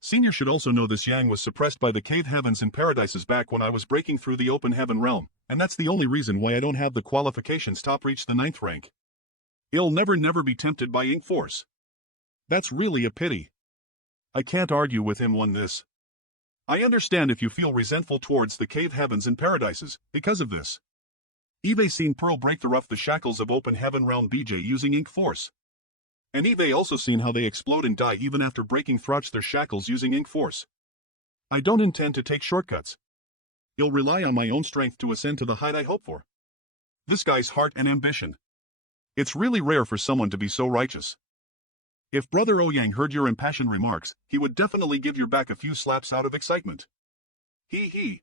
Senior should also know this yang was suppressed by the cave heavens and paradises back when I was breaking through the open heaven realm, and that's the only reason why I don't have the qualifications top reach the 9th rank. He'll never be tempted by Ink Force. That's really a pity. I can't argue with him on this. I understand if you feel resentful towards the cave heavens and paradises because of this. Eve seen Pearl break the shackles of open heaven realm BJ using Ink Force. And Eve also seen how they explode and die even after breaking through their shackles using Ink Force. I don't intend to take shortcuts. I'll rely on my own strength to ascend to the height I hope for. This guy's heart and ambition. It's really rare for someone to be so righteous. If Brother Ouyang heard your impassioned remarks, he would definitely give your back a few slaps out of excitement. He.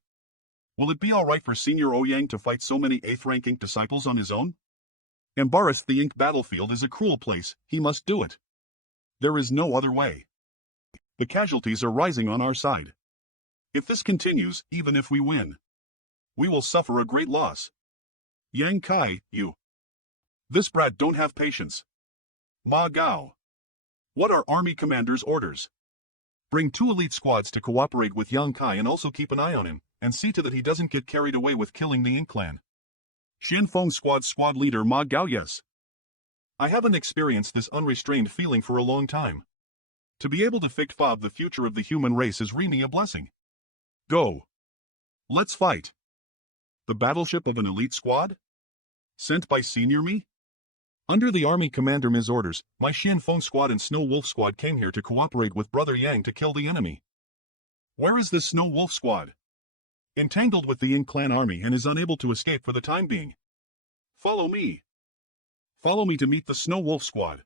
Will it be alright for Senior Ouyang to fight so many 8th rank Ink disciples on his own? Embarrass the Ink battlefield is a cruel place, he must do it. There is no other way. The casualties are rising on our side. If this continues, even if we win, we will suffer a great loss. Yang Kai, you. This brat don't have patience. Ma Gao. What are Army Commander's orders? Bring 2 elite squads to cooperate with Yang Kai and also keep an eye on him, and see to that he doesn't get carried away with killing the Ink clan. Xianfeng squad leader Ma Gao. Yes. I haven't experienced this unrestrained feeling for a long time. To be able to fob the future of the human race is really a blessing. Go. Let's fight. The battleship of an elite squad? Sent by Senior Me? Under the Army Commander Ms. orders, my Xianfeng squad and Snow Wolf squad came here to cooperate with Brother Yang to kill the enemy. Where is this Snow Wolf squad? Entangled with the Ink clan army and is unable to escape for the time being. Follow me. Follow me to meet the Snow Wolf squad.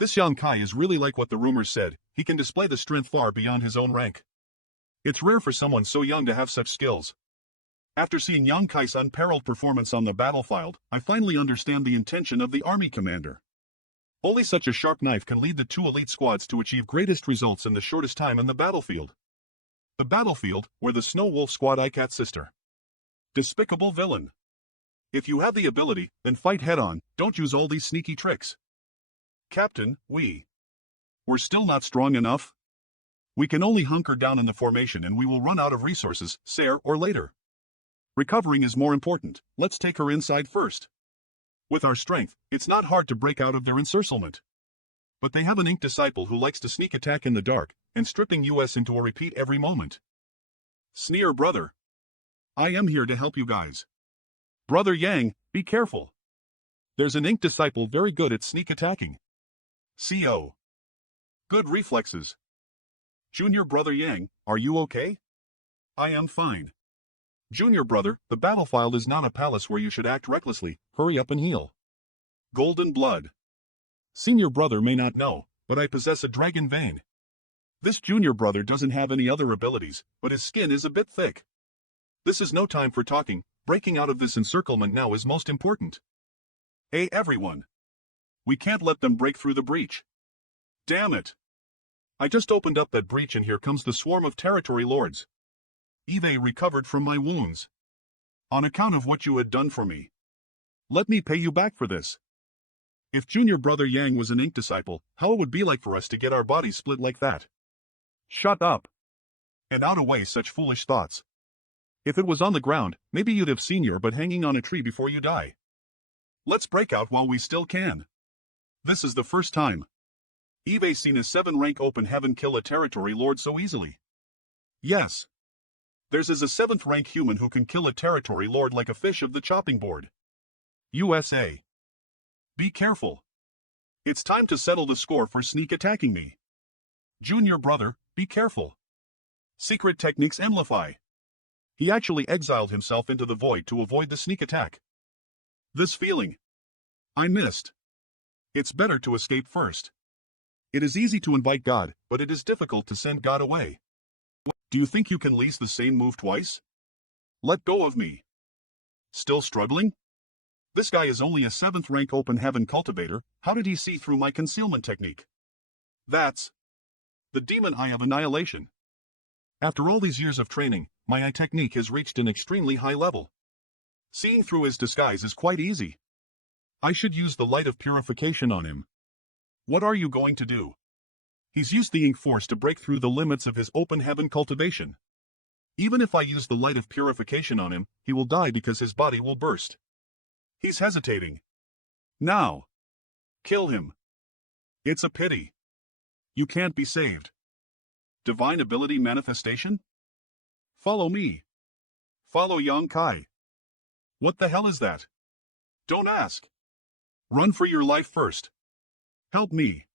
This Yang Kai is really like what the rumors said, he can display the strength far beyond his own rank. It's rare for someone so young to have such skills. After seeing Yang Kai's unparalleled performance on the battlefield, I finally understand the intention of the army commander. Only such a sharp knife can lead the 2 elite squads to achieve greatest results in the shortest time in the battlefield. The battlefield, where the Snow Wolf squad ICAT sister. Despicable villain. If you have the ability, then fight head-on, don't use all these sneaky tricks. Captain, we're still not strong enough. We can only hunker down in the formation and we will run out of resources, sooner or later. Recovering is more important, let's take her inside first. With our strength, it's not hard to break out of their encirclement. But they have an Ink disciple who likes to sneak attack in the dark, and stripping us into a repeat every moment. Sneer brother. I am here to help you guys. Brother Yang, be careful. There's an Ink disciple very good at sneak attacking. CO. Good reflexes. Junior Brother Yang, are you okay? I am fine. Junior brother, the battlefield is not a palace where you should act recklessly, hurry up and heal. Golden blood. Senior brother may not know, but I possess a dragon vein. This junior brother doesn't have any other abilities, but his skin is a bit thick. This is no time for talking, breaking out of this encirclement now is most important. Hey everyone. We can't let them break through the breach. Damn it. I just opened up that breach and here comes the swarm of territory lords. Eve recovered from my wounds. On account of what you had done for me. Let me pay you back for this. If Junior Brother Yang was an Ink disciple, how it would be like for us to get our bodies split like that. Shut up. And out away such foolish thoughts. If it was on the ground, maybe you'd have seen your butt hanging on a tree before you die. Let's break out while we still can. This is the first time. Eve seen a 7 rank open heaven kill a territory lord so easily. Yes. There's a 7th rank human who can kill a territory lord like a fish of the chopping board. USA. Be careful. It's time to settle the score for sneak attacking me. Junior brother, be careful. Secret techniques amplify. He actually exiled himself into the void to avoid the sneak attack. This feeling. I missed. It's better to escape first. It is easy to invite God, but it is difficult to send God away. Do you think you can lease the same move twice? Let go of me. Still struggling? This guy is only a 7th rank open heaven cultivator. How did he see through my concealment technique? That's the demon eye of annihilation. After all these years of training, my eye technique has reached an extremely high level. Seeing through his disguise is quite easy. I should use the light of purification on him. What are you going to do? He's used the ink force to break through the limits of his open heaven cultivation. Even if I use the light of purification on him, he will die because his body will burst. He's hesitating. Now. Kill him. It's a pity. You can't be saved. Divine ability manifestation? Follow me. Follow Yang Kai. What the hell is that? Don't ask. Run for your life first. Help me.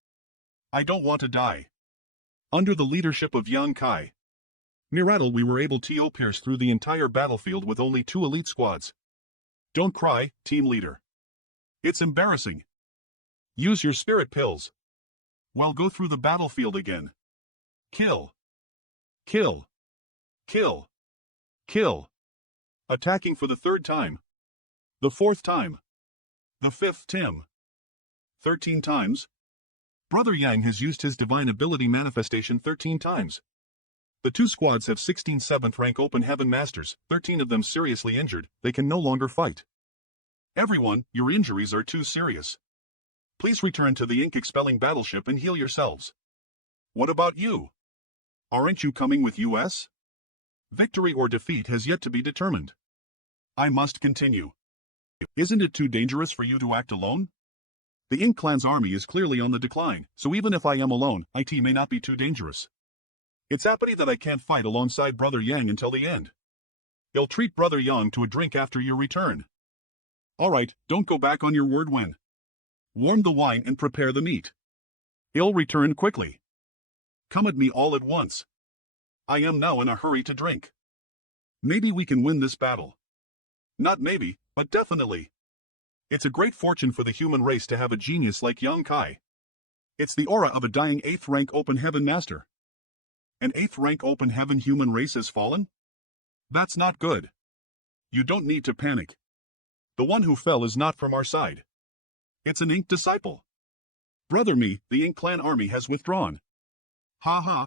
I don't want to die. Under the leadership of Yang Kai, Miracle, we were able to pierce through the entire battlefield with only 2 elite squads. Don't cry, team leader. It's embarrassing. Use your spirit pills. Well, go through the battlefield again. Kill. Kill. Kill. Kill. Attacking for the 3rd time. The 4th time. The 5th time. 13 times. Brother Yang has used his divine ability manifestation 13 times. The 2 squads have 16 7th rank open heaven masters, 13 of them seriously injured. They can no longer fight. Everyone, your injuries are too serious. Please return to the ink-expelling battleship and heal yourselves. What about you? Aren't you coming with us? Victory or defeat has yet to be determined. I must continue. Isn't it too dangerous for you to act alone? The Ink Clan's army is clearly on the decline, so even if I am alone, it may not be too dangerous. It's a pity that I can't fight alongside Brother Yang until the end. You'll treat Brother Yang to a drink after your return. Alright, don't go back on your word when. Warm the wine and prepare the meat. He'll return quickly. Come at me all at once. I am now in a hurry to drink. Maybe we can win this battle. Not maybe, but definitely. It's a great fortune for the human race to have a genius like Yang Kai. It's the aura of a dying 8th rank open heaven master. An 8th rank open heaven human race has fallen? That's not good. You don't need to panic. The one who fell is not from our side. It's an Ink disciple. Brother me, the Ink Clan army has withdrawn. Ha ha.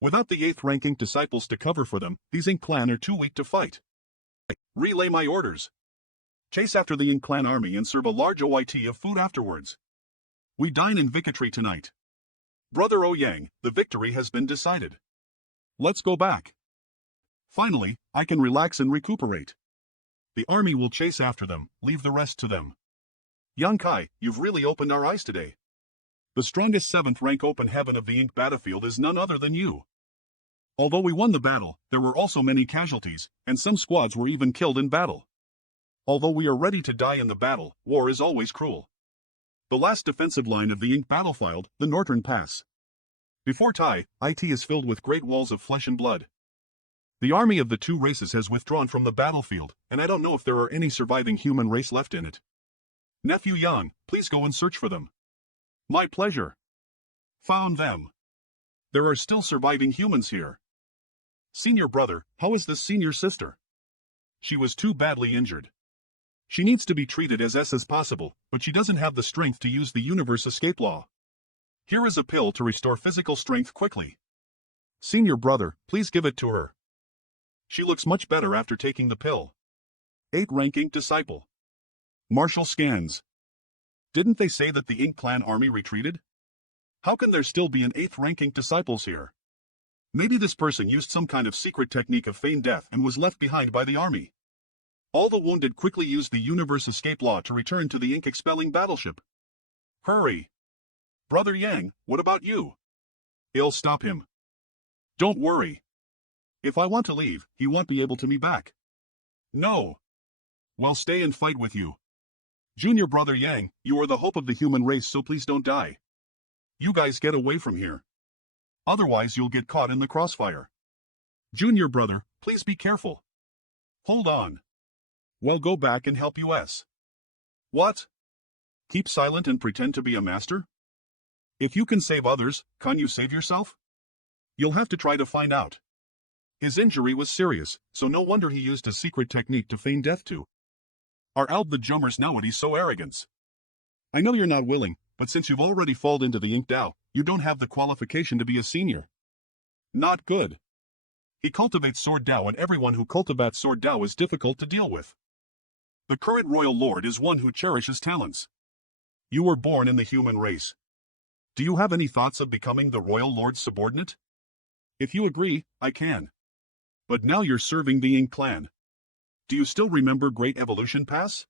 Without the 8th rank Ink disciples to cover for them, these Ink Clan are too weak to fight. Relay my orders. Chase after the Ink Clan army and serve a large OIT of food afterwards. We dine in victory tonight. Brother Yang, the victory has been decided. Let's go back. Finally, I can relax and recuperate. The army will chase after them, leave the rest to them. Yang Kai, you've really opened our eyes today. The strongest 7th rank open heaven of the Ink battlefield is none other than you. Although we won the battle, there were also many casualties, and some squads were even killed in battle. Although we are ready to die in the battle, war is always cruel. The last defensive line of the Ink battlefield, the Northern Pass. Before it is filled with great walls of flesh and blood. The army of the 2 races has withdrawn from the battlefield, and I don't know if there are any surviving human race left in it. Nephew Yang, please go and search for them. My pleasure. Found them. There are still surviving humans here. Senior brother, how is this senior sister? She was too badly injured. She needs to be treated as possible, but she doesn't have the strength to use the universe escape law. Here is a pill to restore physical strength quickly. Senior brother, please give it to her. She looks much better after taking the pill. 8 ranking disciple. Martial scans. Didn't they say that the Ink Clan army retreated? How can there still be an 8th ranking disciples here? Maybe this person used some kind of secret technique of feigned death and was left behind by the army. All the wounded quickly used the universe escape law to return to the Ink expelling battleship. Hurry! Brother Yang, what about you? I'll stop him. Don't worry. If I want to leave, he won't be able to me back. No. Well, stay and fight with you. Junior brother Yang, you are the hope of the human race, so please don't die. You guys get away from here. Otherwise you'll get caught in the crossfire. Junior brother, please be careful. Hold on. Well, go back and help us. What? Keep silent and pretend to be a master? If you can save others, can you save yourself? You'll have to try to find out. His injury was serious, so no wonder he used a secret technique to feign death to. Are all the jummers nowadays so arrogant? I know you're not willing, but since you've already fallen into the ink Dao, you don't have the qualification to be a senior. Not good. He cultivates Sword Dao, and everyone who cultivates Sword Dao is difficult to deal with. The current royal lord is one who cherishes talents. You were born in the human race. Do you have any thoughts of becoming the royal lord's subordinate? If you agree, I can. But now you're serving the Ink clan. Do you still remember Great Evolution Pass?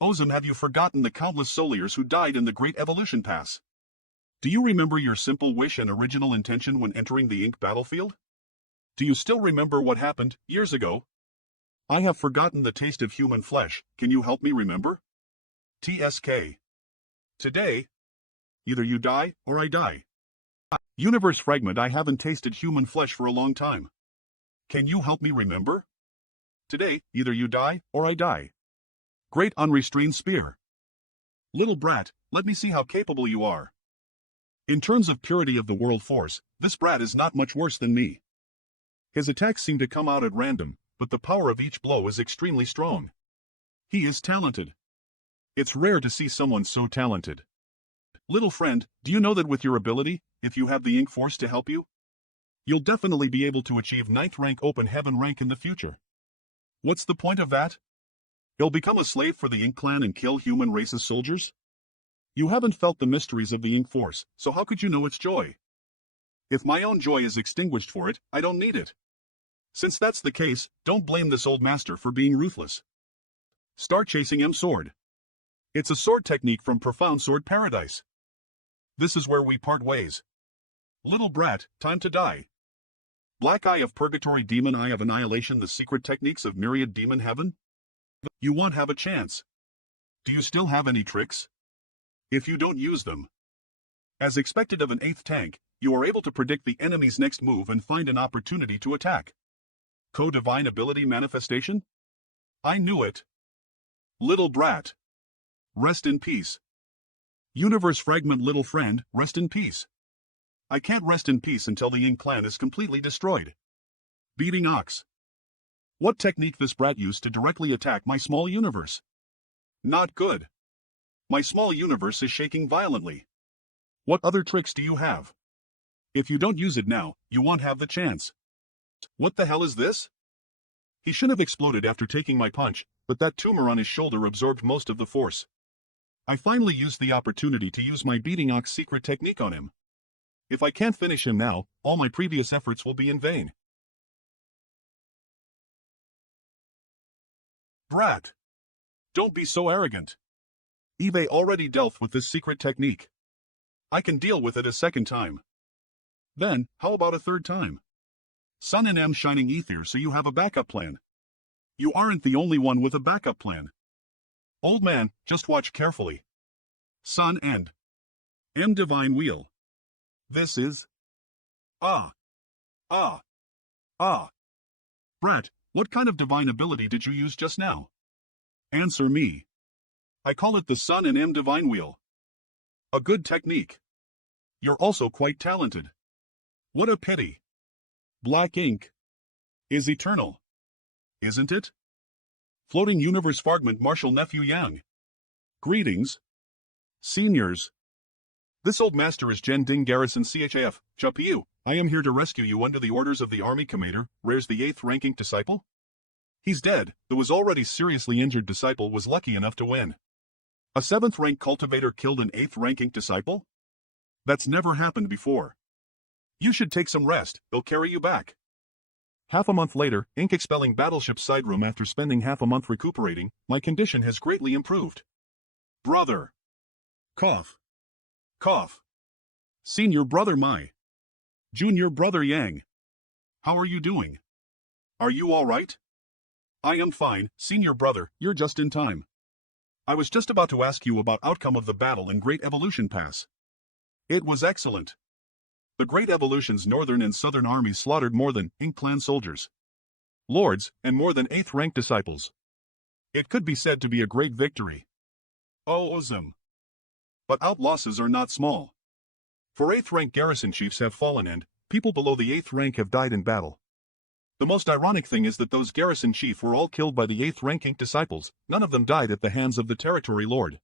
Ozum, have you forgotten the countless Soliers who died in the Great Evolution Pass? Do you remember your simple wish and original intention when entering the Ink battlefield? Do you still remember what happened years ago? I have forgotten the taste of human flesh. Can you help me remember? TSK. Today, either you die or I die. Universe fragment, I haven't tasted human flesh for a long time. Can you help me remember? Today, either you die or I die. Great unrestrained spear. Little brat, let me see how capable you are. In terms of purity of the world force, this brat is not much worse than me. His attacks seem to come out at random, but the power of each blow is extremely strong. He is talented. It's rare to see someone so talented. Little friend, do you know that with your ability, if you have the Ink Force to help you, you'll definitely be able to achieve 9th rank Open Heaven rank in the future. What's the point of that? You'll become a slave for the Ink clan and kill human race's soldiers? You haven't felt the mysteries of the Ink Force, so how could you know its joy? If my own joy is extinguished for it, I don't need it. Since that's the case, don't blame this old master for being ruthless. Start chasing M Sword. It's a sword technique from Profound Sword Paradise. This is where we part ways. Little brat, time to die. Black Eye of Purgatory, Demon Eye of Annihilation, the secret techniques of Myriad Demon Heaven? You won't have a chance. Do you still have any tricks? If you don't use them. As expected of an 8th tank, you are able to predict the enemy's next move and find an opportunity to attack. Co-divine ability manifestation? I knew it. Little brat. Rest in peace. Universe fragment, little friend, rest in peace. I can't rest in peace until the Ink clan is completely destroyed. Beating ox. What technique this brat used to directly attack my small universe? Not good. My small universe is shaking violently. What other tricks do you have? If you don't use it now, you won't have the chance. What the hell is this? He should have exploded after taking my punch, but that tumor on his shoulder absorbed most of the force. I finally used the opportunity to use my Beating Ox secret technique on him. If I can't finish him now, all my previous efforts will be in vain. Brat! Don't be so arrogant. Eve already dealt with this secret technique. I can deal with it a second time. Then, how about a third time? Sun and M shining ether, so you have a backup plan. You aren't the only one with a backup plan. Old man, just watch carefully. Sun and M divine wheel. This is... Ah. Brat, what kind of divine ability did you use just now? Answer me. I call it the Sun and M divine wheel. A good technique. You're also quite talented. What a pity. Black ink is eternal. Isn't it? Floating Universe Fragment, Marshal Nephew Yang. Greetings. Seniors. This old master is Jen Ding Garrison CHAF, Chapiu. I am here to rescue you under the orders of the Army Commander. Where's the 8th ranking disciple? He's dead. The was already seriously injured disciple was lucky enough to win. A 7th rank cultivator killed an 8th ranking disciple? That's never happened before. You should take some rest, they'll carry you back. Half a month later, Ink expelling battleship side room. After spending half a month recuperating, my condition has greatly improved. Brother. Cough. Cough. Senior brother Mai. Junior brother Yang. How are you doing? Are you all right? I am fine, senior brother, you're just in time. I was just about to ask you about outcome of the battle in Great Evolution Pass. It was excellent. The Great Evolution's northern and southern armies slaughtered more than Ink clan soldiers, lords, and more than 8th rank disciples. It could be said to be a great victory. Oh, Ozum. But out losses are not small. For 8th rank garrison chiefs have fallen and people below the 8th rank have died in battle. The most ironic thing is that those garrison chief were all killed by the 8th rank Ink disciples, none of them died at the hands of the territory lord.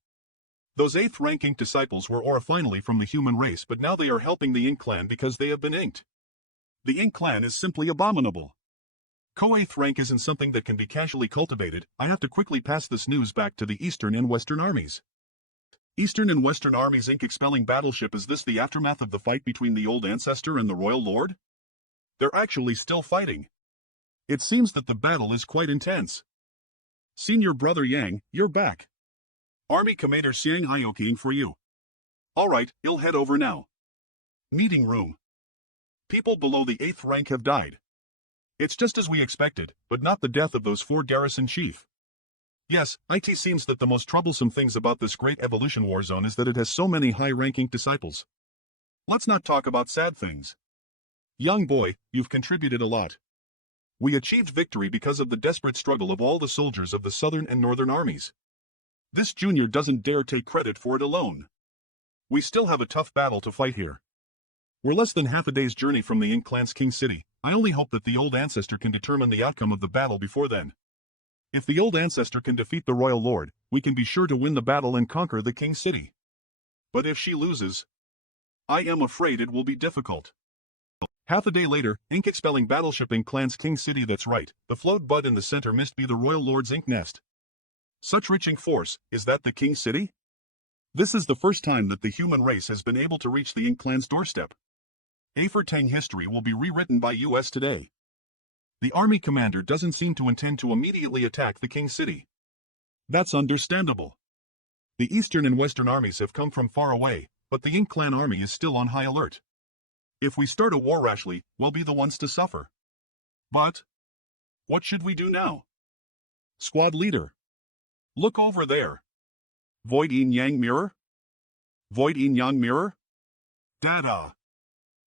Those 8th rank Ink disciples were originally from the human race, but now they are helping the Ink clan because they have been inked. The Ink clan is simply abominable. Co-8th rank isn't something that can be casually cultivated. I have to quickly pass this news back to the Eastern and Western armies. Eastern and Western armies Ink expelling battleship. Is this the aftermath of the fight between the old ancestor and the royal lord? They're actually still fighting. It seems that the battle is quite intense. Senior Brother Yang, you're back. Army Commander Xiang Ioking for you. Alright, I'll head over now. Meeting room. People below the 8th rank have died. It's just as we expected, but not the death of those 4 garrison chief. Yes, it seems that the most troublesome things about this great evolution war zone is that it has so many high-ranking disciples. Let's not talk about sad things. Young boy, you've contributed a lot. We achieved victory because of the desperate struggle of all the soldiers of the southern and northern armies. This junior doesn't dare take credit for it alone. We still have a tough battle to fight here. We're less than half a day's journey from the Ink clan's king city. I only hope that the old ancestor can determine the outcome of the battle before then. If the old ancestor can defeat the royal lord, we can be sure to win the battle and conquer the king city. But if she loses, I am afraid it will be difficult. Half a day later, Ink expelling battleship Ink clan's king city. That's right, the float bud in the center must be the royal lord's Ink nest. Such rich Ink force, is that the king city? This is the first time that the human race has been able to reach the Ink clan's doorstep. Tang history will be rewritten by US today. The army commander doesn't seem to intend to immediately attack the king city. That's understandable. The eastern and western armies have come from far away, but the Ink clan army is still on high alert. If we start a war rashly, we'll be the ones to suffer. But what should we do now? Squad leader. Look over there. Void Yin Yang mirror? Void Yin Yang mirror? Dada.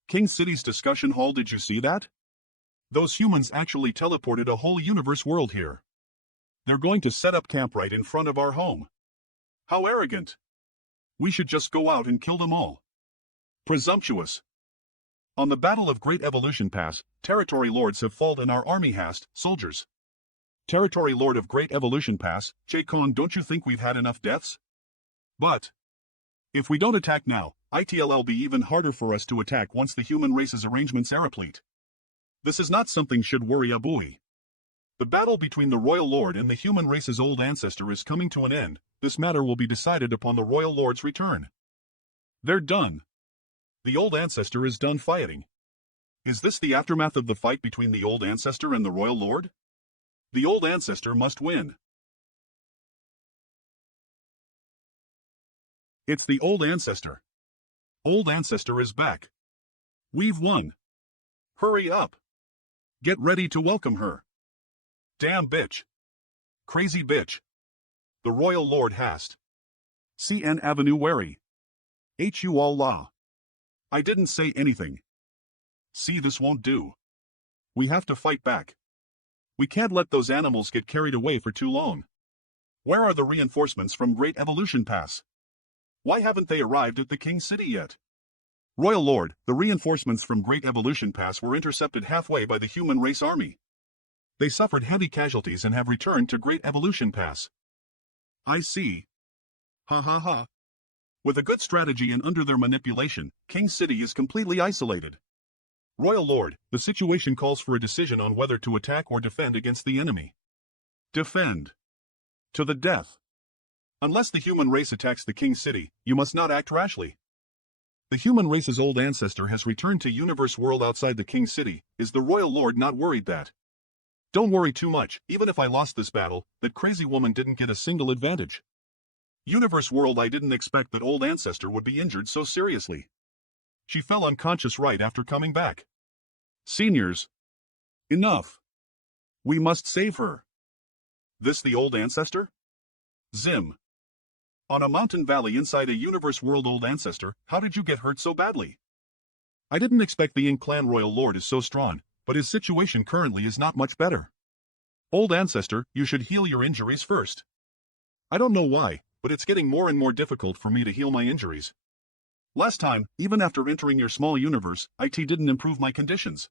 King City's discussion hall, did you see that? Those humans actually teleported a whole universe world here. They're going to set up camp right in front of our home. How arrogant. We should just go out and kill them all. Presumptuous. On the Battle of Great Evolution Pass, territory lords have fallen and our army has soldiers. Territory lord of Great Evolution Pass, Kong, don't you think we've had enough deaths? But if we don't attack now, it'll be even harder for us to attack once the human race's arrangements are complete. This is not something should worry Abui. The battle between the royal lord and the human race's old ancestor is coming to an end. This matter will be decided upon the royal lord's return. They're done. The old ancestor is done fighting. Is this the aftermath of the fight between the old ancestor and the royal lord? The old ancestor must win. It's the old ancestor. Old ancestor is back. We've won. Hurry up. Get ready to welcome her. Damn bitch. Crazy bitch. The royal lord hast. CN Avenue wary. HU all law. I didn't say anything. See, this won't do. We have to fight back. We can't let those animals get carried away for too long. Where are the reinforcements from Great Evolution Pass? Why haven't they arrived at the King City yet? Royal Lord, the reinforcements from Great Evolution Pass were intercepted halfway by the human race army. They suffered heavy casualties and have returned to Great Evolution Pass. I see. Ha ha ha. With a good strategy and under their manipulation, King City is completely isolated. Royal Lord, the situation calls for a decision on whether to attack or defend against the enemy. Defend. To the death. Unless the human race attacks the King City, you must not act rashly. The human race's old ancestor has returned to universe world outside the King City. Is the Royal Lord not worried that? Don't worry too much. Even if I lost this battle, that crazy woman didn't get a single advantage. Universe world, I didn't expect that old ancestor would be injured so seriously. She fell unconscious right after coming back. Seniors. Enough. We must save her. This the old ancestor? Zim. On a mountain valley inside a universe world, old ancestor, how did you get hurt so badly? I didn't expect the Ink clan royal lord is so strong, but his situation currently is not much better. Old ancestor, you should heal your injuries first. I don't know why, but it's getting more and more difficult for me to heal my injuries. Last time, even after entering your small universe, IT didn't improve my conditions.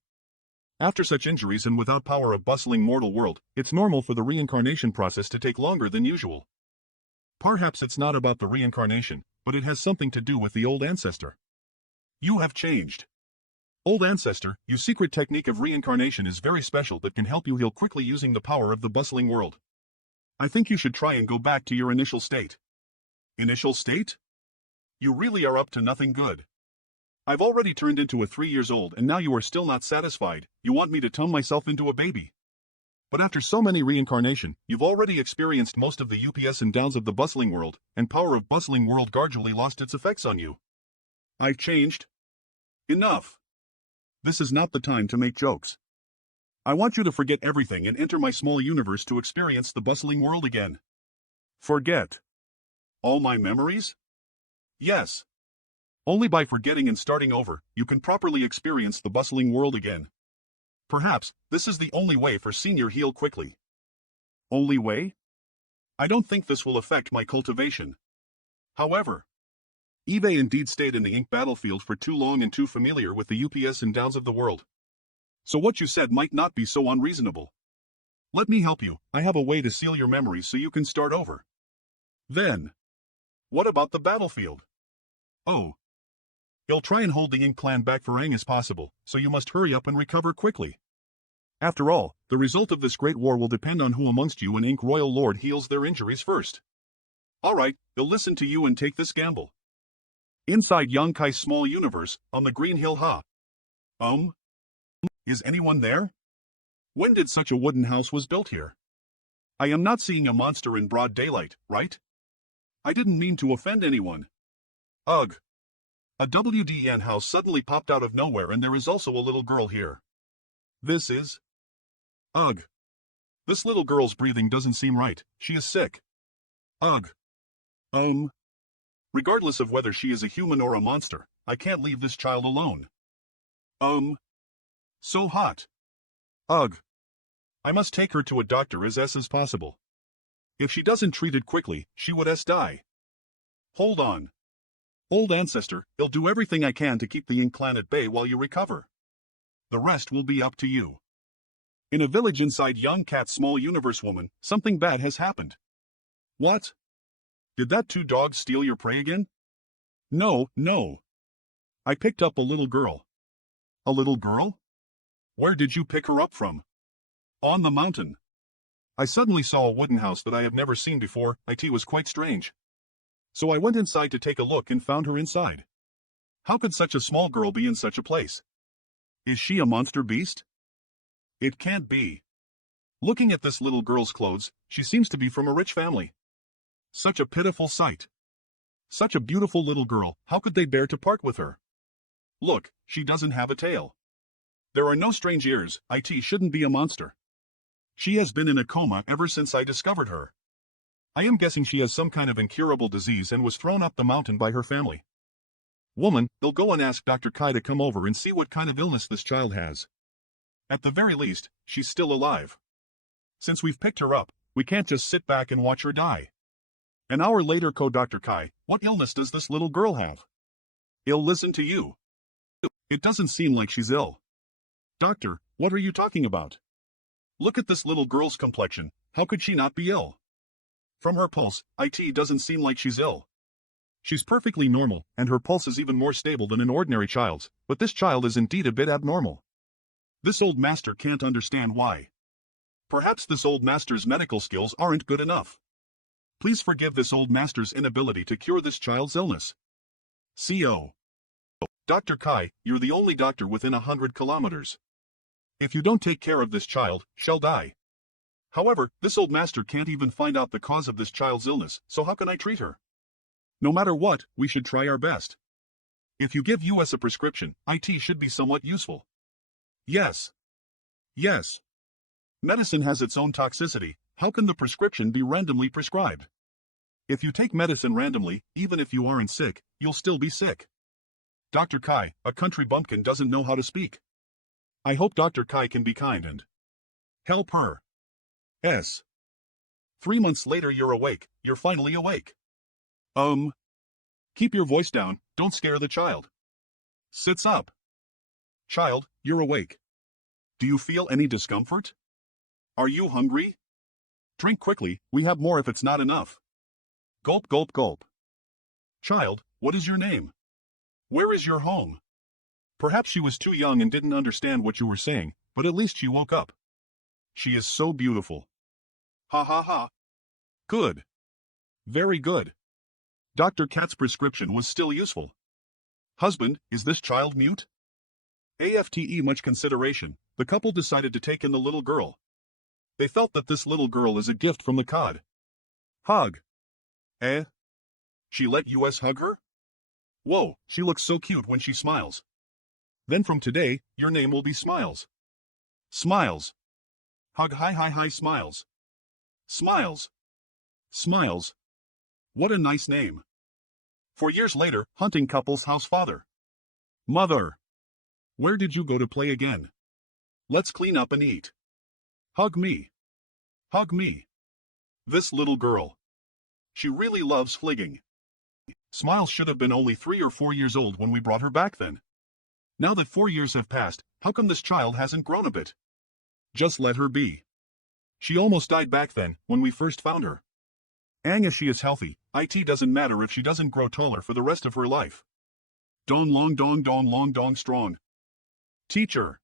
After such injuries and without power of bustling mortal world, it's normal for the reincarnation process to take longer than usual. Perhaps it's not about the reincarnation, but it has something to do with the old ancestor. You have changed. Old ancestor, your secret technique of reincarnation is very special that can help you heal quickly using the power of the bustling world. I think you should try and go back to your initial state. Initial state? You really are up to nothing good. I've already turned into a 3 years old and now you are still not satisfied. You want me to turn myself into a baby. But after so many reincarnation, you've already experienced most of the ups and downs of the bustling world, and power of bustling world gradually lost its effects on you. I've changed. Enough. This is not the time to make jokes. I want you to forget everything and enter my small universe to experience the bustling world again. Forget. All my memories? Yes. Only by forgetting and starting over, you can properly experience the bustling world again. Perhaps, this is the only way for senior heal quickly. Only way? I don't think this will affect my cultivation. However, Eve indeed stayed in the ink battlefield for too long and too familiar with the ups and downs of the world. So what you said might not be so unreasonable. Let me help you. I have a way to seal your memories so you can start over. Then, what about the battlefield? Oh. You'll try and hold the Ink clan back for Aang as possible, so you must hurry up and recover quickly. After all, the result of this great war will depend on who amongst you and Ink Royal Lord heals their injuries first. Alright, they'll listen to you and take this gamble. Inside Young Kai's small universe, on the Green Hill Ha. Is anyone there? When did such a wooden house was built here? I am not seeing a monster in broad daylight, right? I didn't mean to offend anyone. Ugh. A WDN house suddenly popped out of nowhere and there is also a little girl here. This is... Ugh. This little girl's breathing doesn't seem right, she is sick. Ugh. Regardless of whether she is a human or a monster, I can't leave this child alone. So hot. Ugh. I must take her to a doctor as as possible. If she doesn't treat it quickly, she would die. Hold on. Old ancestor, I'll do everything I can to keep the Ink clan at bay while you recover. The rest will be up to you. In a village inside Young Cat's small universe woman, something bad has happened. What? Did that 2 dogs steal your prey again? No. I picked up a little girl. A little girl? Where did you pick her up from? On the mountain. I suddenly saw a wooden house that I have never seen before. It was quite strange. So I went inside to take a look and found her inside. How could such a small girl be in such a place? Is she a monster beast? It can't be. Looking at this little girl's clothes, she seems to be from a rich family. Such a pitiful sight. Such a beautiful little girl, how could they bear to part with her? Look, she doesn't have a tail. There are no strange ears, it shouldn't be a monster. She has been in a coma ever since I discovered her. I am guessing she has some kind of incurable disease and was thrown up the mountain by her family. Woman, they'll go and ask Dr. Kai to come over and see what kind of illness this child has. At the very least, she's still alive. Since we've picked her up, we can't just sit back and watch her die. An hour later, Dr. Kai, what illness does this little girl have? I'll listen to you. It doesn't seem like she's ill. Doctor, what are you talking about? Look at this little girl's complexion, how could she not be ill? From her pulse, it doesn't seem like she's ill. She's perfectly normal, and her pulse is even more stable than an ordinary child's, but this child is indeed a bit abnormal. This old master can't understand why. Perhaps this old master's medical skills aren't good enough. Please forgive this old master's inability to cure this child's illness. CO. Dr. Kai, you're the only doctor within 100 kilometers. If you don't take care of this child, she'll die. However, this old master can't even find out the cause of this child's illness, so how can I treat her? No matter what, we should try our best. If you give us a prescription, it should be somewhat useful. Yes. Medicine has its own toxicity, how can the prescription be randomly prescribed? If you take medicine randomly, even if you aren't sick, you'll still be sick. Dr. Kai, a country bumpkin doesn't know how to speak. I hope Dr. Kai can be kind and help her. 3 months later you're awake, you're finally awake. Keep your voice down, don't scare the child. Sits up. Child, you're awake. Do you feel any discomfort? Are you hungry? Drink quickly, we have more if it's not enough. Gulp gulp gulp. Child, what is your name? Where is your home? Perhaps she was too young and didn't understand what you were saying, but at least she woke up. She is so beautiful. Ha ha ha. Good. Very good. Dr. Cat's prescription was still useful. Husband, is this child mute? After much consideration, the couple decided to take in the little girl. They felt that this little girl is a gift from the cod. Hug. Eh? She let us hug her? Whoa, she looks so cute when she smiles. Then from today, your name will be Smiles. Smiles. Hug hi hi hi Smiles. Smiles. Smiles. What a nice name. For years later, hunting couple's house father. Mother. Where did you go to play again? Let's clean up and eat. Hug me. Hug me. This little girl. She really loves fligging. Smiles should have been only 3 or 4 years old when we brought her back then. Now that 4 years have passed, how come this child hasn't grown a bit? Just let her be. She almost died back then, when we first found her. As she is healthy, it doesn't matter if she doesn't grow taller for the rest of her life. Dong long dong strong. Teacher.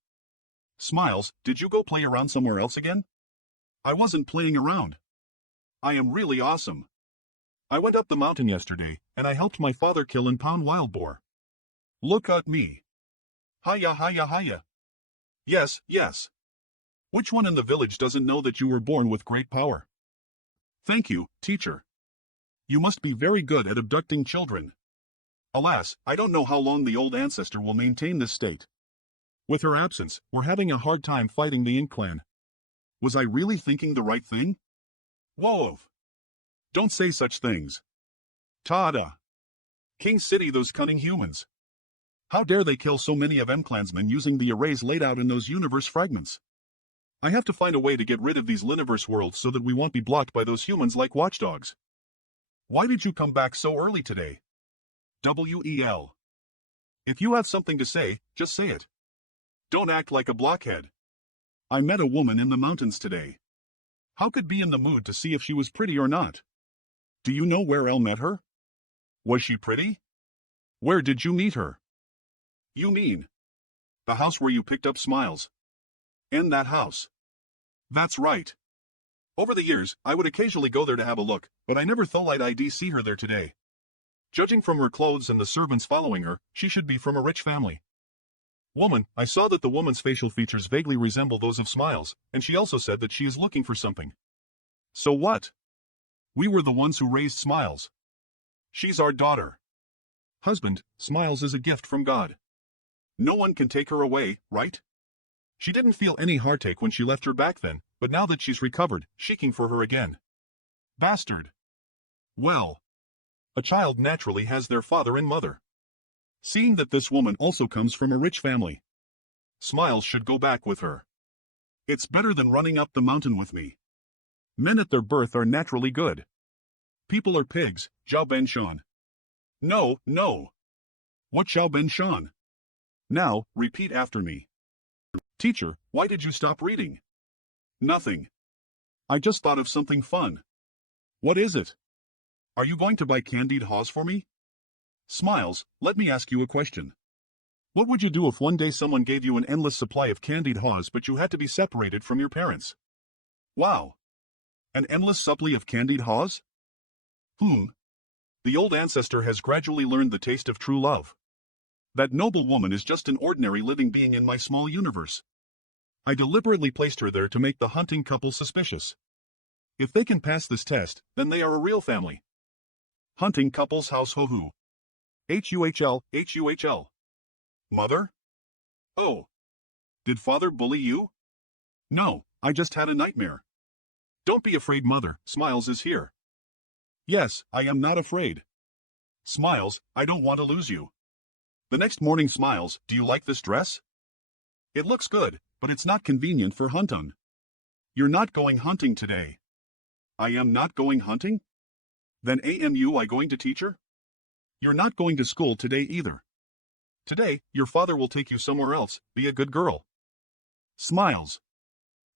Smiles, did you go play around somewhere else again? I wasn't playing around. I am really awesome. I went up the mountain yesterday, and I helped my father kill and pound wild boar. Look at me. Hiya hiya hiya. Yes, yes. Which one in the village doesn't know that you were born with great power? Thank you, teacher. You must be very good at abducting children. Alas, I don't know how long the old ancestor will maintain this state. With her absence, we're having a hard time fighting the Ink clan. Was I really thinking the right thing? Whoa! Don't say such things. Tada! King City, those cunning humans. How dare they kill so many of M-clansmen using the arrays laid out in those universe fragments? I have to find a way to get rid of these Liniverse worlds so that we won't be blocked by those humans like watchdogs. Why did you come back so early today? WEL. If you have something to say, just say it. Don't act like a blockhead. I met a woman in the mountains today. How could be in the mood to see if she was pretty or not? Do you know where Elle met her? Was she pretty? Where did you meet her? You mean the house where you picked up Smiles? In that house. That's right. Over the years, I would occasionally go there to have a look, but I never thought I'd see her there today. Judging from her clothes and the servants following her, she should be from a rich family. Woman, I saw that the woman's facial features vaguely resemble those of Smiles, and she also said that she is looking for something. So what? We were the ones who raised Smiles. She's our daughter. Husband, Smiles is a gift from God. No one can take her away, right? She didn't feel any heartache when she left her back then, but now that she's recovered, seeking for her again. Bastard. Well. A child naturally has their father and mother. Seeing that this woman also comes from a rich family, Smiles should go back with her. It's better than running up the mountain with me. Men at their birth are naturally good. People are pigs, Zhao Ben Shan. No, no. What Zhao Ben Shan? Now, repeat after me. Teacher, why did you stop reading? Nothing. I just thought of something fun. What is it? Are you going to buy candied haws for me? Smiles, let me ask you a question. What would you do if one day someone gave you an endless supply of candied haws but you had to be separated from your parents? Wow. An endless supply of candied haws? The old ancestor has gradually learned the taste of true love. That noble woman is just an ordinary living being in my small universe. I deliberately placed her there to make the hunting couple suspicious. If they can pass this test, then they are a real family. Hunting couple's house ho-hoo. Huhl. Mother? Oh. Did father bully you? No, I just had a nightmare. Don't be afraid, mother, Smiles is here. Yes, I am not afraid. Smiles, I don't want to lose you. The next morning, Smiles, do you like this dress? It looks good, but it's not convenient for hunting. You're not going hunting today. I am not going hunting? Then amu I going to teacher? You're not going to school today either. Today, your father will take you somewhere else, be a good girl. Smiles.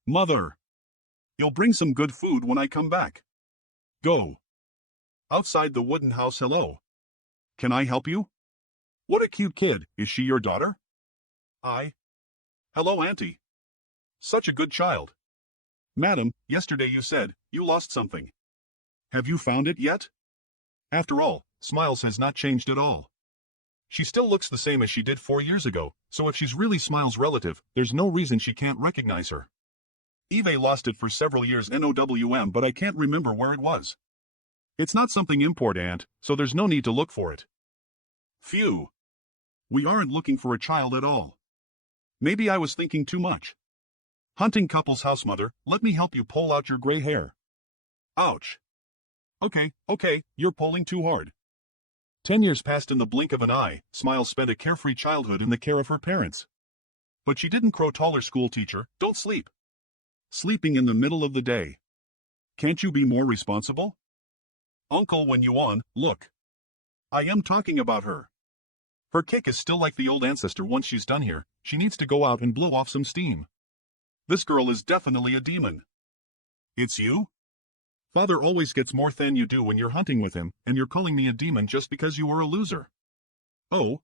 Mother. You'll bring some good food when I come back. Go. Outside the wooden house. Hello. Can I help you? What a cute kid. Is she your daughter? I. Hello, Auntie. Such a good child. Madam, yesterday you said you lost something. Have you found it yet? After all, Smiles has not changed at all. She still looks the same as she did 4 years ago, so if she's really Smiles' relative, there's no reason she can't recognize her. Eve lost it for several years NOWM, but I can't remember where it was. It's not something important, so there's no need to look for it. Phew. We aren't looking for a child at all. Maybe I was thinking too much. Hunting couple's house. Mother, let me help you pull out your gray hair. Ouch. Okay, you're pulling too hard. 10 years passed in the blink of an eye. Smiles spent a carefree childhood in the care of her parents. But she didn't grow taller. School teacher, don't sleep. Sleeping in the middle of the day. Can't you be more responsible? Uncle, when you on, look. I am talking about her. Her kick is still like the old ancestor. Once she's done here, she needs to go out and blow off some steam. This girl is definitely a demon. It's you? Father always gets more than you do when you're hunting with him, and you're calling me a demon just because you were a loser. Oh?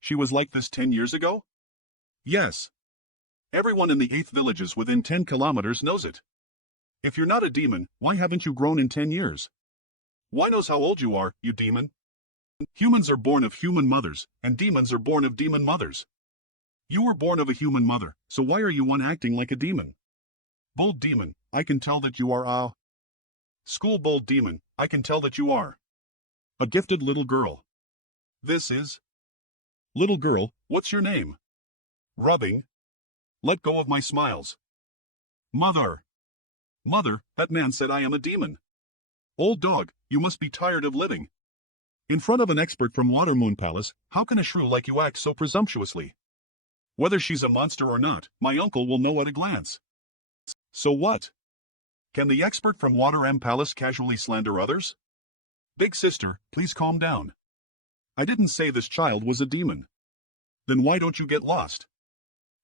She was like this 10 years ago? Yes. Everyone in the 8th villages within 10 kilometers knows it. If you're not a demon, why haven't you grown in 10 years? Why knows how old you are, you demon? Humans are born of human mothers, and demons are born of demon mothers. You were born of a human mother, so why are you one acting like a demon? Bold demon, I can tell that you are a... School bold demon, I can tell that you are a gifted little girl. This is... Little girl, what's your name? Rubbing. Let go of my Smiles. Mother. Mother, that man said I am a demon. Old dog, you must be tired of living. In front of an expert from Watermoon Palace, how can a shrew like you act so presumptuously? Whether she's a monster or not, my uncle will know at a glance. So what? Can the expert from Water M Palace casually slander others? Big sister, please calm down. I didn't say this child was a demon. Then why don't you get lost?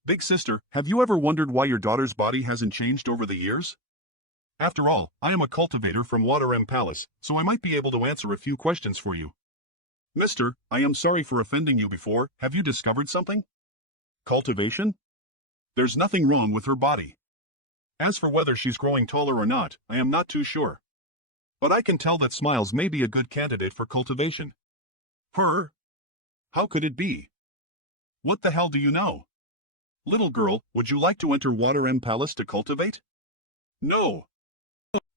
Big sister, have you ever wondered why your daughter's body hasn't changed over the years? After all, I am a cultivator from Water M Palace, so I might be able to answer a few questions for you. Mister, I am sorry for offending you before. Have you discovered something? Cultivation? There's nothing wrong with her body. As for whether she's growing taller or not, I am not too sure. But I can tell that Smiles may be a good candidate for cultivation. Her? How could it be? What the hell do you know? Little girl, would you like to enter Water M Palace to cultivate? No.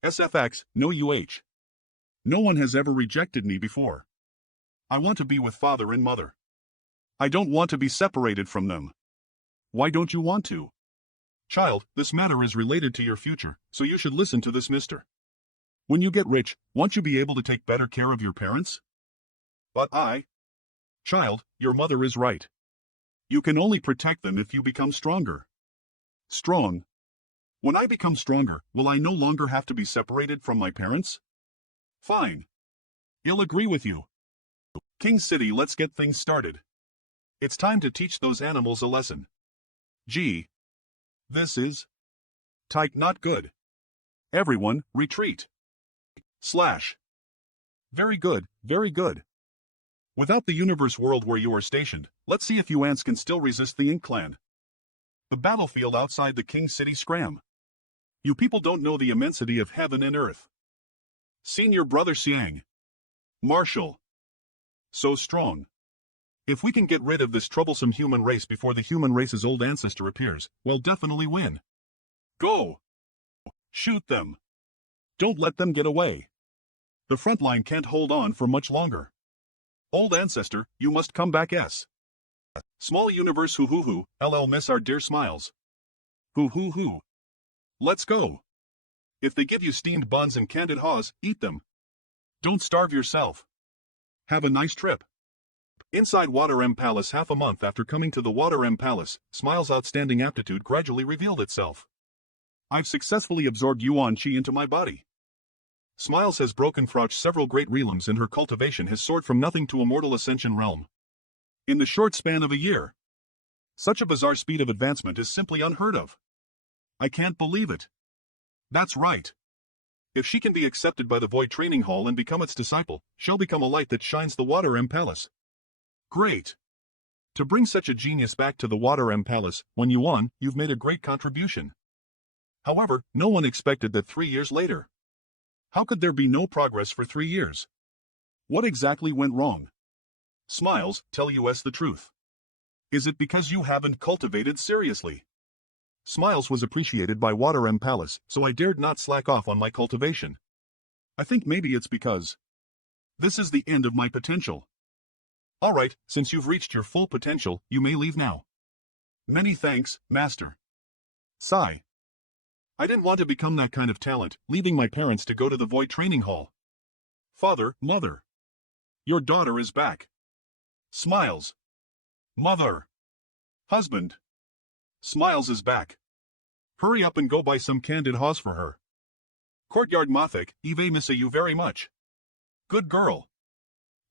SFX, no UH. No one has ever rejected me before. I want to be with father and mother. I don't want to be separated from them. Why don't you want to? Child, this matter is related to your future, so you should listen to this, mister. When you get rich, won't you be able to take better care of your parents? But Child, your mother is right. You can only protect them if you become stronger. Strong? When I become stronger, will I no longer have to be separated from my parents? Fine. I'll agree with you. King City, let's get things started. It's time to teach those animals a lesson. Gee. This is... Tyke not good. Everyone, retreat. Slash. Very good, very good. Without the universe world where you are stationed, let's see if you ants can still resist the Ink Clan. The battlefield outside the King City Scram. You people don't know the immensity of heaven and earth. Senior Brother Siang. Marshall. So strong. If we can get rid of this troublesome human race before the human race's old ancestor appears, we'll definitely win. Go! Shoot them. Don't let them get away. The front line can't hold on for much longer. Old ancestor, you must come back. Small universe hoo hoo hoo, LL miss our dear Smiles. Hoo hoo hoo. Let's go. If they give you steamed buns and candid haws, eat them. Don't starve yourself. Have a nice trip. Inside Water M Palace. Half a month after coming to the Water M Palace, Smiles' outstanding aptitude gradually revealed itself. I've successfully absorbed Yuan Qi into my body. Smiles has broken Frouch several great realms, and her cultivation has soared from nothing to immortal ascension realm. In the short span of a year. Such a bizarre speed of advancement is simply unheard of. I can't believe it. That's right. If she can be accepted by the Void Training Hall and become its disciple, she'll become a light that shines the Water M Palace. Great. To bring such a genius back to the Water M Palace, when you won, you've made a great contribution. However, no one expected that 3 years later. How could there be no progress for 3 years? What exactly went wrong? Smiles, tell us the truth. Is it because you haven't cultivated seriously? Smiles was appreciated by Water M Palace, so I dared not slack off on my cultivation. I think maybe it's because this is the end of my potential. Alright, since you've reached your full potential, you may leave now. Many thanks, Master. Sigh. I didn't want to become that kind of talent, leaving my parents to go to the Void Training Hall. Father, Mother. Your daughter is back. Smiles. Mother. Husband. Smiles is back. Hurry up and go buy some candid haws for her. Courtyard Mothik, Eve miss you very much. Good girl.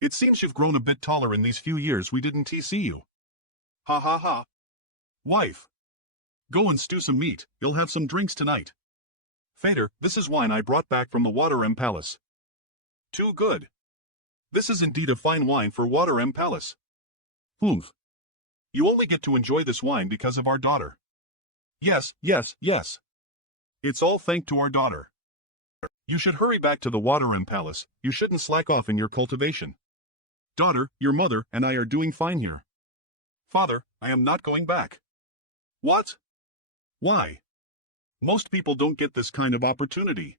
It seems you've grown a bit taller in these few years we didn't see you. Ha ha ha. Wife. Go and stew some meat, you'll have some drinks tonight. Fader, this is wine I brought back from the Water M Palace. Too good. This is indeed a fine wine for Water M Palace. Humph. You only get to enjoy this wine because of our daughter. Yes. It's all thanks to our daughter. You should hurry back to the Water M Palace, you shouldn't slack off in your cultivation. Daughter, your mother and I are doing fine here. Father, I am not going back. What? Why? Most people don't get this kind of opportunity.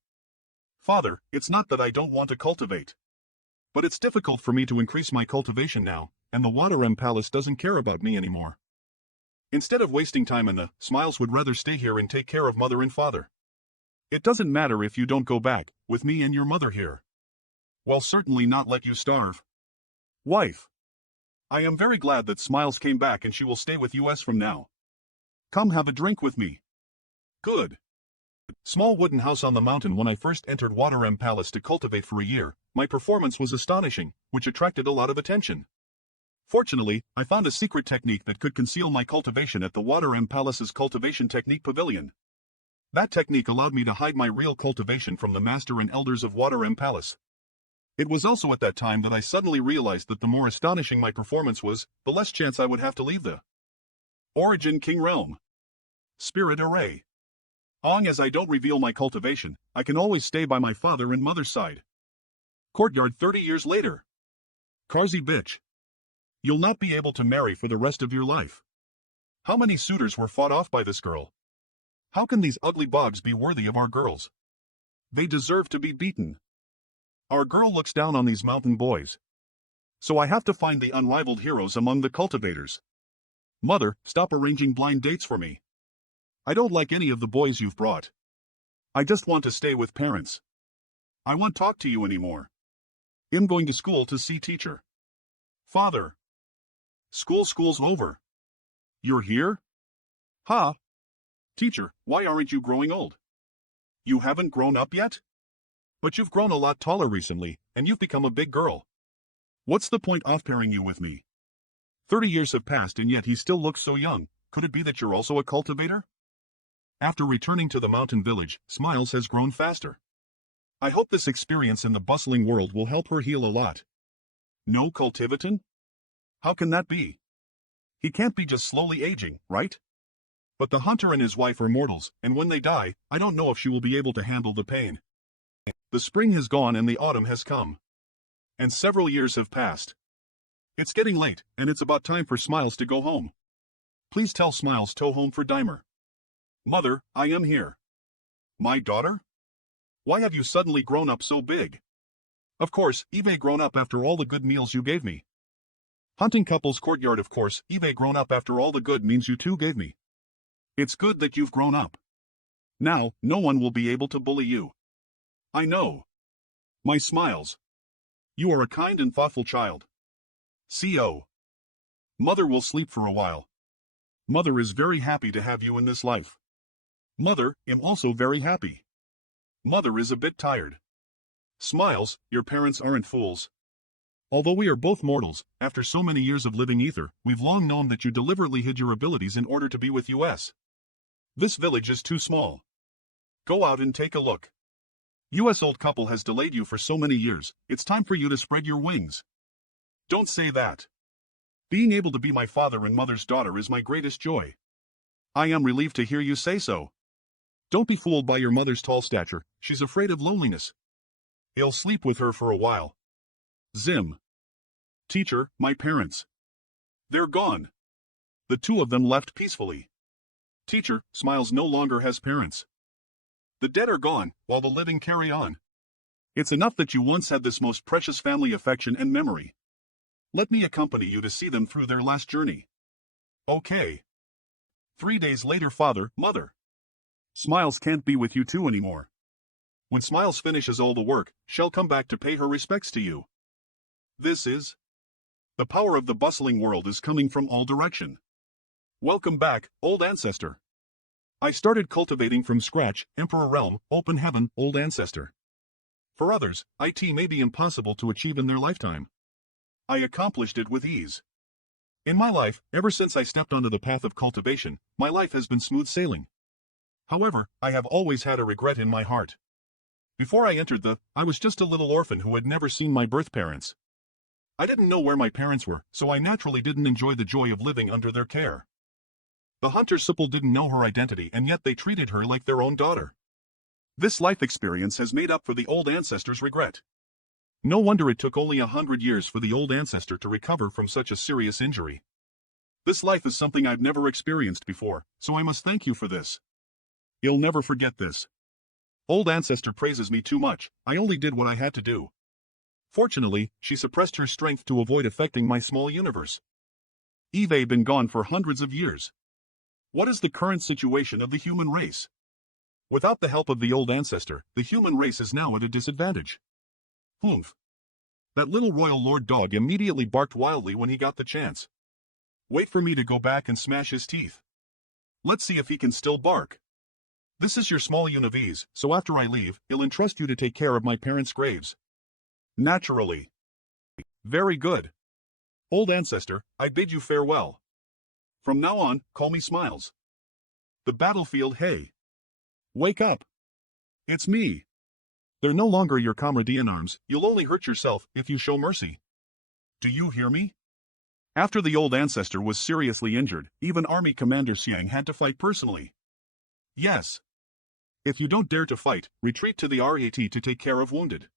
Father, it's not that I don't want to cultivate. But it's difficult for me to increase my cultivation now, and the Water M Palace doesn't care about me anymore. Instead of wasting time in the, Smiles would rather stay here and take care of mother and father. It doesn't matter if you don't go back, with me and your mother here. Well, certainly not let you starve. Wife. I am very glad that Smiles came back and she will stay with us from now. Come have a drink with me. Good. Small wooden house on the mountain. When I first entered Water M Palace to cultivate for a year, my performance was astonishing, which attracted a lot of attention. Fortunately, I found a secret technique that could conceal my cultivation at the Water M Palace's Cultivation Technique Pavilion. That technique allowed me to hide my real cultivation from the Master and Elders of Water M Palace. It was also at that time that I suddenly realized that the more astonishing my performance was, the less chance I would have to leave the Origin King Realm. Spirit Array. Long as I don't reveal my cultivation, I can always stay by my father and mother's side. Courtyard 30 years later. Carzy bitch. You'll not be able to marry for the rest of your life. How many suitors were fought off by this girl? How can these ugly bogs be worthy of our girls? They deserve to be beaten. Our girl looks down on these mountain boys. So I have to find the unrivaled heroes among the cultivators. Mother, stop arranging blind dates for me. I don't like any of the boys you've brought. I just want to stay with parents. I won't talk to you anymore. I'm going to school to see teacher. Father. School's over. You're here? Ha! Teacher, why aren't you growing old? You haven't grown up yet? But you've grown a lot taller recently, and you've become a big girl. What's the point of pairing you with me? 30 years have passed and yet he still looks so young. Could it be that you're also a cultivator? After returning to the mountain village, Smiles has grown faster. I hope this experience in the bustling world will help her heal a lot. No cultivaton? How can that be? He can't be just slowly aging, right? But the hunter and his wife are mortals, and when they die, I don't know if she will be able to handle the pain. The spring has gone and the autumn has come. And several years have passed. It's getting late, and it's about time for Smiles to go home. Please tell Smiles to home for Dimer. Mother, I am here. My daughter? Why have you suddenly grown up so big? Of course, Eve grown up after all the good meals you gave me. Hunting couples courtyard. Of course, Eve grown up after all the good means you two gave me. It's good that you've grown up. Now, no one will be able to bully you. I know. My Smiles. You are a kind and thoughtful child. Co. Mother will sleep for a while. Mother is very happy to have you in this life. Mother, am also very happy. Mother is a bit tired. Smiles, your parents aren't fools. Although we are both mortals, after so many years of living ether, we've long known that you deliberately hid your abilities in order to be with us. This village is too small. Go out and take a look. US old couple has delayed you for so many years, it's time for you to spread your wings. Don't say that. Being able to be my father and mother's daughter is my greatest joy. I am relieved to hear you say so. Don't be fooled by your mother's tall stature, she's afraid of loneliness. I'll sleep with her for a while. Zim. Teacher, my parents. They're gone. The two of them left peacefully. Teacher, Smiles no longer has parents. The dead are gone, while the living carry on. It's enough that you once had this most precious family affection and memory. Let me accompany you to see them through their last journey. Okay. 3 days later, father, mother. Smiles can't be with you two anymore. When Smiles finishes all the work, she'll come back to pay her respects to you. This is... The power of the bustling world is coming from all direction. Welcome back, old ancestor. I started cultivating from scratch, Emperor Realm, Open Heaven, old ancestor. For others, it may be impossible to achieve in their lifetime. I accomplished it with ease. In my life, ever since I stepped onto the path of cultivation, my life has been smooth sailing. However, I have always had a regret in my heart. Before I entered I was just a little orphan who had never seen my birth parents. I didn't know where my parents were, so I naturally didn't enjoy the joy of living under their care. The hunter Supple didn't know her identity and yet they treated her like their own daughter. This life experience has made up for the old ancestor's regret. No wonder it took only 100 years for the old ancestor to recover from such a serious injury. This life is something I've never experienced before, so I must thank you for this. You'll never forget this. Old ancestor praises me too much, I only did what I had to do. Fortunately, she suppressed her strength to avoid affecting my small universe. Eve been gone for hundreds of years. What is the current situation of the human race? Without the help of the old ancestor, the human race is now at a disadvantage. Humph. That little royal lord dog immediately barked wildly when he got the chance. Wait for me to go back and smash his teeth. Let's see if he can still bark. This is your small univies, so after I leave, I'll entrust you to take care of my parents' graves. Naturally. Very good. Old ancestor, I bid you farewell. From now on, call me Smiles. The battlefield, hey. Wake up. It's me. They're no longer your comrade in arms, you'll only hurt yourself if you show mercy. Do you hear me? After the old ancestor was seriously injured, even Army Commander Xiang had to fight personally. Yes. If you don't dare to fight, retreat to the RAT to take care of wounded.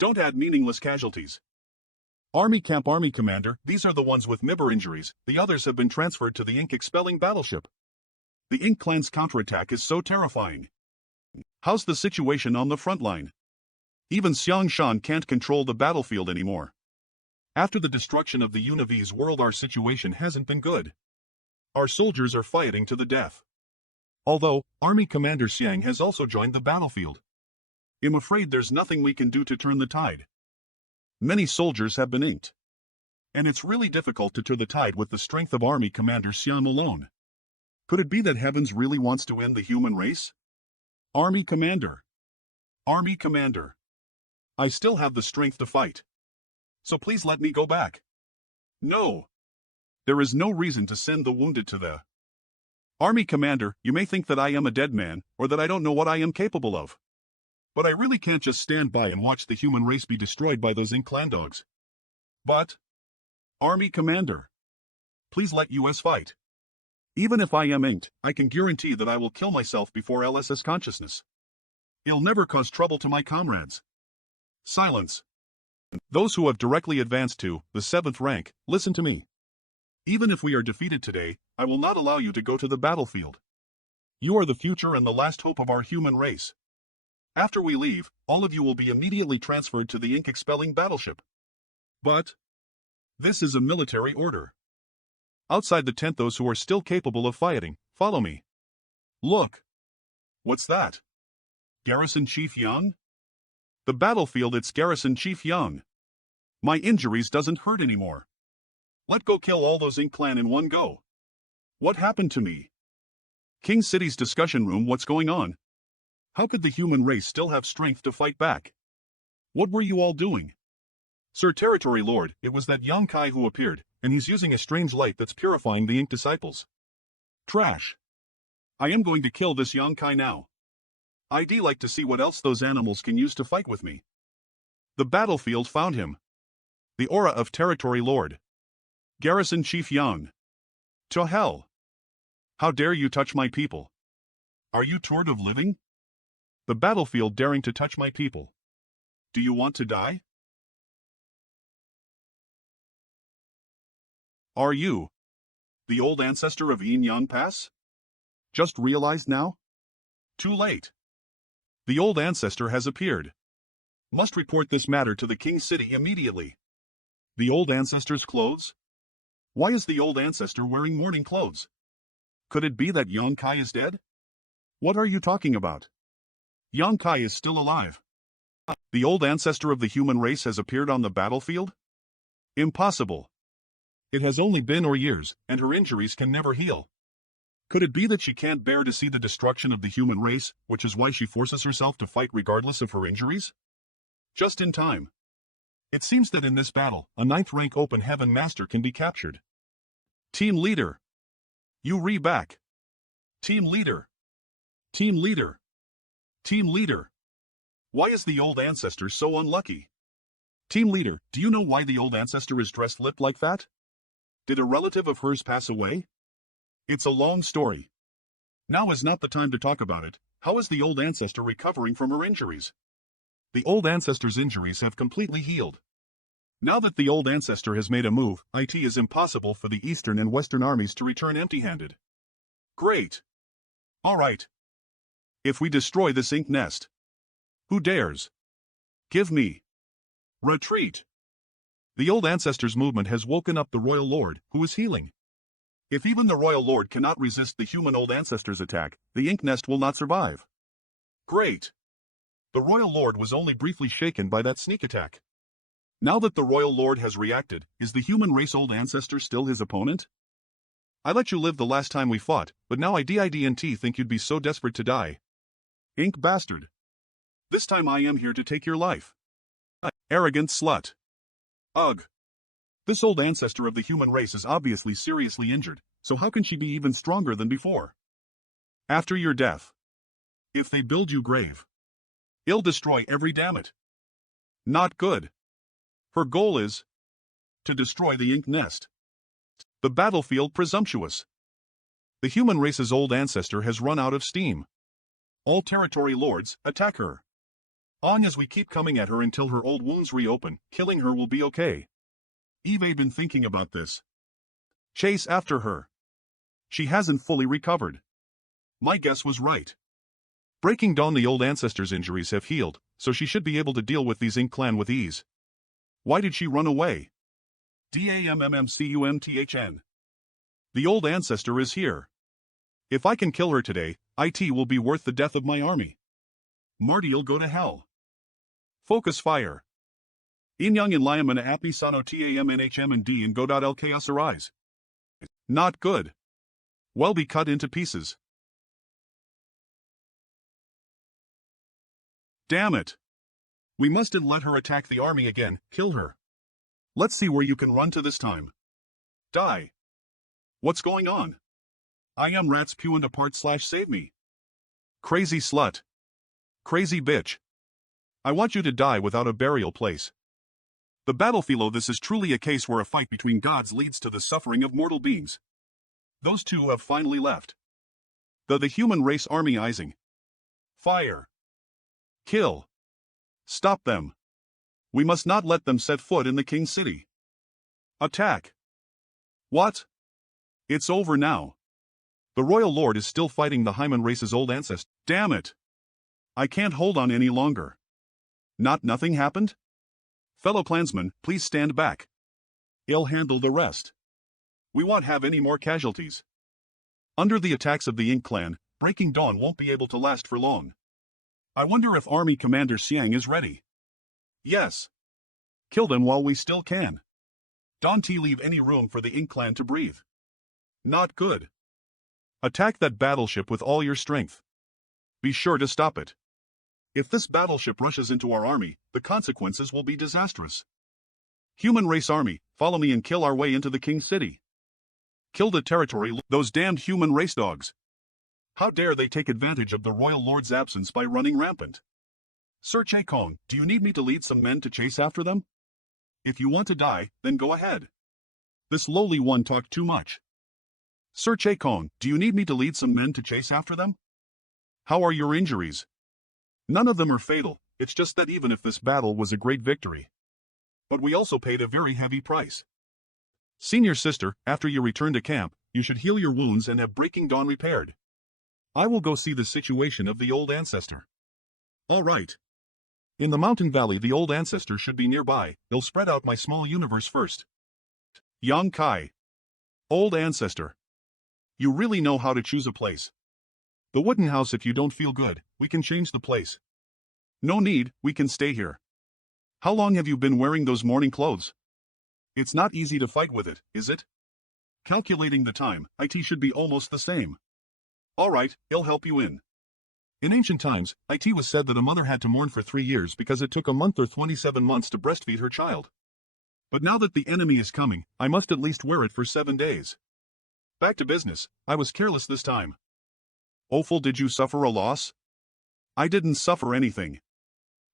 Don't add meaningless casualties. Army Camp Army Commander, these are the ones with Mibber injuries, the others have been transferred to the Ink expelling battleship. The Ink clan's counterattack is so terrifying. How's the situation on the front line? Even Xiang Shan can't control the battlefield anymore. After the destruction of the Univi's world, our situation hasn't been good. Our soldiers are fighting to the death. Although, Army Commander Xiang has also joined the battlefield. I'm afraid there's nothing we can do to turn the tide. Many soldiers have been inked. And it's really difficult to turn the tide with the strength of Army Commander Xiang alone. Could it be that Heavens really wants to end the human race? Army Commander. Army Commander. I still have the strength to fight. So please let me go back. No. There is no reason to send the wounded to the Army Commander. You may think that I am a dead man, or that I don't know what I am capable of. But I really can't just stand by and watch the human race be destroyed by those Ink clan dogs. But, Army Commander, please let us fight. Even if I am inked, I can guarantee that I will kill myself before LSS consciousness. I'll never cause trouble to my comrades. Silence. Those who have directly advanced to the 7th rank, listen to me. Even if we are defeated today, I will not allow you to go to the battlefield. You are the future and the last hope of our human race. After we leave, all of you will be immediately transferred to the Ink expelling battleship. But this is a military order. Outside the tent, those who are still capable of fighting, follow me. Look. What's that? Garrison Chief Young? The battlefield, it's Garrison Chief Young. My injuries doesn't hurt anymore. Let go kill all those Ink clan in one go. What happened to me? King City's discussion room, what's going on? How could the human race still have strength to fight back? What were you all doing? Sir Territory Lord, it was that young Kai who appeared, and he's using a strange light that's purifying the Ink Disciples. Trash. I am going to kill this young Kai now. I'd like to see what else those animals can use to fight with me. The battlefield found him. The aura of Territory Lord. Garrison Chief Young. To hell. How dare you touch my people? Are you tired of living? The battlefield daring to touch my people. Do you want to die? Are you the old ancestor of Yin Yang Pass? Just realized now? Too late. The old ancestor has appeared. Must report this matter to the King's City immediately. The old ancestor's clothes? Why is the old ancestor wearing mourning clothes? Could it be that Yang Kai is dead? What are you talking about? Yang Kai is still alive. The old ancestor of the human race has appeared on the battlefield? Impossible. It has only been years, and her injuries can never heal. Could it be that she can't bear to see the destruction of the human race, which is why she forces herself to fight regardless of her injuries? Just in time. It seems that in this battle, a 9th rank open heaven master can be captured. Team leader. You back. Team leader. Team leader. Team leader. Why is the old ancestor so unlucky? Team leader, do you know why the old ancestor is dressed lit like that? Did a relative of hers pass away? It's a long story. Now is not the time to talk about it. How is the old ancestor recovering from her injuries? The old ancestor's injuries have completely healed. Now that the old ancestor has made a move, it is impossible for the Eastern and Western armies to return empty-handed. Great. All right. If we destroy this ink nest, who dares? Give me. Retreat. The old ancestor's movement has woken up the royal lord, who is healing. If even the royal lord cannot resist the human old ancestor's attack, the ink nest will not survive. Great. The royal lord was only briefly shaken by that sneak attack. Now that the royal lord has reacted, is the human race old ancestor still his opponent? I let you live the last time we fought, but now I didn't think you'd be so desperate to die. Ink bastard. This time I am here to take your life. Arrogant slut. Ugh. This old ancestor of the human race is obviously seriously injured, so how can she be even stronger than before? After your death. If they build you grave. It'll destroy every dammit. Not good. Her goal is to destroy the ink nest. The battlefield presumptuous. The human race's old ancestor has run out of steam. All territory lords, attack her. On as we keep coming at her until her old wounds reopen, killing her will be okay. Eve been thinking about this. Chase after her. She hasn't fully recovered. My guess was right. Breaking Dawn, the old ancestor's injuries have healed, so she should be able to deal with these Ink clan with ease. Why did she run away? DAMMMCUMTHN. The old ancestor is here. If I can kill her today, it will be worth the death of my army. Marty'll go to hell. Focus fire. Inyang in Liamana Api Sano TAMNHM and D and Go.L Chaos arise. Not good. Well be cut into pieces. Damn it. We mustn't let her attack the army again, kill her. Let's see where you can run to this time. Die. What's going on? I am rats pewing apart / save me. Crazy slut. Crazy bitch. I want you to die without a burial place. The battlefield. This is truly a case where a fight between gods leads to the suffering of mortal beings. Those two have finally left. The human race armyizing. Fire. Kill. Stop them. We must not let them set foot in the King's City. Attack. What? It's over now. The Royal Lord is still fighting the Hyman race's old ancestor. Damn it. I can't hold on any longer. Nothing happened? Fellow clansmen, please stand back. I'll handle the rest. We won't have any more casualties. Under the attacks of the Ink clan, Breaking Dawn won't be able to last for long. I wonder if Army Commander Xiang is ready. Yes. Kill them while we still can. Don't leave any room for the Ink clan to breathe. Not good. Attack that battleship with all your strength. Be sure to stop it. If this battleship rushes into our army, the consequences will be disastrous. Human race army, follow me and kill our way into the King's city. Kill the territory, those damned human race dogs. How dare they take advantage of the royal lord's absence by running rampant? Sir Kong, do you need me to lead some men to chase after them? If you want to die, then go ahead. This lowly one talked too much. Sir Kong, do you need me to lead some men to chase after them? How are your injuries? None of them are fatal, it's just that even if this battle was a great victory. But we also paid a very heavy price. Senior sister, after you return to camp, you should heal your wounds and have Breaking Dawn repaired. I will go see the situation of the old ancestor. All right. In the mountain valley the old ancestor should be nearby, they'll spread out my small universe first. Yang Kai. Old ancestor. You really know how to choose a place. The wooden house if you don't feel good, we can change the place. No need, we can stay here. How long have you been wearing those morning clothes? It's not easy to fight with it, is it? Calculating the time, it should be almost the same. Alright, I'll help you in. In ancient times, it was said that a mother had to mourn for 3 years because it took a month or 27 months to breastfeed her child. But now that the enemy is coming, I must at least wear it for 7 days. Back to business, I was careless this time. Awful, did you suffer a loss? I didn't suffer anything.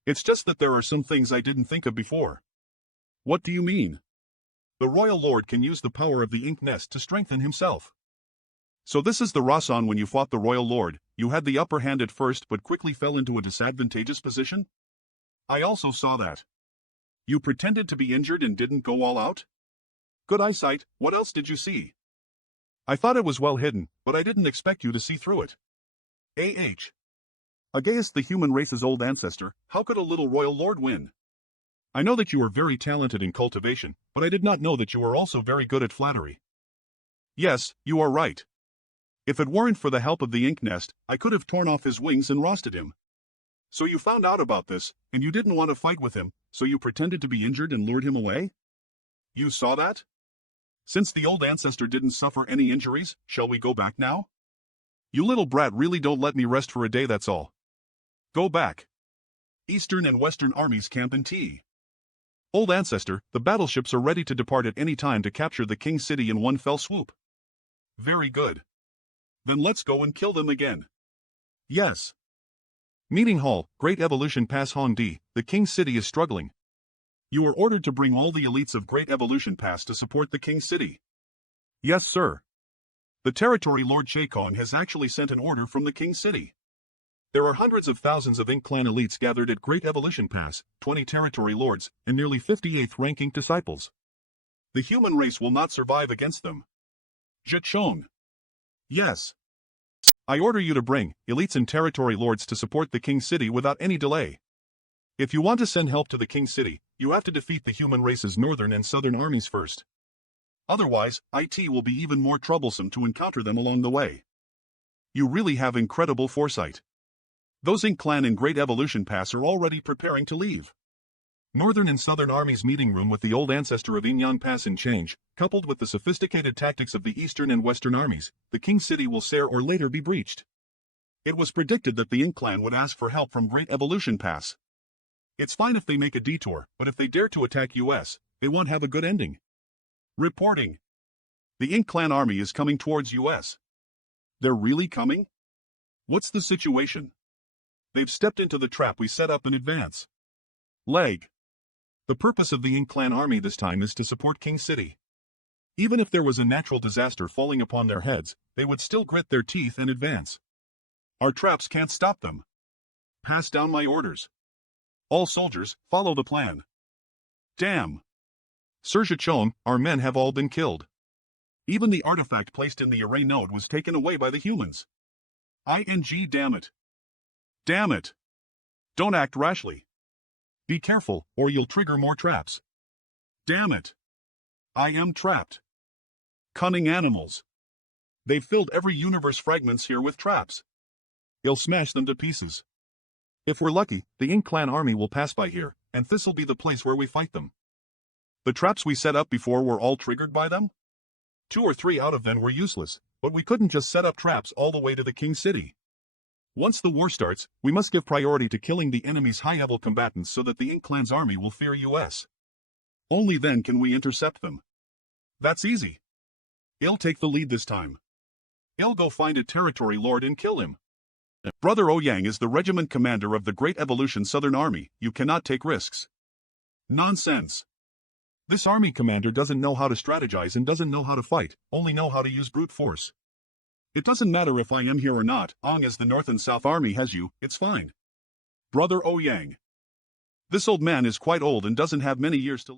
It's just that there are some things I didn't think of before. What do you mean? The Royal Lord can use the power of the Ink Nest to strengthen himself. So this is the Rasan when you fought the Royal Lord, you had the upper hand at first but quickly fell into a disadvantageous position? I also saw that. You pretended to be injured and didn't go all out? Good eyesight, what else did you see? I thought it was well hidden, but I didn't expect you to see through it. Against the human race's old ancestor, how could a little Royal Lord win? I know that you are very talented in cultivation, but I did not know that you were also very good at flattery. Yes, you are right. If it weren't for the help of the Ink Nest, I could have torn off his wings and roasted him. So you found out about this, and you didn't want to fight with him, so you pretended to be injured and lured him away? You saw that? Since the old ancestor didn't suffer any injuries, shall we go back now? You little brat really don't let me rest for a day, that's all. Go back. Eastern and Western armies camp in T. Old ancestor, the battleships are ready to depart at any time to capture the King's city in one fell swoop. Very good. Then let's go and kill them again. Yes. Meeting Hall, Great Evolution Pass Hongdi, the King's city is struggling. You are ordered to bring all the elites of Great Evolution Pass to support the King's city. Yes, sir. The Territory Lord Kong has actually sent an order from the King's city. There are hundreds of thousands of Ink Clan elites gathered at Great Evolution Pass, 20 Territory Lords, and nearly 58th ranking disciples. The human race will not survive against them. Jichong. Yes. I order you to bring elites and territory lords to support the King's city without any delay. If you want to send help to the King's city, you have to defeat the human race's northern and southern armies first. Otherwise, it will be even more troublesome to encounter them along the way. You really have incredible foresight. Those Ink Clan in Great Evolution Pass are already preparing to leave. Northern and Southern Armies meeting room with the old ancestor of Inyan Pass in change, coupled with the sophisticated tactics of the Eastern and Western armies, the King's city will sare or later be breached. It was predicted that the Ink Clan would ask for help from Great Evolution Pass. It's fine if they make a detour, but if they dare to attack US, they won't have a good ending. Reporting. The Ink Clan army is coming towards US. They're really coming? What's the situation? They've stepped into the trap we set up in advance. Leg. The purpose of the Ink Clan army this time is to support King City. Even if there was a natural disaster falling upon their heads, they would still grit their teeth and advance. Our traps can't stop them. Pass down my orders. All soldiers, follow the plan. Damn. Sir Jichong, our men have all been killed. Even the artifact placed in the array node was taken away by the humans. Damn it. Damn it. Don't act rashly. Be careful, or you'll trigger more traps. Damn it. I am trapped. Cunning animals. They've filled every universe fragments here with traps. You'll smash them to pieces. If we're lucky, the Ink Clan army will pass by here, and this'll be the place where we fight them. The traps we set up before were all triggered by them? 2 or 3 out of them were useless, but we couldn't just set up traps all the way to the King's city. Once the war starts, we must give priority to killing the enemy's high-level combatants so that the Ink Clan's army will fear US. Only then can we intercept them. That's easy. I'll take the lead this time. I'll go find a territory lord and kill him. Brother Ouyang is the regiment commander of the Great Evolution Southern Army. You cannot take risks. Nonsense. This army commander doesn't know how to strategize and doesn't know how to fight, only know how to use brute force. It doesn't matter if I am here or not, long as the North and South Army has you, it's fine. Brother Ouyang. This old man is quite old and doesn't have many years to live.